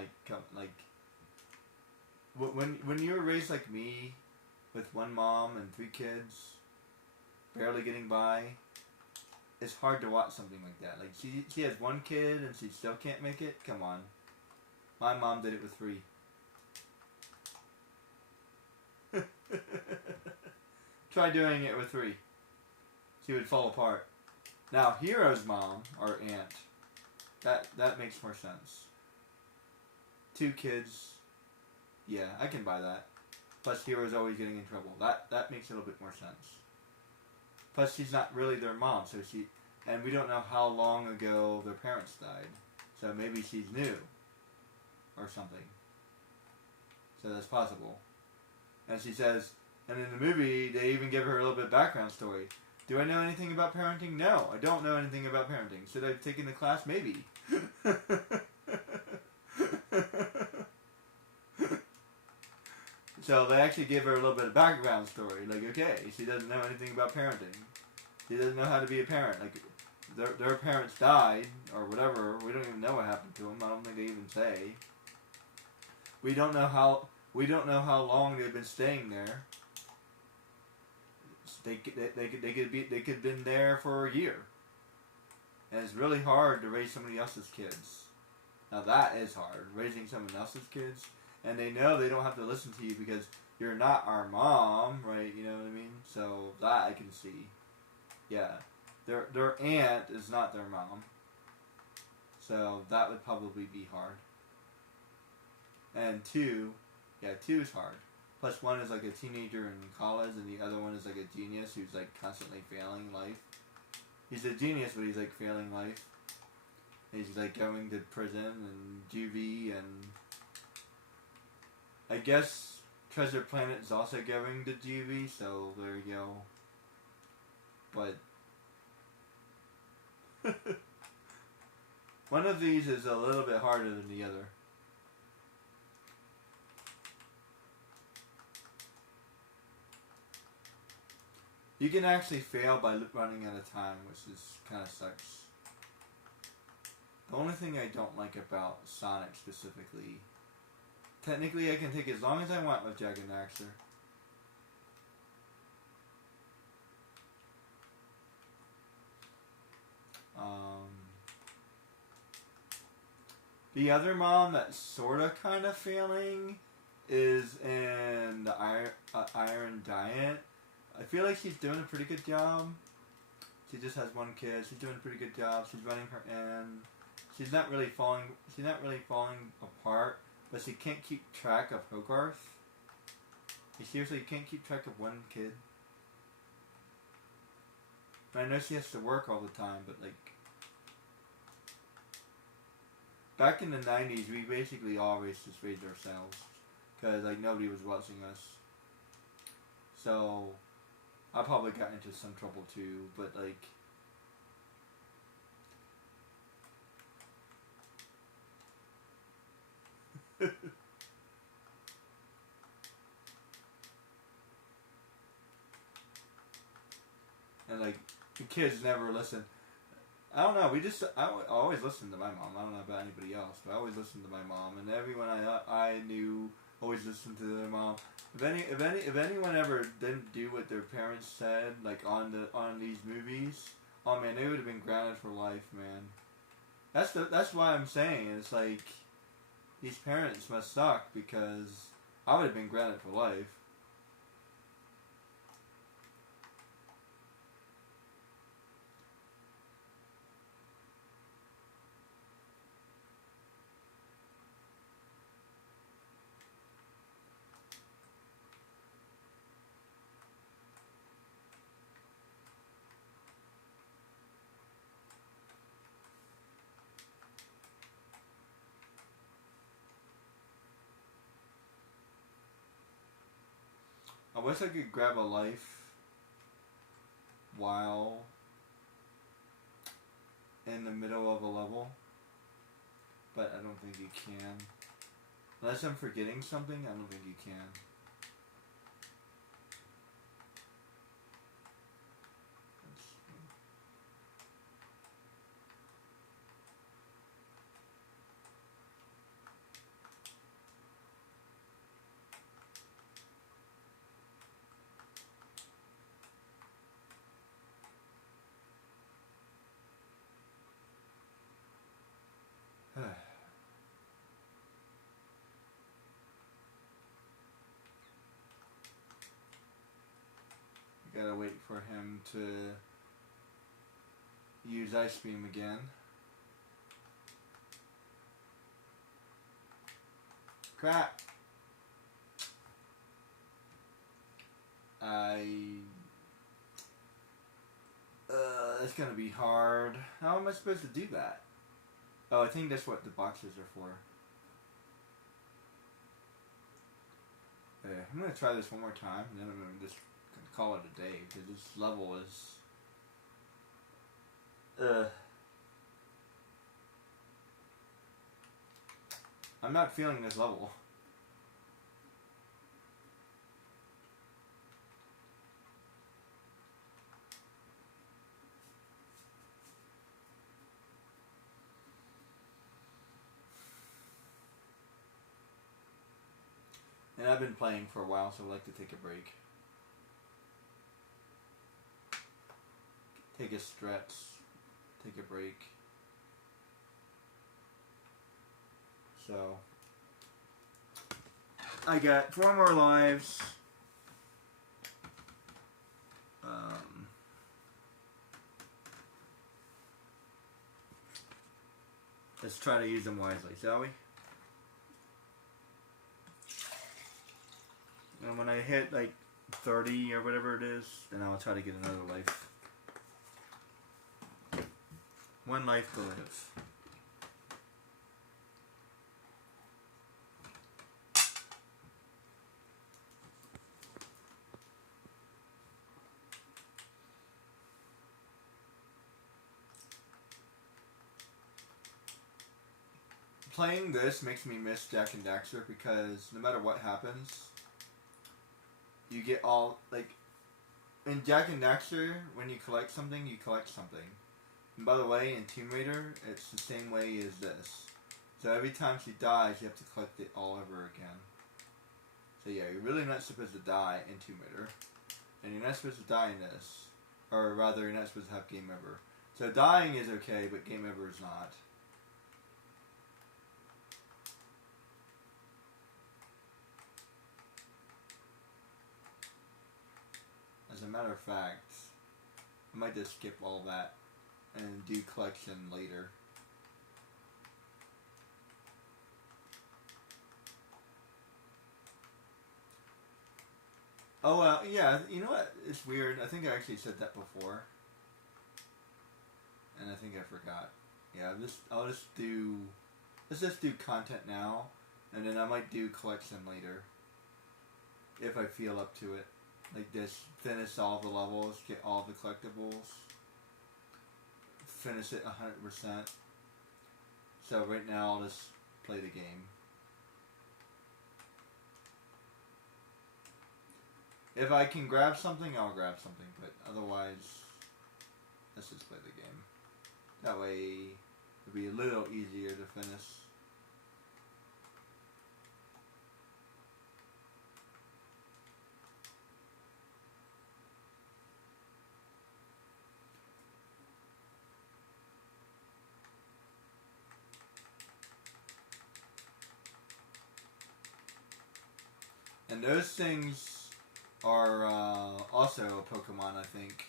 when you were raised like me, with one mom and 3 kids, barely getting by, it's hard to watch something like that. Like she has 1 kid and she still can't make it. Come on, my mom did it with 3. Try doing it with 3. She would fall apart. Now Hero's mom or aunt. That makes more sense. 2 kids, yeah, I can buy that. Plus, Hero's always getting in trouble. That makes a little bit more sense. Plus, she's not really their mom, and we don't know how long ago their parents died. So maybe she's new, or something. So that's possible. And she says, and in the movie, they even give her a little bit of background story. Do I know anything about parenting? No, I don't know anything about parenting. Should I have taken the class? Maybe. So they actually give her a little bit of background story. Like, okay, she doesn't know anything about parenting. She doesn't know how to be a parent. Like, their parents died, or whatever. We don't even know what happened to them. I don't think they even say. We don't know how long they've been staying there. They could have been there for a year, and it's really hard to raise somebody else's kids. Now that is hard, raising someone else's kids, and they know they don't have to listen to you because you're not our mom, right? You know what I mean? So that I can see. Yeah, their aunt is not their mom, so that would probably be hard. And 2 is hard. Plus 1 is like a teenager in college, and the other one is like a genius who's like constantly failing life. He's a genius, but he's like failing life. He's like going to prison and juvie, and I guess Treasure Planet is also going to juvie, so there you go. But one of these is a little bit harder than the other. You can actually fail by running out of time, which is kind of sucks. The only thing I don't like about Sonic specifically, technically I can take as long as I want with Jak and Daxter. The other mom that's sorta kind of failing is in the Iron Giant. I feel like she's doing a pretty good job. She just has 1 kid. She's doing a pretty good job. She's running her end. She's not really falling apart, but she can't keep track of Hogarth. You seriously can't keep track of 1 kid. I know she has to work all the time, but like back in the 90s, we basically always just raised ourselves because like nobody was watching us. So I probably got into some trouble too, but like and like the kids never listen. I don't know. I always listened to my mom. I don't know about anybody else, but I always listened to my mom, and everyone I knew always listened to their mom. If anyone ever didn't do what their parents said, like on these movies, oh man, they would have been grounded for life, man. That's why I'm saying it's like these parents must suck because I would have been grounded for life. I wish I could grab a life while in the middle of a level, but I don't think you can. Unless I'm forgetting something, I don't think you can. Gotta wait for him to use Ice Beam again. Crap! It's gonna be hard. How am I supposed to do that? Oh, I think that's what the boxes are for. I'm gonna try this one more time, and then I'm gonna just call it a day, because this level is... I'm not feeling this level. And I've been playing for a while, so I'd like to take a break. Take a stretch. Take a break. So, I got 4 more lives. Let's try to use them wisely, shall we? And when I hit like 30 or whatever it is, then I'll try to get another life. 1 life to live. Playing this makes me miss Jak and Daxter because no matter what happens, you get all, like, in Jak and Daxter, when you collect something, you collect something. And by the way, in Tomb Raider, it's the same way as this. So every time she dies, you have to collect it all over again. So yeah, you're really not supposed to die in Tomb Raider. And you're not supposed to die in this. Or rather, you're not supposed to have game over. So dying is okay, but game over is not. As a matter of fact, I might just skip all that and do collection later. Oh, yeah, you know what? It's weird. I think I actually said that before. And I think I forgot. Yeah, let's just do content now, and then I might do collection later. If I feel up to it. Like just finish all the levels, get all the collectibles, finish it 100%. So right now I'll just play the game. If I can grab something, I'll grab something, but otherwise, let's just play the game. That way it'll be a little easier to finish. And those things are also a Pokemon, I think.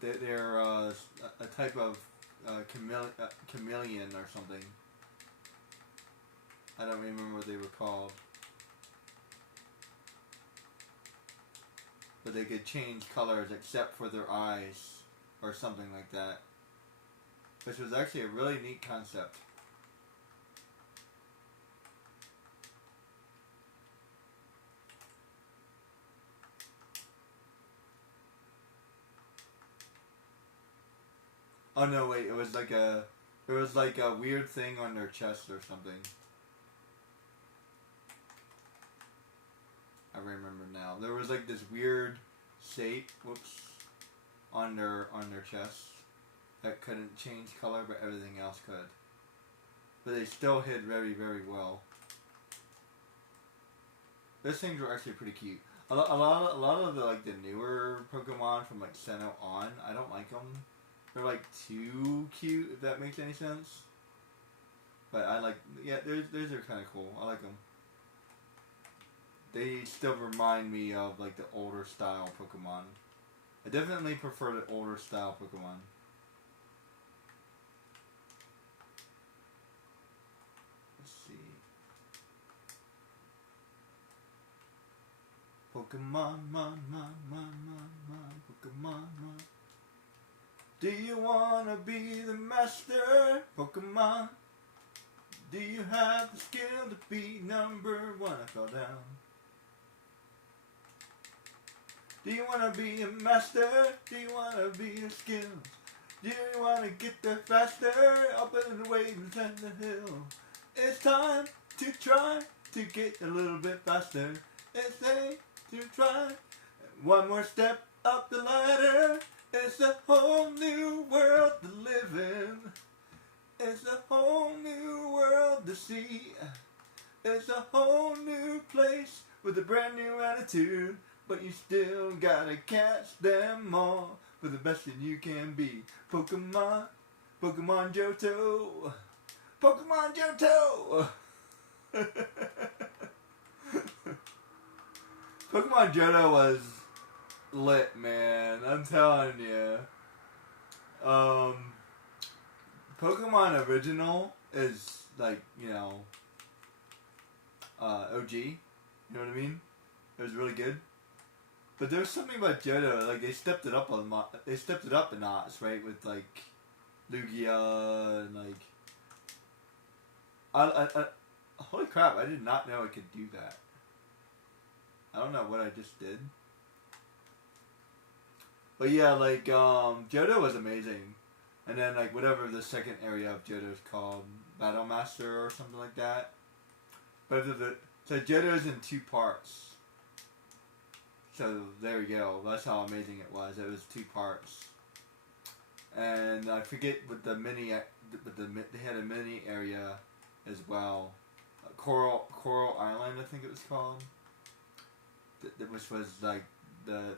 They're a type of chameleon or something. I don't remember what they were called. But they could change colors except for their eyes or something like that. Which was actually a really neat concept. Oh no, wait, it was like a weird thing on their chest or something. I remember now. There was like this weird shape, on their chest that couldn't change color, but everything else could. But they still hid very, very well. Those things were actually pretty cute. A lot of the newer Pokemon from like Sinnoh on, I don't like them. They're like too cute, if that makes any sense. But I like, yeah, those are kind of cool. I like them. They still remind me of like the older style Pokemon. I definitely prefer the older style Pokemon. Let's see. Pokemon, Pokemon. Do you wanna be the master, Pokemon? Do you have the skill to be number one? I fell down. Do you wanna be a master? Do you wanna be the skills? Do you wanna get there faster? Up and away and down the hill. It's time to try to get a little bit faster. It's time to try. One more step up the ladder. It's a whole new world to live in. It's a whole new world to see. It's a whole new place with a brand new attitude. But you still gotta catch them all for the best that you can be. Pokemon, Pokemon Johto, Pokemon Johto. Pokemon Johto was lit, man. I'm telling you. Pokemon Original is like, OG. You know what I mean? It was really good. But there's something about Johto, like they stepped it up a notch, right? With like Lugia and like, I holy crap! I did not know it could do that. I don't know what I just did. But yeah, like Johto was amazing, and then like whatever the second area of Johto is called, Battle Master or something like that. But so Johto is in 2 parts. So there we go. That's how amazing it was. It was 2 parts, and I forget what they had a mini area as well. Coral Island, I think it was called. Which was like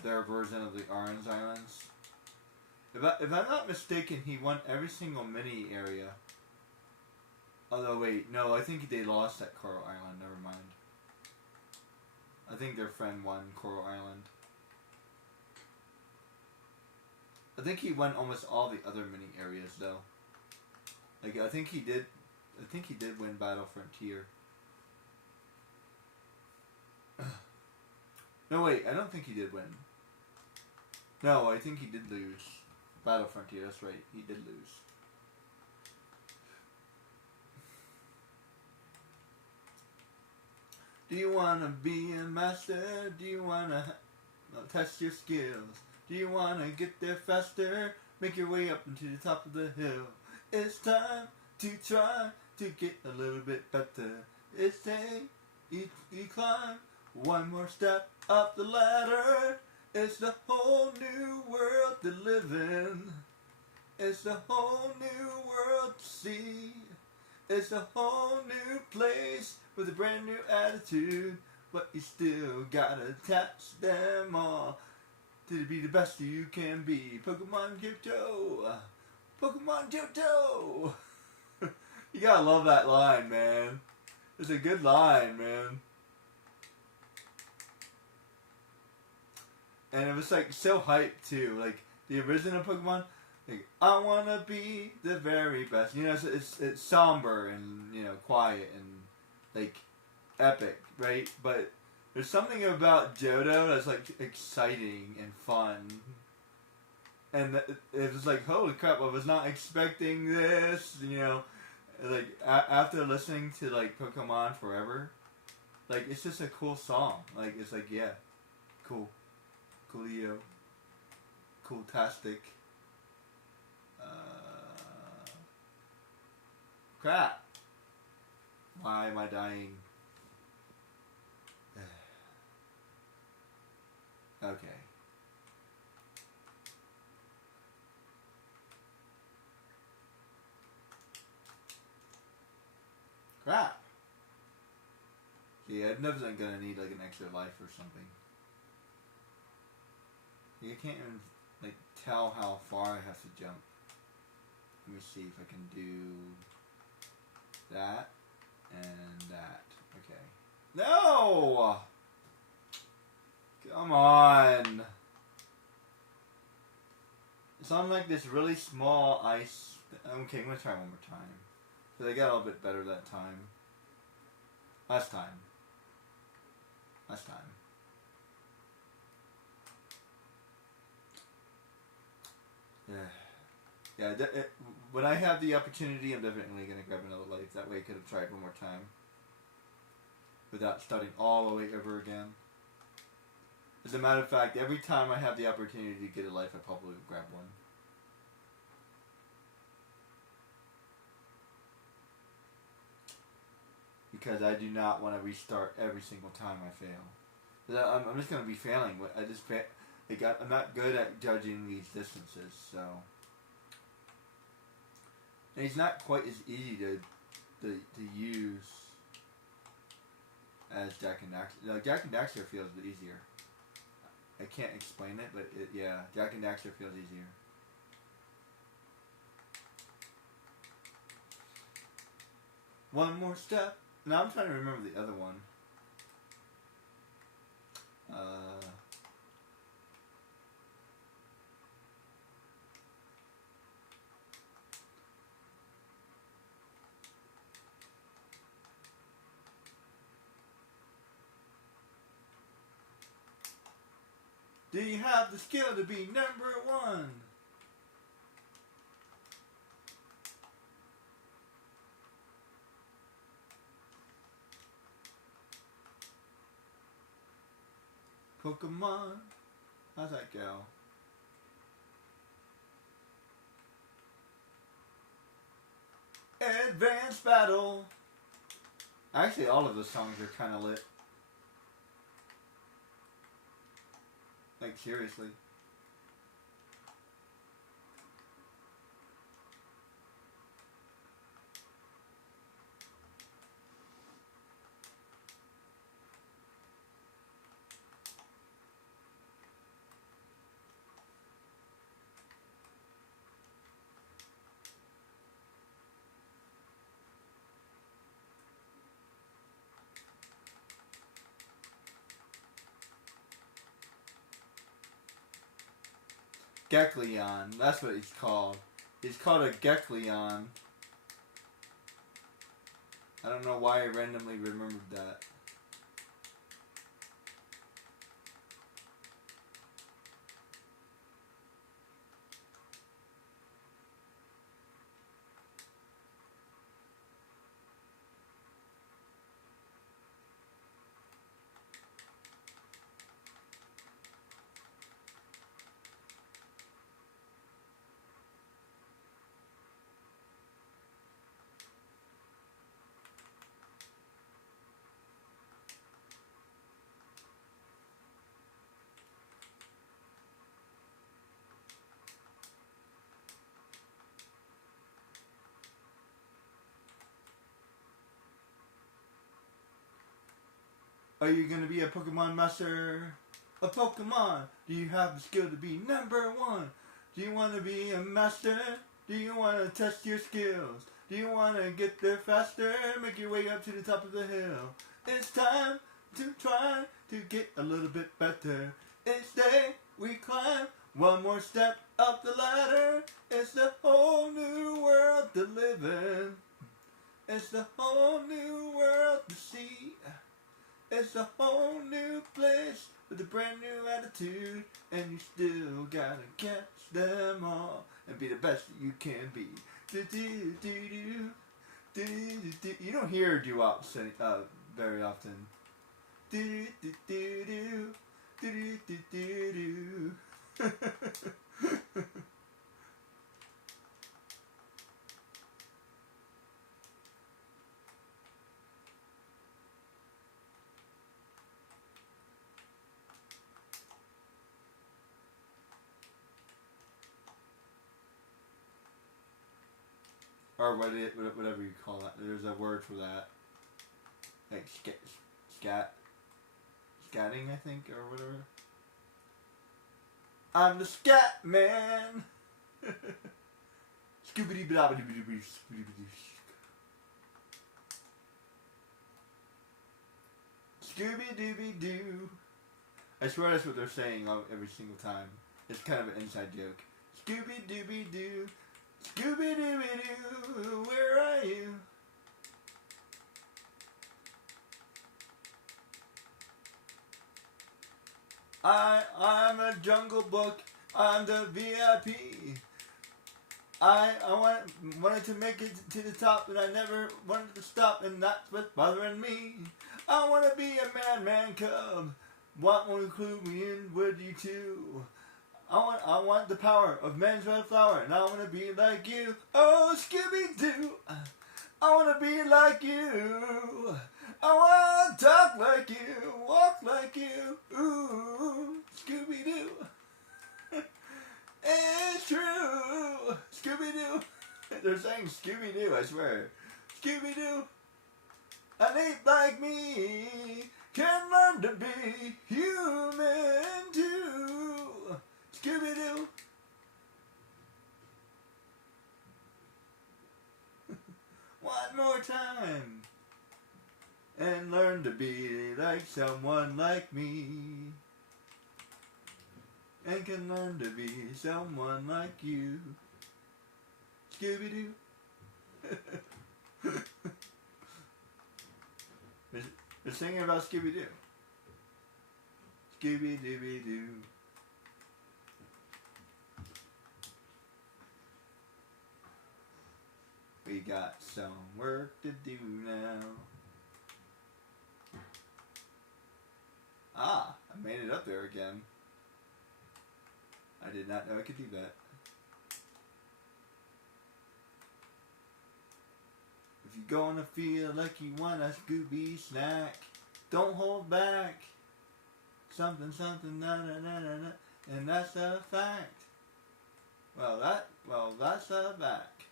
their version of the Orange Islands. If I'm not mistaken, he won every single mini area. Although wait, no, I think they lost at Coral Island. Never mind. I think their friend won Coral Island. I think he won almost all the other mini areas though. Like I think he did win Battle Frontier. No wait, I don't think he did win. No, I think he did lose. Battle Frontier, that's right, he did lose. Do you wanna be a master? Do you wanna test your skills? Do you wanna get there faster? Make your way up into the top of the hill. It's time to try to get a little bit better. It's time you climb one more step up the ladder. It's the whole new world to live in. It's the whole new world to see. It's a whole new place with a brand new attitude. But you still gotta touch them all to be the best you can be. Pokemon Johto! Pokemon Johto! You gotta love that line, man. It's a good line, man. And it was like so hyped too. Like the original Pokemon, like I wanna be the very best. You know, it's somber and quiet and like epic, right? But there's something about Johto that's like exciting and fun. And it was like, holy crap! I was not expecting this. Like after listening to like Pokemon Forever, like it's just a cool song. Like it's like yeah, cool. Coolio. Cooltastic. Crap. Why am I dying? Okay. Crap. Yeah, I'm definitely gonna need like an extra life or something. You can't even like tell how far I have to jump. Let me see if I can do that and that. Okay. No! Come on! It's on like this really small ice. Okay, I'm gonna try one more time. Because I got a little bit better that time. Last time. Yeah, when I have the opportunity, I'm definitely going to grab another life. That way I could have tried one more time. Without starting all the way over again. As a matter of fact, every time I have the opportunity to get a life, I probably would grab one. Because I do not want to restart every single time I fail. I'm just going to be failing. I'm not good at judging these distances, so... And he's not quite as easy to use as Jack and Daxter. Like, Jack and Daxter feels a bit easier. I can't explain it, but yeah, Jack and Daxter feels easier. One more step. Now I'm trying to remember the other one. Do you have the skill to be number one? Pokemon. How's that go? Advanced Battle. Actually, all of the songs are kind of lit. Like, seriously. Gekleon, that's what he's called. He's called a Gekleon. I don't know why I randomly remembered that. Are you gonna be a Pokemon master? A Pokemon? Do you have the skill to be number one? Do you want to be a master? Do you want to test your skills? Do you want to get there faster? Make your way up to the top of the hill. It's time to try to get a little bit better. Each day we climb one more step up the ladder. It's the whole new world to live in. It's the whole new world to see. It's a whole new place with a brand new attitude, and you still gotta catch them all and be the best that you can be. Do, do, do, do, do, do, do. You don't hear doo-wops very often. Do, do, do, do, do, do, do, do. Or whatever you call that. There's a word for that. Like scatting, I think, or whatever. I'm the scat man. Scooby doo blah doo. Scooby Dooby Doo. I swear that's what they're saying every single time. It's kind of an inside joke. Scooby Dooby Doo. Scooby Dooby Doo, where are you? I'm a Jungle Book. I'm the VIP. I wanted to make it to the top, and I never wanted to stop, and that's what's bothering me. I want to be a man cub. Want one to include me in? Would you too? I want the power of man's red flower, and I want to be like you. Oh, Scooby-Doo, I want to be like you. I want to talk like you, walk like you. Ooh, Scooby-Doo. It's true. Scooby-Doo. They're saying Scooby-Doo, I swear. Scooby-Doo. An ape like me can learn to be human too. Scooby-Doo. One more time. And learn to be like someone like me. And can learn to be someone like you. Scooby-Doo. They're singing about Scooby-Doo. Scooby-Dooby-Doo. We got some work to do now. Ah, I made it up there again. I did not know I could do that. If you're gonna feel like you want a Scooby snack, don't hold back. Something, na na na na na, and that's a fact. Well, that's a fact.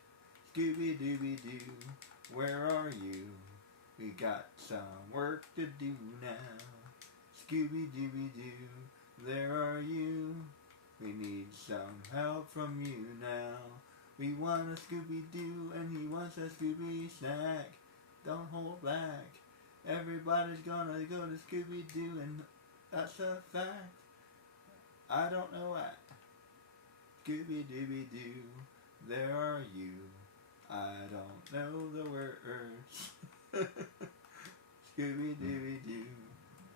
Scooby-Dooby-Doo, where are you? We got some work to do now. Scooby-Dooby-Doo, there are you. We need some help from you now. We want a Scooby-Doo and he wants a Scooby snack. Don't hold back. Everybody's gonna go to Scooby-Doo and that's a fact. I don't know what. Scooby-Dooby-Doo, there are you. I don't know the words. Scooby-Dooby-Doo,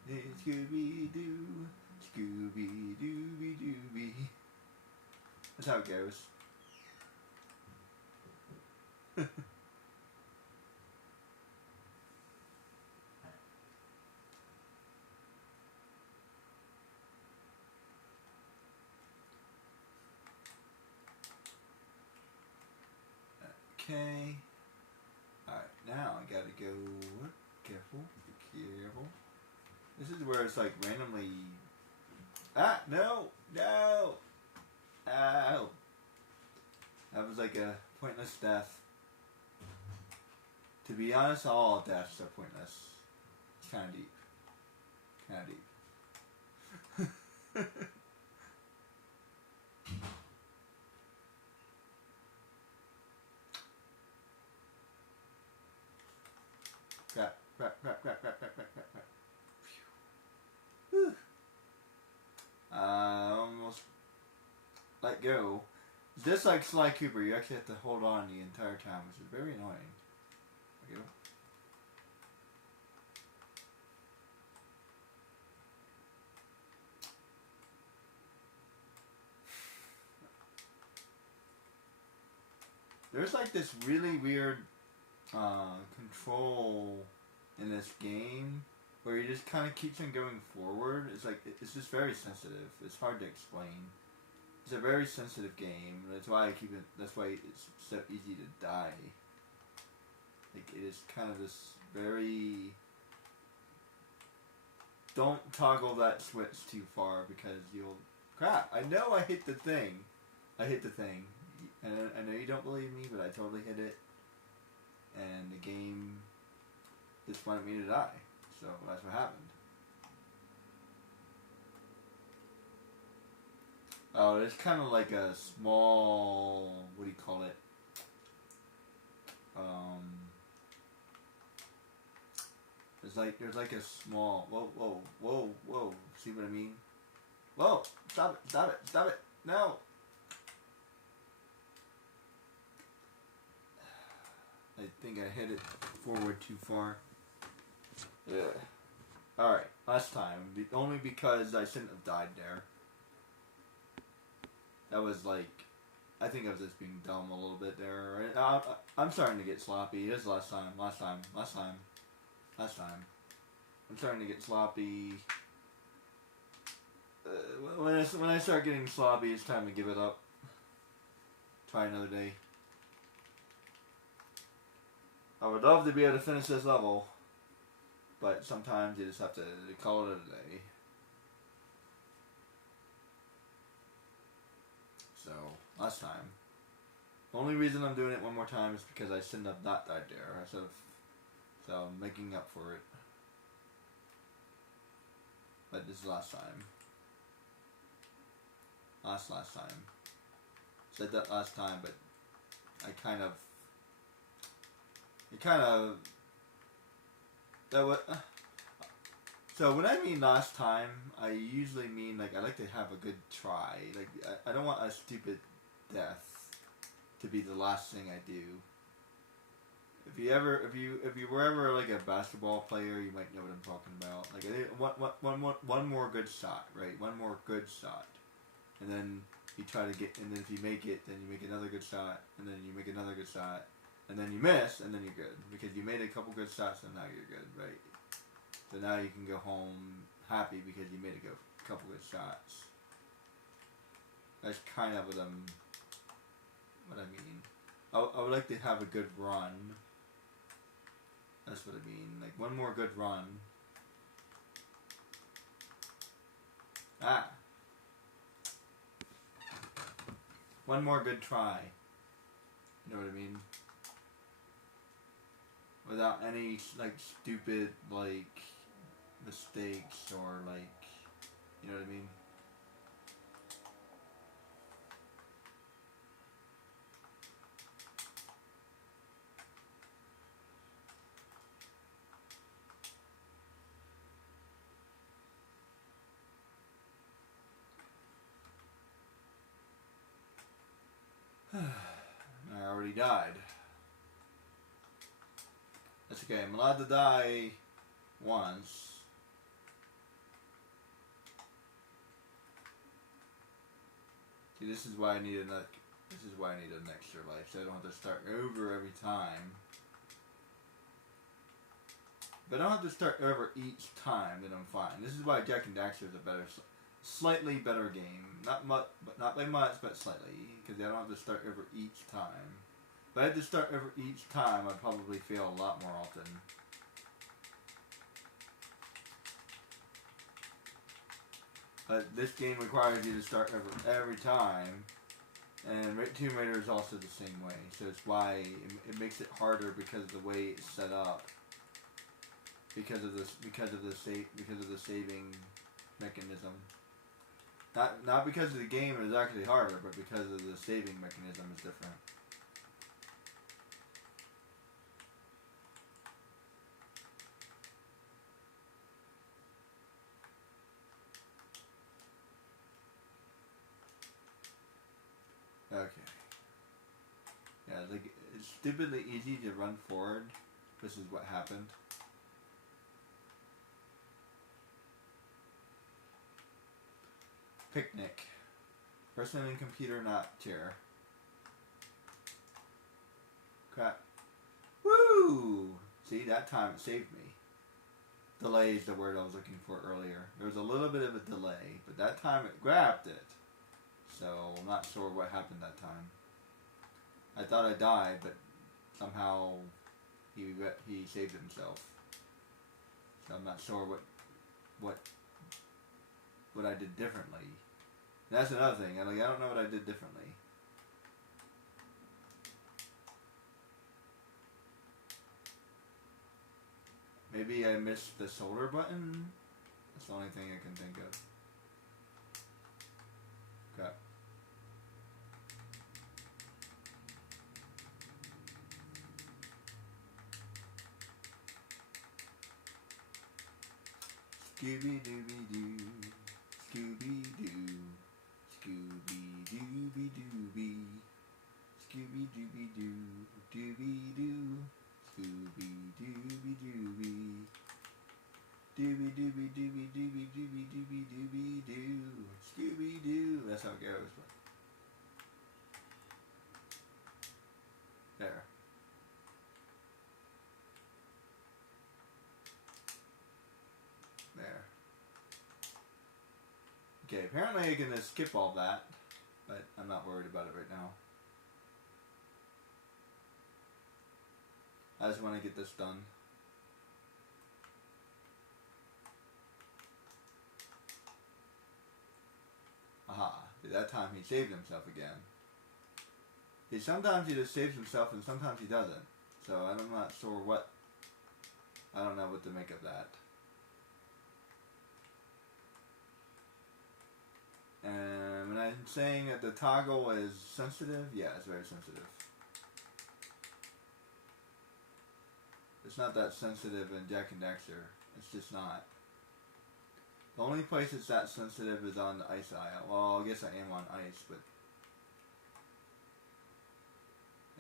hey Scooby-Doo, Scooby-Dooby-Dooby. That's how it goes. Okay. Alright, now I gotta go. Careful, be careful. This is where it's like randomly. Ah, no! No! Ow! That was like a pointless death. To be honest, all deaths are pointless. It's kind of deep. kind of deep. Crap, crap, crap, crap, crap, crap, crap, crap, crap. Whew. Almost let go. Just like Sly Cooper, you actually have to hold on the entire time, which is very annoying. There you go. There's like this really weird control in this game where he just kind of keeps on going forward. It's like, it's just very sensitive. It's hard to explain. It's a very sensitive game. That's why I keep it. That's why it's so easy to die. Like, it is kind of this very. Don't toggle that switch too far because you'll. Crap! I know I hit the thing. I hit the thing. And I know you don't believe me, but I totally hit it. And the game just wanted me to die. So that's what happened. Oh, it's kind of like a small, what do you call it? There's like a small, whoa, see what I mean? Whoa, stop it, no! I think I hit it forward too far. Yeah. Alright, last time. Only because I shouldn't have died there. That was like, I think I was just being dumb a little bit there. Right? I'm starting to get sloppy. This is last time. I'm starting to get sloppy. When I start getting sloppy, it's time to give it up. Try another day. I would love to be able to finish this level, but sometimes you just have to call it a day. So, last time. The only reason I'm doing it one more time is because I shouldn't have not died there. I should have. So I'm making up for it. But this is last time. Last time. Said that last time, but I kind of. That what. So when I mean last time, I usually mean like I like to have a good try. Like I don't want a stupid death to be the last thing I do. If you were ever like a basketball player, you might know what I'm talking about. Like one more good shot, right? One more good shot, and then you try to get, and then if you make it, then you make another good shot, and then you make another good shot, and then you miss, and then you're good because you made a couple good shots, and now you're good, right? So now you can go home happy because you made a couple good shots. That's kind of what I mean. I would like to have a good run. That's what I mean. Like one more good run. One more good try. You know what I mean? Without any like stupid like mistakes or like, you know what I mean? I already died. That's okay. I'm allowed to die once. See, this is why I need an extra life, so I don't have to start over every time. If I don't have to start over each time, then I'm fine. This is why Jack and Daxter is a slightly better game. Not much, but not by much, but slightly, because I don't have to start over each time. If I had to start over each time, I'd probably fail a lot more often. But this game requires you to start over every time, and Tomb Raider is also the same way. So it's why it makes it harder because of the way it's set up. because of the saving mechanism. Not because the game is actually harder, but because of the saving mechanism is different. Okay. Yeah, like it's stupidly easy to run forward. This is what happened. Picnic. Person in computer, not chair. Crap. Woo! See, that time it saved me. Delay is the word I was looking for earlier. There was a little bit of a delay, but that time it grabbed it. So, I'm not sure what happened that time. I thought I died, but somehow he saved himself. So I'm not sure what I did differently. And that's another thing. I don't know what I did differently. Maybe I missed the shoulder button. That's the only thing I can think of. Crap. Scooby-Dooby-Doo, Scooby-Doo, Scooby-Dooby-Dooby, Scooby-Dooby-Doo, Dooby-Doo, Scooby-Dooby-Dooby, Dooby-Dooby-Dooby-Dooby-Dooby-Dooby-Doo, Scooby-Doo. That's how it goes. There. There. Okay, apparently I can just skip all that, but I'm not worried about it right now. I just want to get this done. Aha. That time he saved himself again. See, sometimes he just saves himself and sometimes he doesn't. So I'm not sure what... I don't know what to make of that. And when I'm saying that the toggle is sensitive, yeah, it's very sensitive. It's not that sensitive in Jak and Daxter. It's just not. The only place it's that sensitive is on the ice aisle. Well, I guess I am on ice, but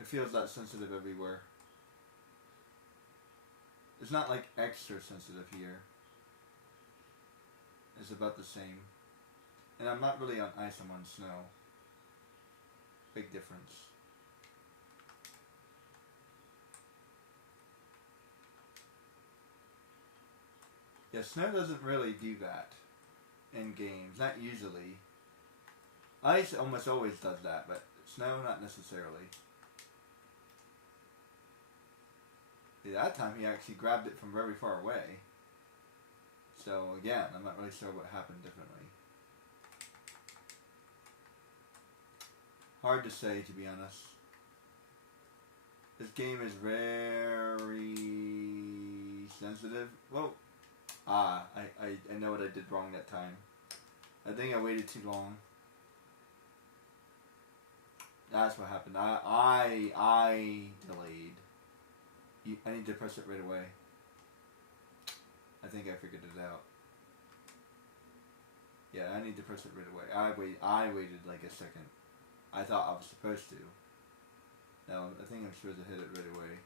it feels that sensitive everywhere. It's not like extra sensitive here. It's about the same. And I'm not really on ice, I'm on snow. Big difference. Yeah, snow doesn't really do that in games, not usually. Ice almost always does that, but snow not necessarily. See, that time he actually grabbed it from very far away. So again, I'm not really sure what happened differently. Hard to say, to be honest. This game is very sensitive. Whoa. I know what I did wrong that time. I think I waited too long. That's what happened. I delayed. I need to press it right away. I think I figured it out. Yeah, I need to press it right away. I waited like a second. I thought I was supposed to. No, I think I'm supposed to hit it right away.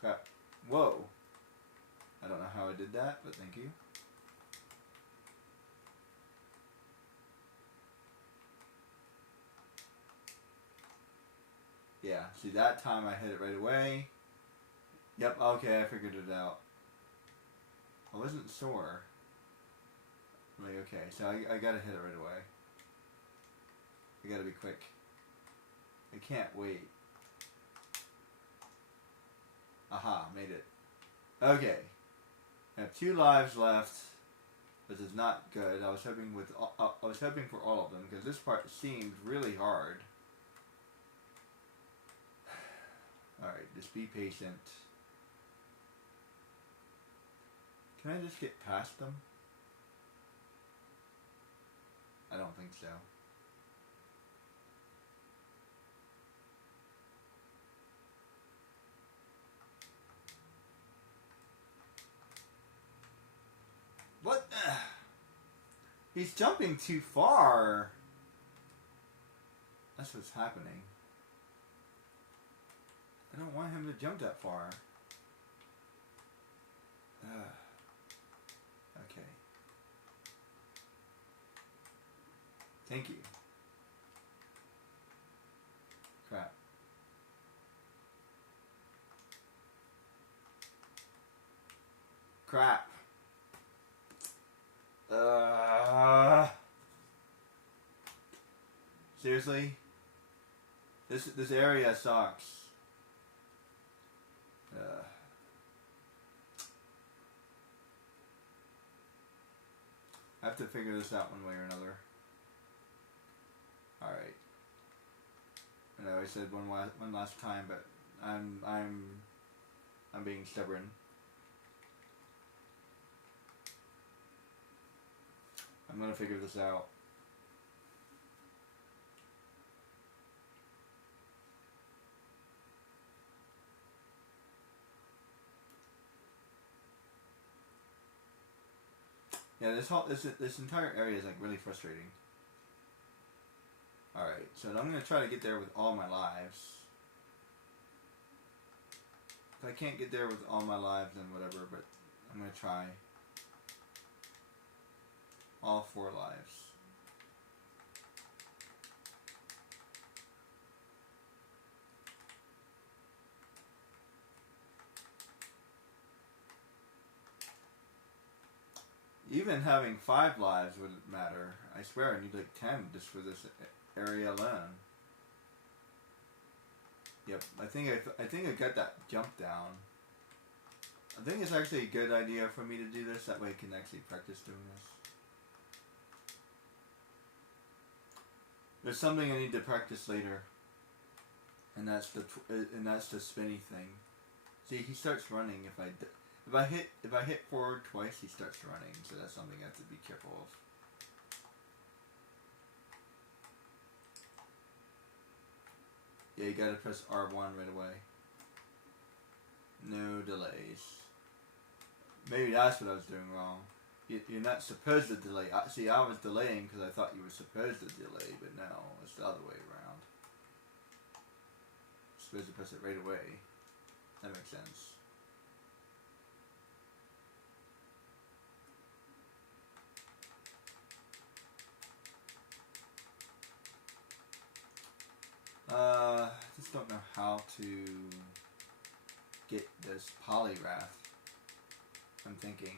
Crap. Whoa. I don't know how I did that, but thank you. Yeah, see that time I hit it right away. Yep, okay, I figured it out. I wasn't sure. I'm like, okay, so I gotta hit it right away. I gotta be quick. I can't wait. Aha, made it. Okay. I have 2 lives left, which is not good. I was hoping for all of them because this part seemed really hard. All right. Just be patient. Can I just get past them? I don't think so. What? He's jumping too far. That's what's happening. I don't want him to jump that far. Okay. Thank you. Crap. Crap. Seriously? This area sucks. I have to figure this out one way or another. Alright. I know I said one last time, but I'm being stubborn. I'm gonna figure this out. Yeah, this entire area is like really frustrating. Alright, so I'm gonna try to get there with all my lives. If I can't get there with all my lives, then whatever, but I'm gonna try. All 4 lives. Even having 5 lives wouldn't matter. I swear I need like 10 just for this area alone. Yep, I think I got that jump down. I think it's actually a good idea for me to do this. That way I can actually practice doing this. There's something I need to practice later, and that's the spinny thing. See, he starts running if I hit forward twice, he starts running. So that's something I have to be careful of. Yeah, you gotta press R1 right away. No delays. Maybe that's what I was doing wrong. You're not supposed to delay. See, I was delaying because I thought you were supposed to delay, but no, it's the other way around. You're supposed to press it right away. That makes sense. I just don't know how to get this polygraph. I'm thinking.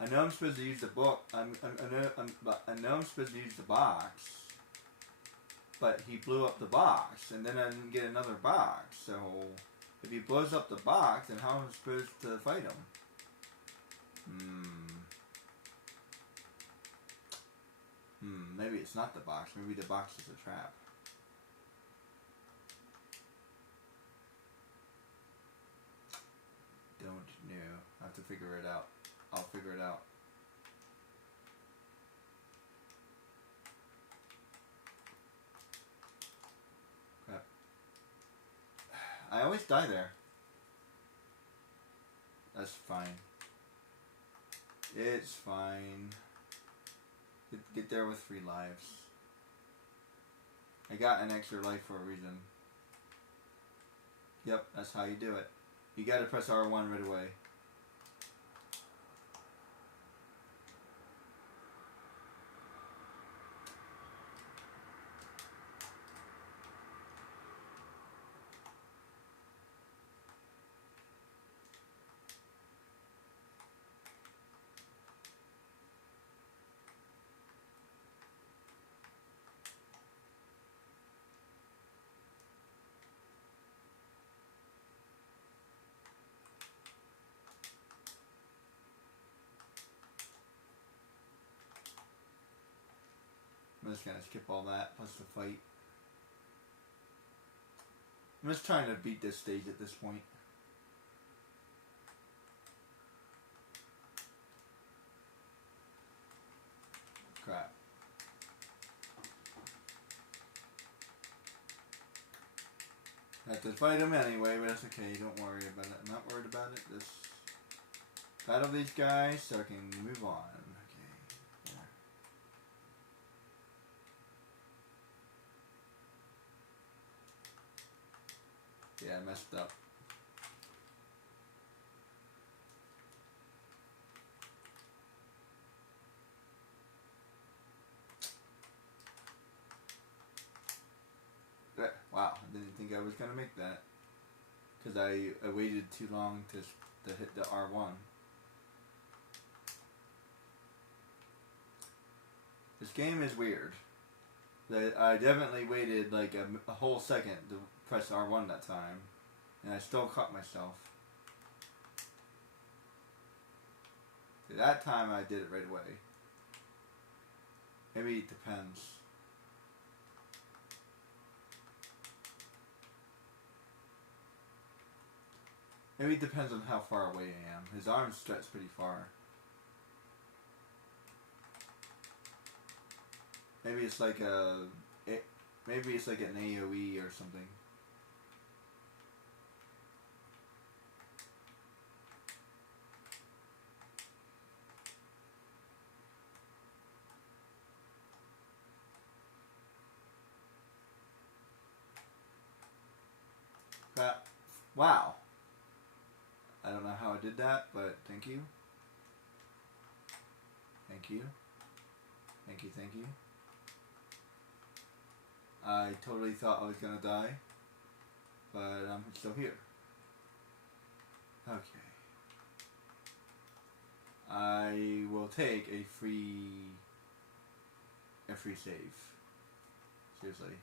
I know I'm supposed to use the book. I know I'm supposed to use the box, but he blew up the box, and then I didn't get another box. So if he blows up the box, then how am I supposed to fight him? Maybe it's not the box. Maybe the box is a trap. Don't know. I have to figure it out. I'll figure it out. Crap. I always die there. That's fine. It's fine. Get there with 3 lives. I got an extra life for a reason. Yep, that's how you do it. You gotta press R1 right away. I'm just gonna skip all that plus the fight. I'm just trying to beat this stage at this point. Crap. I have to fight him anyway, but that's okay. Don't worry about it. I'm not worried about it. Just battle these guys so I can move on. Okay. Yeah, I messed up. Wow, I didn't think I was gonna make that because I waited too long to hit the R1. This game is weird. I definitely waited like a whole second to press R1 that time, and I still caught myself. That time I did it right away. Maybe it depends. Maybe it depends on how far away I am. His arms stretch pretty far. Maybe it's like an AoE or something. Wow. I don't know how I did that, but thank you. Thank you. Thank you, thank you. I totally thought I was gonna die, but I'm still here. Okay. I will take a free save. Seriously.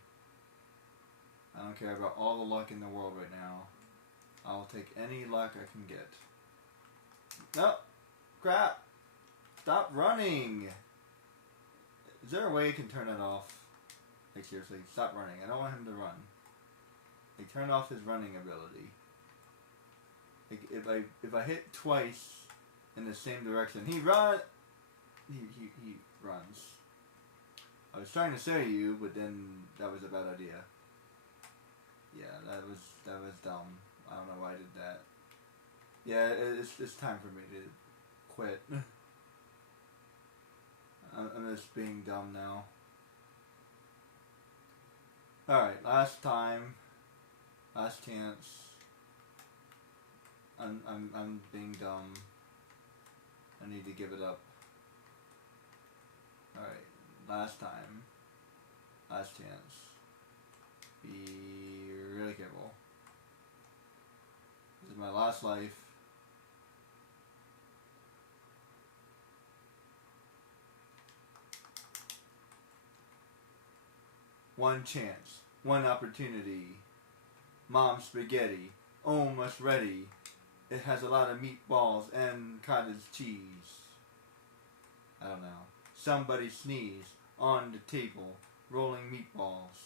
I don't care about all the luck in the world right now. I'll take any luck I can get. No! Crap! Stop running! Is there a way I can turn it off? Like seriously, stop running. I don't want him to run. Like turn off his running ability. Like if I hit twice in the same direction, he runs. I was trying to say you, but then that was a bad idea. Yeah, that was dumb. I don't know why I did that. Yeah, it's time for me to quit. I'm just being dumb now. Alright, last time. Last chance. I'm being dumb. I need to give it up. Alright, last time. Last chance. Be really careful. This is my last life. One chance. One opportunity. Mom spaghetti. Almost ready. It has a lot of meatballs and cottage cheese. I don't know. Somebody sneeze on the table. Rolling meatballs.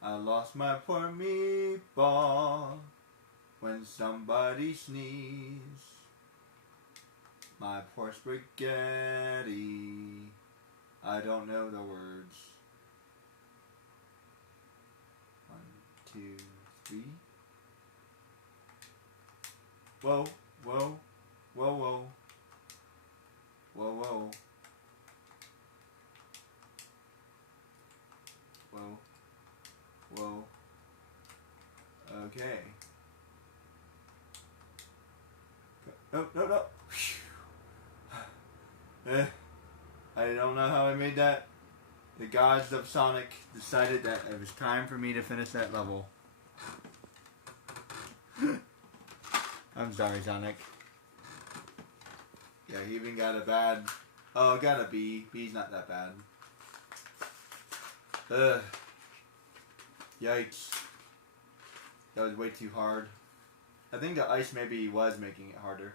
I lost my poor meatball when somebody sneezed. My poor spaghetti. I don't know the words. 1, 2, 3. Whoa, whoa, whoa, whoa. Whoa, whoa. Whoa. Whoa. Okay. No, no, no. I don't know how I made that. The gods of Sonic decided that it was time for me to finish that level. I'm sorry, Sonic. Yeah, he even got a bad... Oh, got a B. B's not that bad. Ugh. Yikes. That was way too hard. I think the ice maybe was making it harder.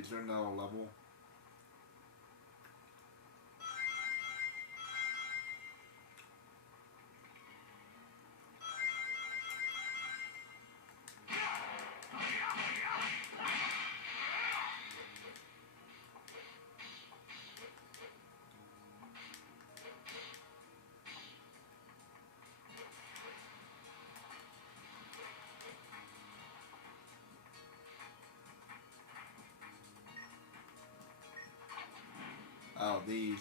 is there another level? Oh, these.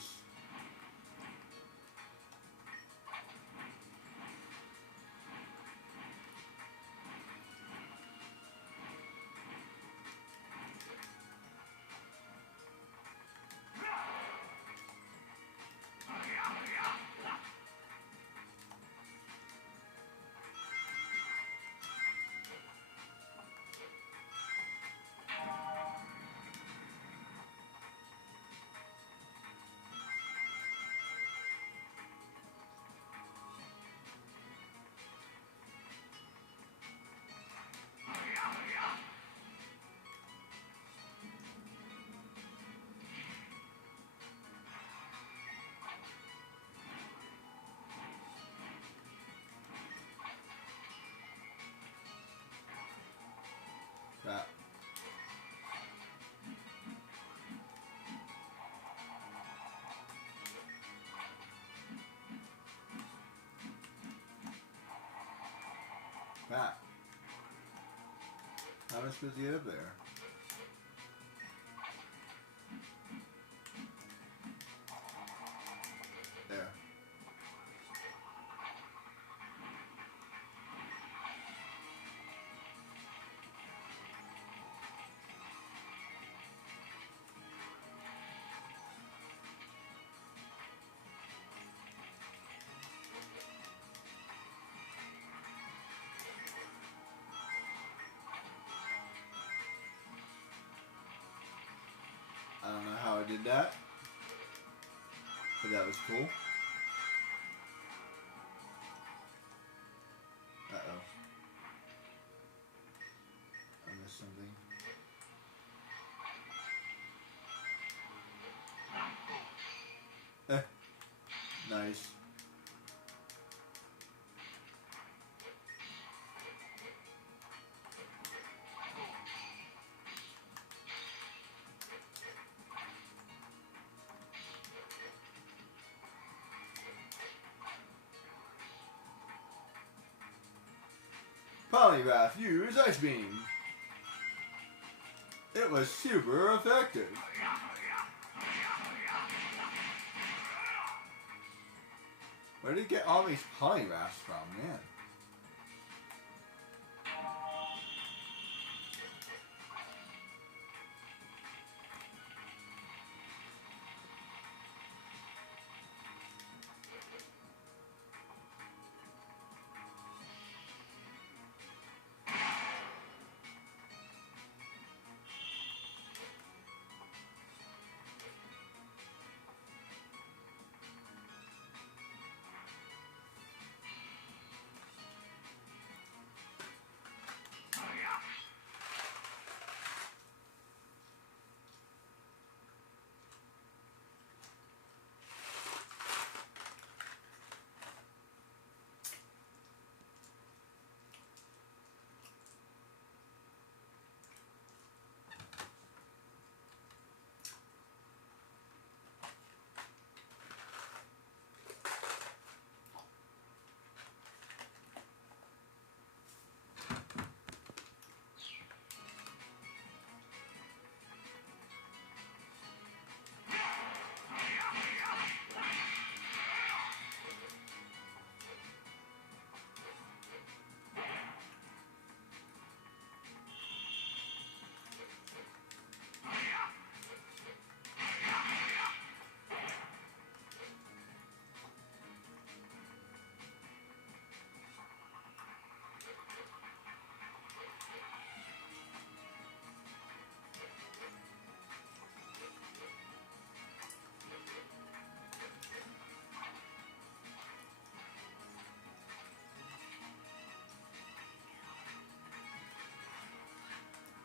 That. That. How am I supposed to get up there? There. I don't know how I did that, but that was cool. Uh-oh. I missed something. Nice. Polygraph, use ice beam. It was super effective. Where did he get all these polygraphs from, man?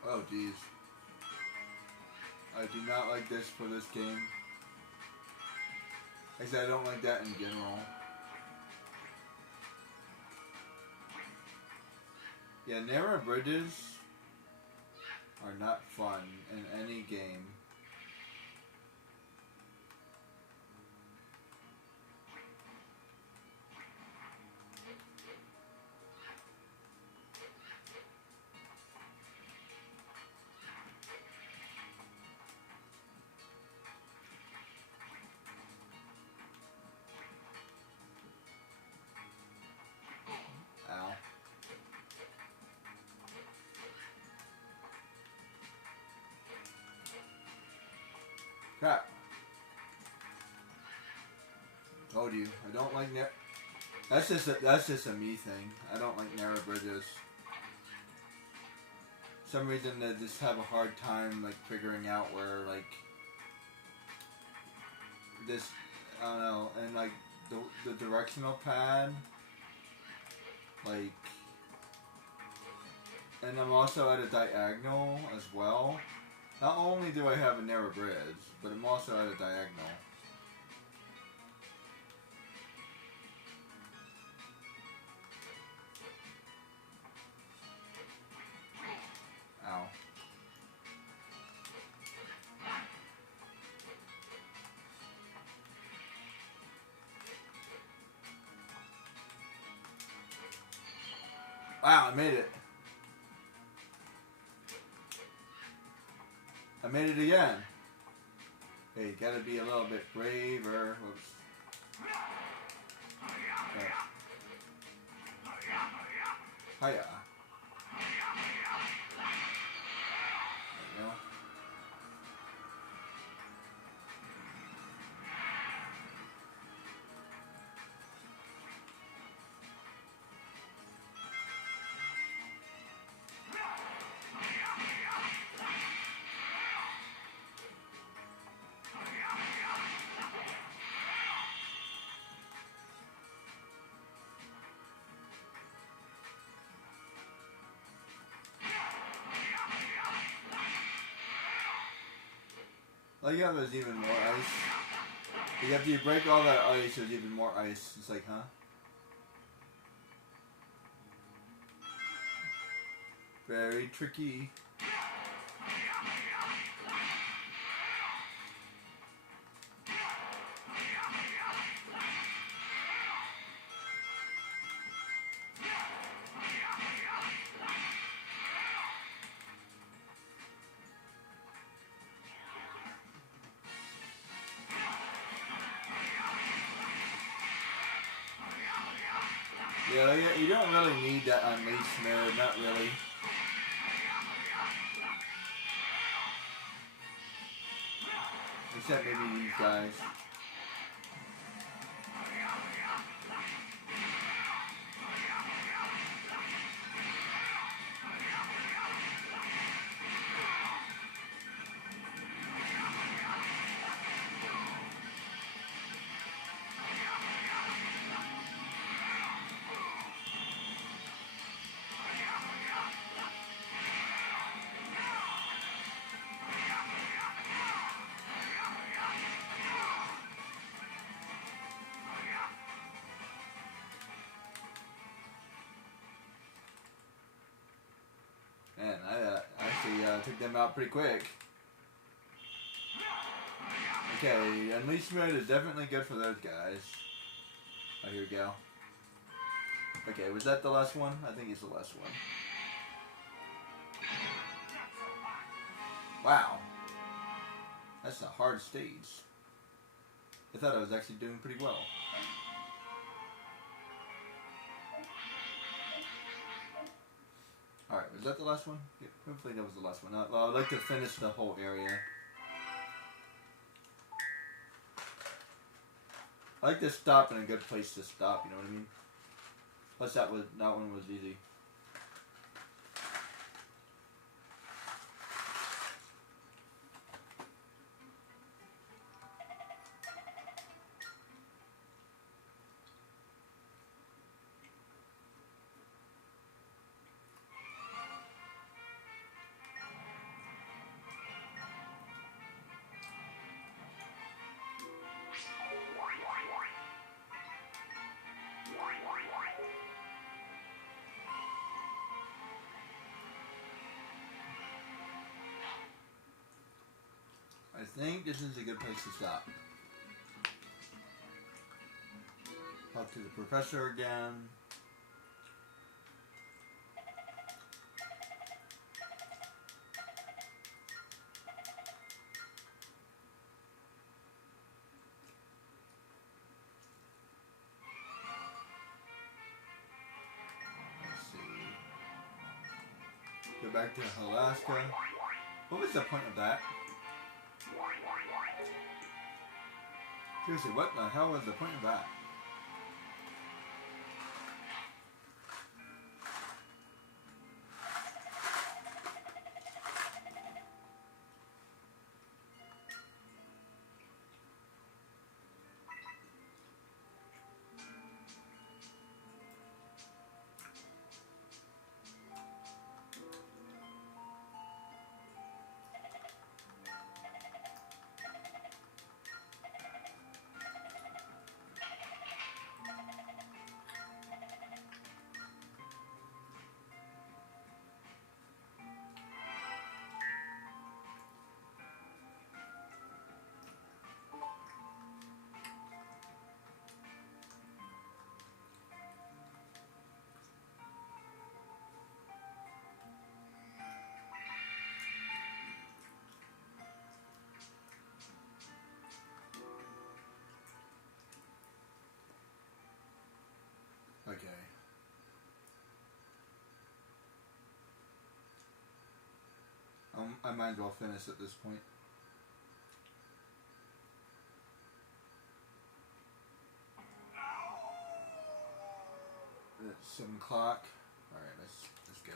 Oh, geez. I do not like this for this game. Actually, I don't like that in general. Yeah, narrow bridges are not fun in any game. Ow. Crap. Told you, I don't like narrow. That's just a me thing. I don't like narrow bridges. For some reason I just have a hard time like figuring out where like this, I don't know, and like the directional pad, like, and I'm also at a diagonal as well. Not only do I have a narrow bridge, but I'm also at a diagonal. Ow. Wow, I made it. I made it again. Hey, you gotta be a little bit braver. Whoops. Okay. Hiya. There you go. Like, yeah, there's even more ice. Like, after you break all that ice, there's even more ice. It's like, huh? Very tricky. Yeah, you don't really need that unleash mode, not really. Except maybe these guys. Man, I actually took them out pretty quick. Okay, unleash mode is definitely good for those guys. Oh, here we go. Okay, was that the last one? I think it's the last one. Wow. That's a hard stage. I thought I was actually doing pretty well. Alright, was that the last one? Yeah, hopefully that was the last one. Well, I'd like to finish the whole area. I like to stop in a good place to stop, you know what I mean? Plus that one was easy. think this is a good place to stop. Talk to the professor again. Let's see. Go back to Alaska. What was the point of that? Seriously, what the hell was the point of that? Okay. I might as well finish at this point. It's 7 o'clock. Alright, let's go.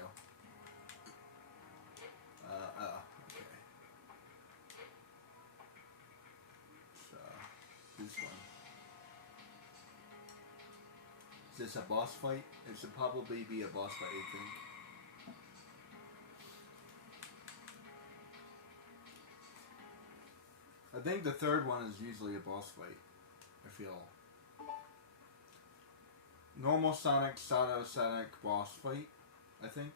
Okay. So, this one. Is this a boss fight? It should probably be a boss fight, I think. I think the third one is usually a boss fight. I feel. Normal Sonic, Shadow Sonic boss fight, I think.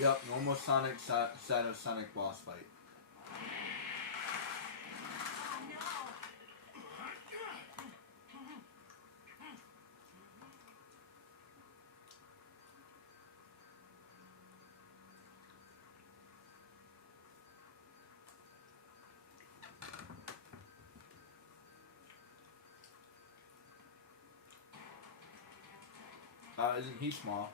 Yep, normal Sonic, Shadow Sonic boss fight. Isn't he small?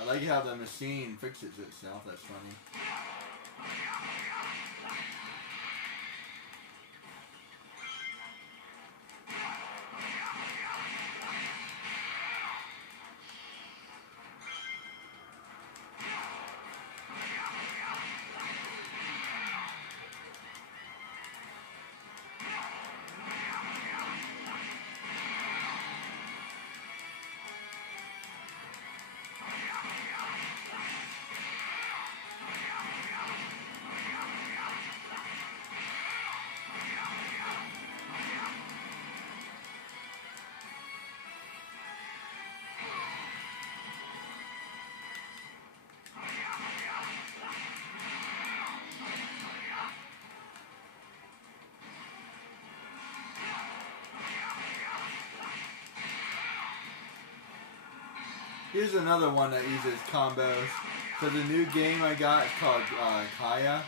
I like how the machine fixes itself, that's funny. Here's another one that uses combos. So the new game I got is called Kaya.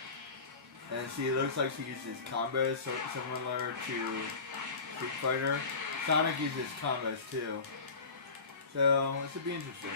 And see, it looks like she uses combos so similar to Street Fighter. Sonic uses combos too. So, this should be interesting.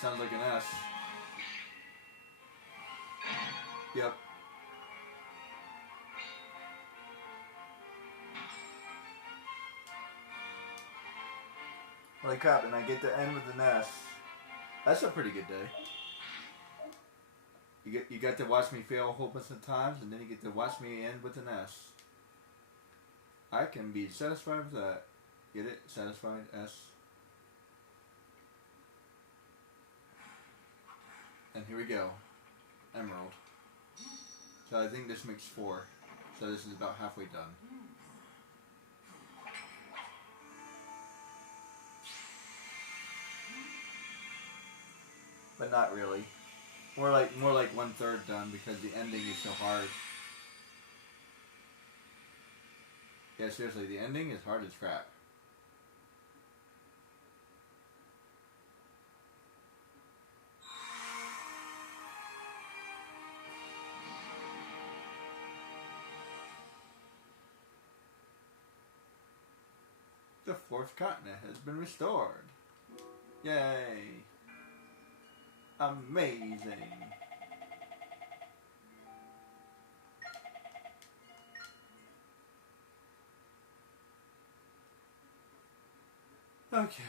Sounds like an S. Yep. Holy crap, and I get to end with an S. That's a pretty good day. You got to watch me fail a whole bunch of times, and then you get to watch me end with an S. I can be satisfied with that. Get it? Satisfied? S. And here we go. Emerald. So I think this makes 4. So this is about halfway done. But not really. More like 1/3 done because the ending is so hard. Yeah, seriously, the ending is hard as crap. The 4th continent has been restored. Yay! Amazing! Okay.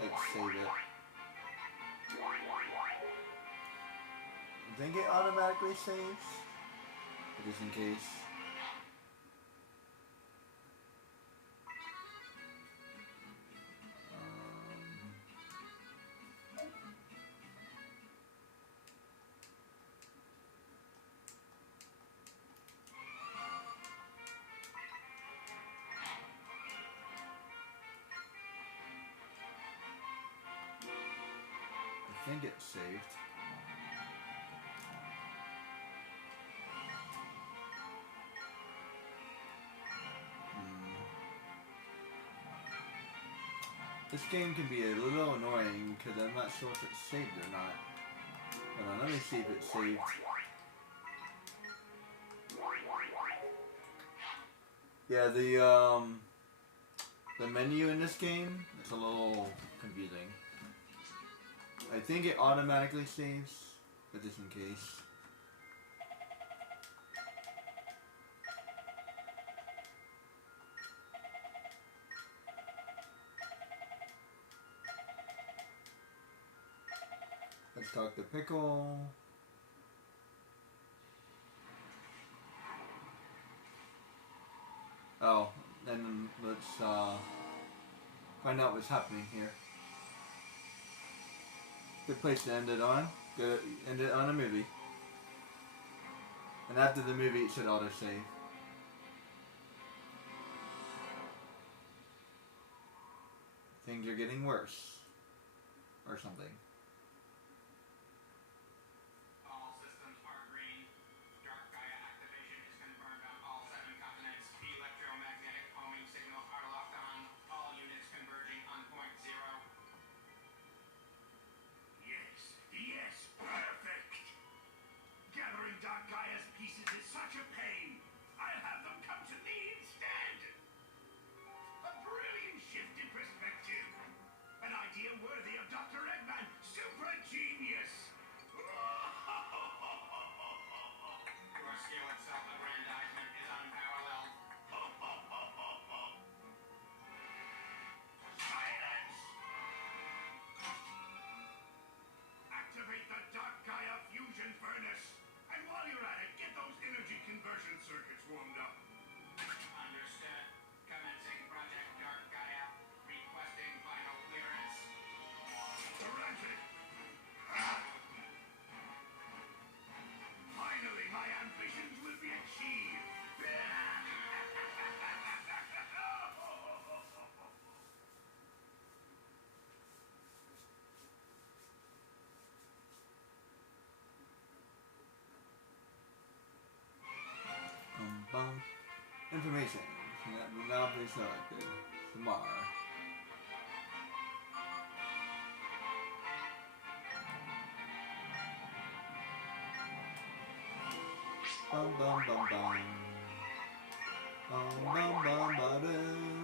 Let's save it. I think it automatically saves, just in case. I think it's saved. This game can be a little annoying because I'm not sure if it's saved or not. Hold on, let me see if it's saved. Yeah, the menu in this game is a little confusing. I think it automatically saves, but just in case. Let's talk to Pickle. Oh, and let's find out what's happening here. Good place to end it on. Good, end it on a movie. And after the movie, it should auto-save. Things are getting worse. Or something. Information. That will not be selected. Samar. Bum bum bum bum. Bum bum bum ba-dum.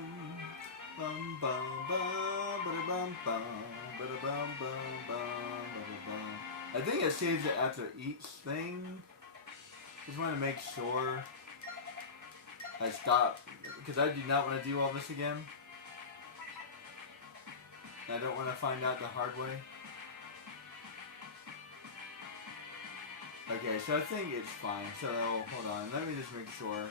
Bum bum bum ba-da-bum bum. Ba-da-bum bum bum ba-da-bum. I think it saves it after each thing. Just want to make sure I stop, because I do not want to do all this again. I don't want to find out the hard way. Okay, so I think it's fine. So hold on, let me just make sure.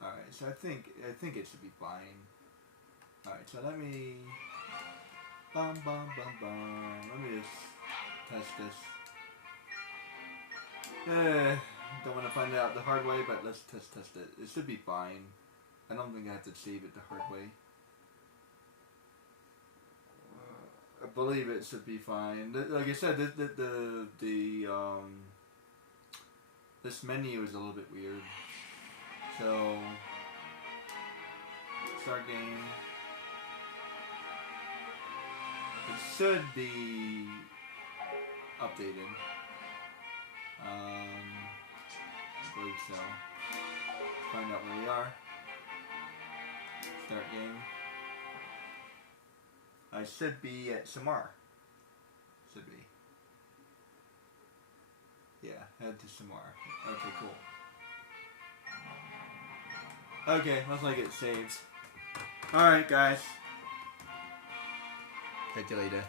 Alright, so I think it should be fine. Alright, so let me bum bum bum bum. Let me just test this. Don't want to find out the hard way, but let's test it. It should be fine. I don't think I have to save it the hard way. I believe it should be fine. Like I said, this menu is a little bit weird. So start game. It should be updated. I believe so. Find out where we are. Start game. I should be at Samar. Should be. Yeah, head to Samar. Okay, cool. Okay, looks like it saves. Alright, guys. Catch you later.